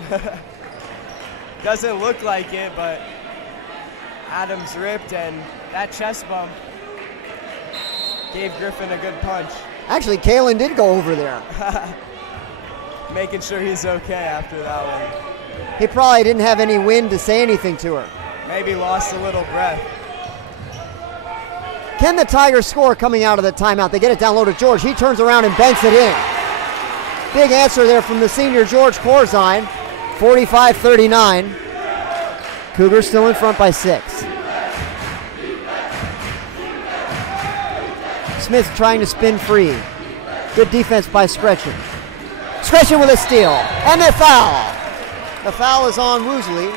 but doesn't look like it. But Adam's ripped, and that chest bump gave Griffin a good punch. Actually, Kalen did go over there. Making sure he's okay after that one. He probably didn't have any wind to say anything to her. Maybe lost a little breath. Can the Tigers score coming out of the timeout? They get it down low to George. He turns around and banks it in. Big answer there from the senior George Corzine. 45-39. Cougars still in front by 6. Smith trying to spin free. Good defense by Skretchen. Skretchen with a steal. And the foul. The foul is on Woosley.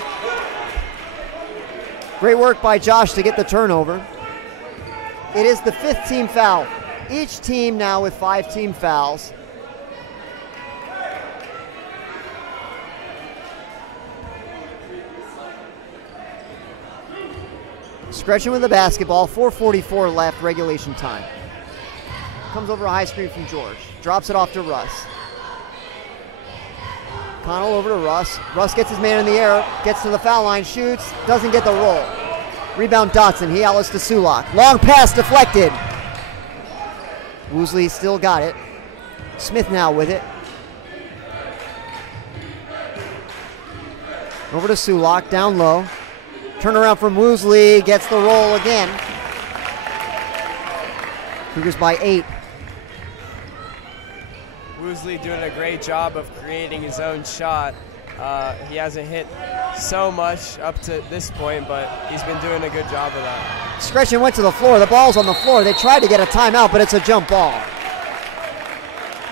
Great work by Josh to get the turnover. It is the 5th team foul. Each team now with 5 team fouls. Skretchen with the basketball. 4:44 left, regulation time. Comes over a high screen from George. Drops it off to Russ. Connell over to Russ. Russ gets his man in the air, gets to the foul line, shoots, doesn't get the roll. Rebound Dotson, he outlets to Sulak. Long pass deflected. Woosley still got it. Smith now with it. Over to Sulak, down low. Turnaround from Woosley, gets the roll again. Cougars by 8. Woosley doing a great job of creating his own shot. He hasn't hit so much up to this point, but he's been doing a good job of that. Skretchen went to the floor. The ball's on the floor. They tried to get a timeout, but it's a jump ball.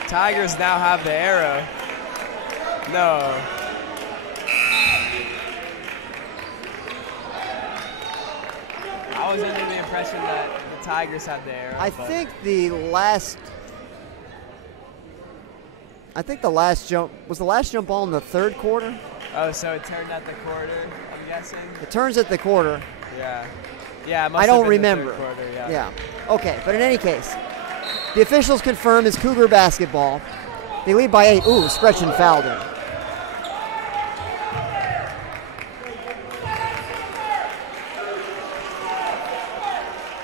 Tigers now have the arrow. No. I was under the impression that the Tigers had the arrow. I think the last jump was the last jump ball in the third quarter. Oh, so it turned at the quarter, I'm guessing? It turns at the quarter. Yeah. Yeah, it must I don't have been remember. The third quarter, Yeah. Okay, but in any case, the officials confirm it's Cougar basketball. They lead by 8. Ooh, Skretchen fouled him.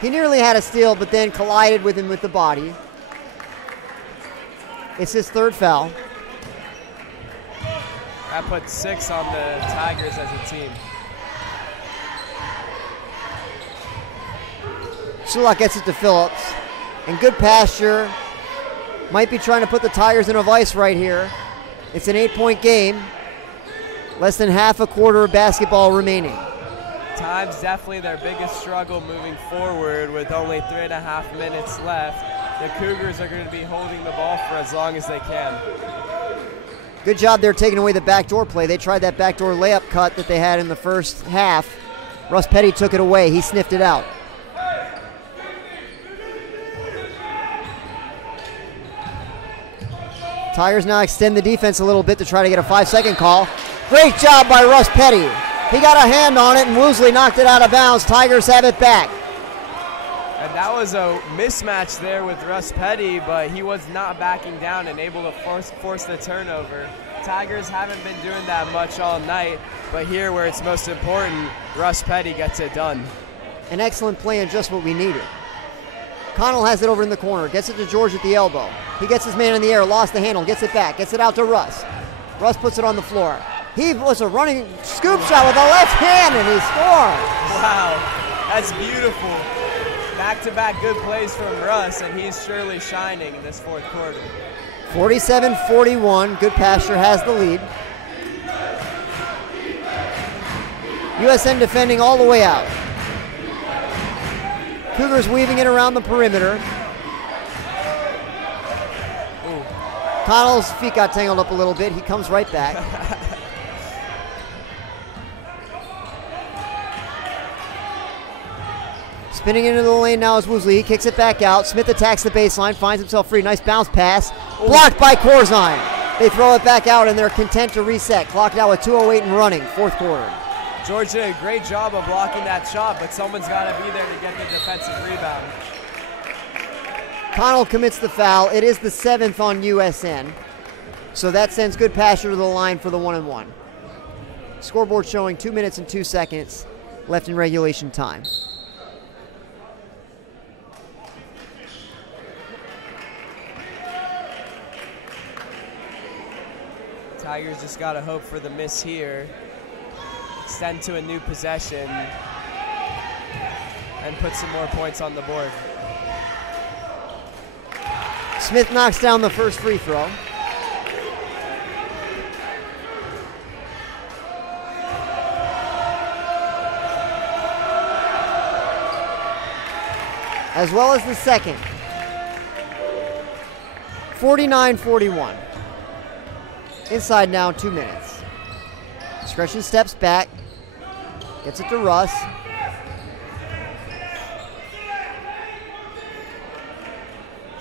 He nearly had a steal, but then collided with him with the body. It's his 3rd foul. That puts 6 on the Tigers as a team. Sulak gets it to Phillips. And Goodpasture might be trying to put the Tigers in a vice right here. It's an 8-point game. Less than half a quarter of basketball remaining. Time's definitely their biggest struggle moving forward with only 3.5 minutes left. The Cougars are going to be holding the ball for as long as they can. Good job there taking away the backdoor play. They tried that backdoor layup cut that they had in the first half. Russ Petty took it away. He sniffed it out. Tigers now extend the defense a little bit to try to get a 5-second call. Great job by Russ Petty. He got a hand on it and Woosley knocked it out of bounds. Tigers have it back. And that was a mismatch there with Russ Petty, but he was not backing down and able to force the turnover. Tigers haven't been doing that much all night, but here where it's most important, Russ Petty gets it done. An excellent play and just what we needed. Connell has it over in the corner, gets it to George at the elbow. He gets his man in the air, lost the handle, gets it back, gets it out to Russ. Russ puts it on the floor. He was a running scoop shot with the left hand and he scores. Wow, that's beautiful. Back-to-back good plays from Russ, and he's surely shining in this fourth quarter. 47-41, Goodpasture has the lead. USN defending all the way out. Cougars weaving it around the perimeter. Ooh. Connell's feet got tangled up a little bit. He comes right back. Spinning into the lane now is Woosley. He kicks it back out. Smith attacks the baseline, finds himself free. Nice bounce pass. Blocked by Corzine. They throw it back out and they're content to reset. Clock now with 2:08 and running, fourth quarter. George did a great job of blocking that shot, but someone's got to be there to get the defensive rebound. Connell commits the foul. It is the 7th on USN. So that sends Goodpasture to the line for the 1-and-1. Scoreboard showing 2 minutes and 2 seconds left in regulation time. Tigers just got to hope for the miss here. Extend to a new possession and put some more points on the board. Smith knocks down the first free throw. As well as the second. 49-41. Inside now, 2 minutes. Discretion steps back. Gets it to Russ.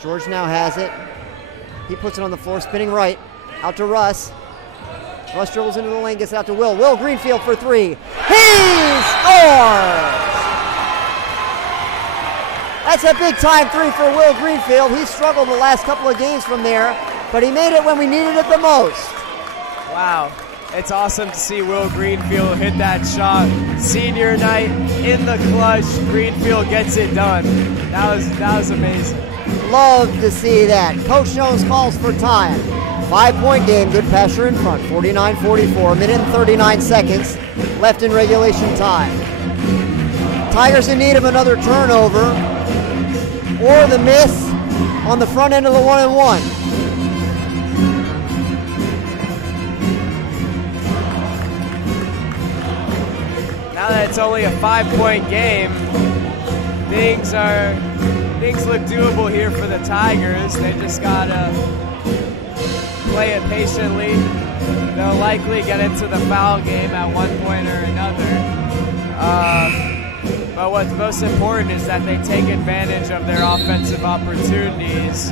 George now has it. He puts it on the floor, spinning right. Out to Russ. Russ dribbles into the lane, gets it out to Will. Will Greenfield for 3. He scores! That's a big time 3 for Will Greenfield. He struggled the last couple of games from there, but he made it when we needed it the most. Wow. It's awesome to see Will Greenfield hit that shot. Senior night in the clutch. Greenfield gets it done. That was amazing. Love to see that. Coach Jones calls for time. 5-point game, Goodpasture in front. 49-44, a minute and 39 seconds left in regulation time. Tigers in need of another turnover or the miss on the front end of the 1-and-1. Now that it's only a 5-point game, things look doable here for the Tigers. They just gotta play it patiently. They'll likely get into the foul game at one point or another. But what's most important is that they take advantage of their offensive opportunities,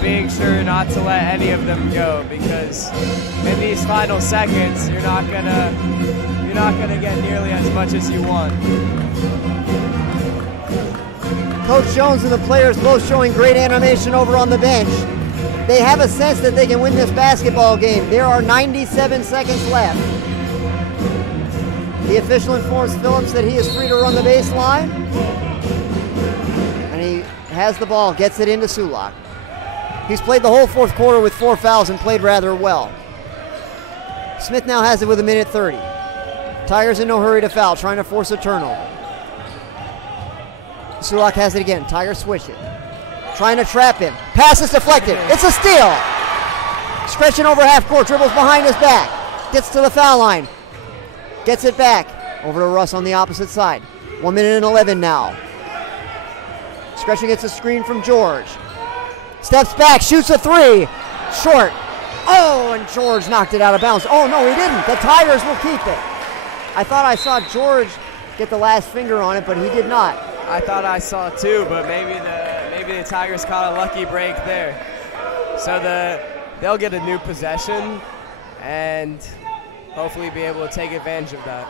being sure not to let any of them go, because in these final seconds, you're not gonna get nearly as much as you want. Coach Jones and the players both showing great animation over on the bench. They have a sense that they can win this basketball game. There are 97 seconds left. The official informs Phillips that he is free to run the baseline. And he has the ball, gets it into Sulak. He's played the whole fourth quarter with 4 fouls and played rather well. Smith now has it with 1:30. Tigers in no hurry to foul, trying to force a turnover. Sulak has it again. Tigers switch it. Trying to trap him. Pass is deflected. It's a steal. Scratching over half court, dribbles behind his back. Gets to the foul line. Gets it back. Over to Russ on the opposite side. 1:11 now. Scratching gets a screen from George. Steps back, shoots a three. Short. Oh, and George knocked it out of bounds. Oh, no, he didn't. The Tigers will keep it. I thought I saw George get the last finger on it, but he did not. I thought I saw it too, but maybe the Tigers caught a lucky break there. So they'll get a new possession and hopefully be able to take advantage of that.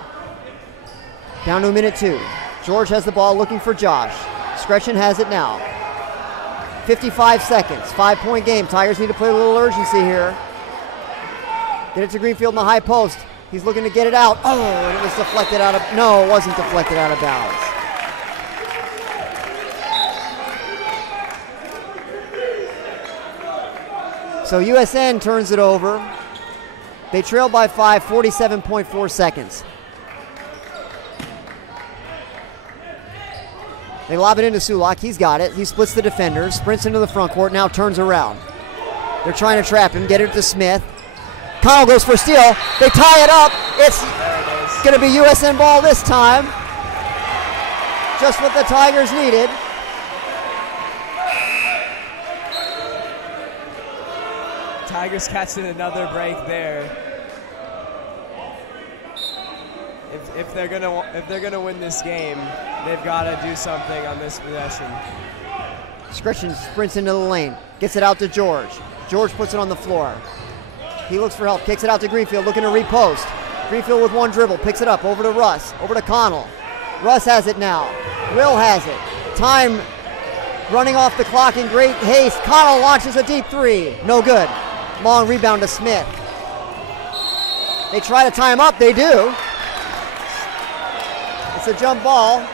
Down to 1:02. George has the ball looking for Josh. Scretchen has it now. 55 seconds. 5-point game. Tigers need to play a little urgency here. Get it to Greenfield in the high post. He's looking to get it out. Oh, and it was deflected out of... No, it wasn't deflected out of bounds. So USN turns it over. They trail by 5, 47.4 seconds. They lob it into Sulak. He's got it. He splits the defenders, sprints into the front court, now turns around. They're trying to trap him, get it to Smith. Connell goes for steal. They tie it up. It's going to be USN ball this time. Just what the Tigers needed. Tigers catching another break there. If they're gonna win this game, they've got to do something on this possession. Scritchen sprints into the lane, gets it out to George. George puts it on the floor. He looks for help, kicks it out to Greenfield, looking to repost. Greenfield with one dribble, picks it up, over to Russ, over to Connell. Russ has it now. Will has it. Time running off the clock in great haste. Connell launches a deep three. No good. Long rebound to Smith. They try to tie him up. They do. It's a jump ball.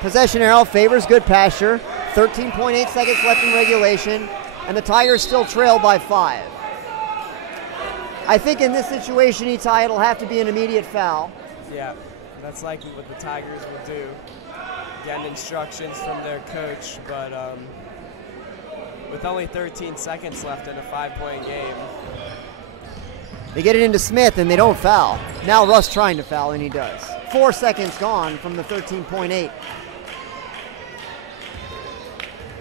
Possession arrow favors Goodpasture. 13.8 seconds left in regulation, and the Tigers still trail by 5. I think in this situation, Itai, it'll have to be an immediate foul. Yeah, that's likely what the Tigers will do. Getting instructions from their coach, but with only 13 seconds left in a 5-point game. They get it into Smith, and they don't foul. Now Russ trying to foul, and he does. 4 seconds gone from the 13.8. They're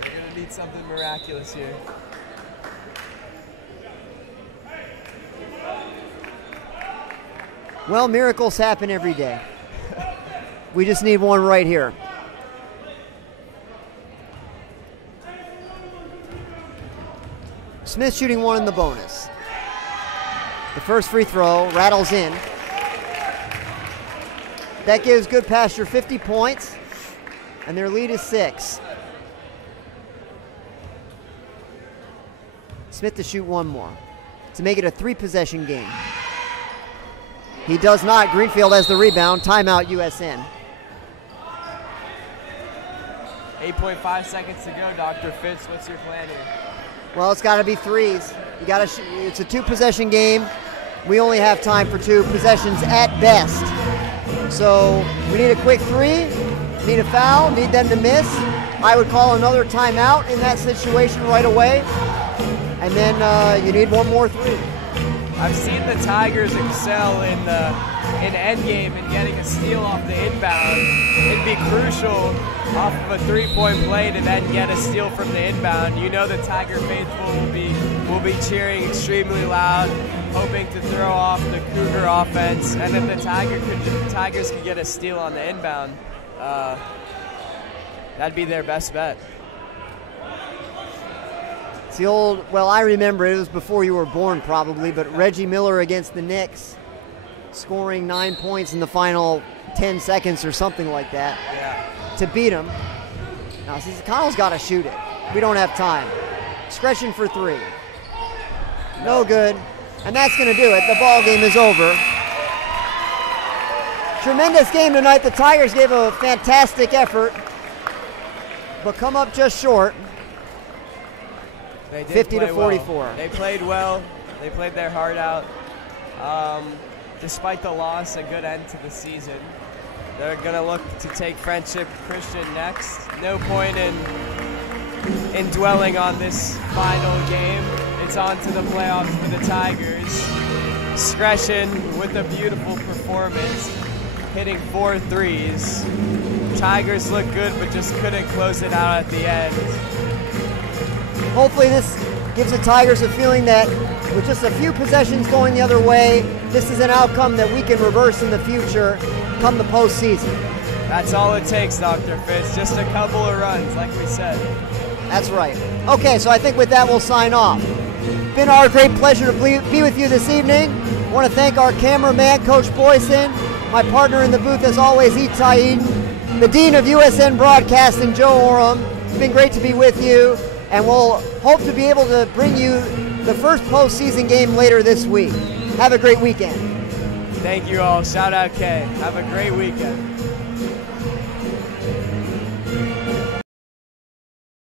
going to need something miraculous here. Well, miracles happen every day. We just need one right here. Smith shooting one in the bonus. The first free throw rattles in. That gives Goodpasture 50 points, and their lead is 6. Smith to shoot one more to make it a 3-possession game. He does not. Greenfield has the rebound. Timeout, USN. 8.5 seconds to go, Dr. Fitz. What's your plan here? Well, it's got to be threes. You got to. It's a 2-possession game. We only have time for 2 possessions at best. So we need a quick 3. Need a foul. Need them to miss. I would call another timeout in that situation right away. And then you need one more 3. I've seen the Tigers excel in end game and getting a steal off the inbound. It'd be crucial off of a 3-point play to then get a steal from the inbound. You know the Tiger faithful will be cheering extremely loud, hoping to throw off the Cougar offense. And if the Tigers could get a steal on the inbound, that'd be their best bet. It's the old, well, I remember it was before you were born probably, but Reggie Miller against the Knicks, scoring 9 points in the final 10 seconds or something like that. Yeah. To beat him. Now, Connell's got to shoot it. We don't have time. Scretchen for 3. No good. And that's going to do it. The ball game is over. Tremendous game tonight. The Tigers gave a fantastic effort, but come up just short. They did 50 to play 44. Well. They played well. They played their heart out. despite the loss, a good end to the season. They're going to look to take Friendship Christian next. No point in dwelling on this final game. It's on to the playoffs for the Tigers. Screshin with a beautiful performance, hitting 4 threes. Tigers look good, but just couldn't close it out at the end. Hopefully this gives the Tigers a feeling that with just a few possessions going the other way, this is an outcome that we can reverse in the future come the postseason. That's all it takes, Dr. Fitz. Just a couple of runs, like we said. That's right. Okay, so I think with that we'll sign off. Been our great pleasure to be with you this evening. I want to thank our cameraman, Coach Boyson, my partner in the booth as always, Itai Eden, the Dean of USN Broadcasting, Joe Oram. It's been great to be with you, and we'll hope to be able to bring you the first postseason game later this week. Have a great weekend. Thank you all. Shout out Kay. Have a great weekend.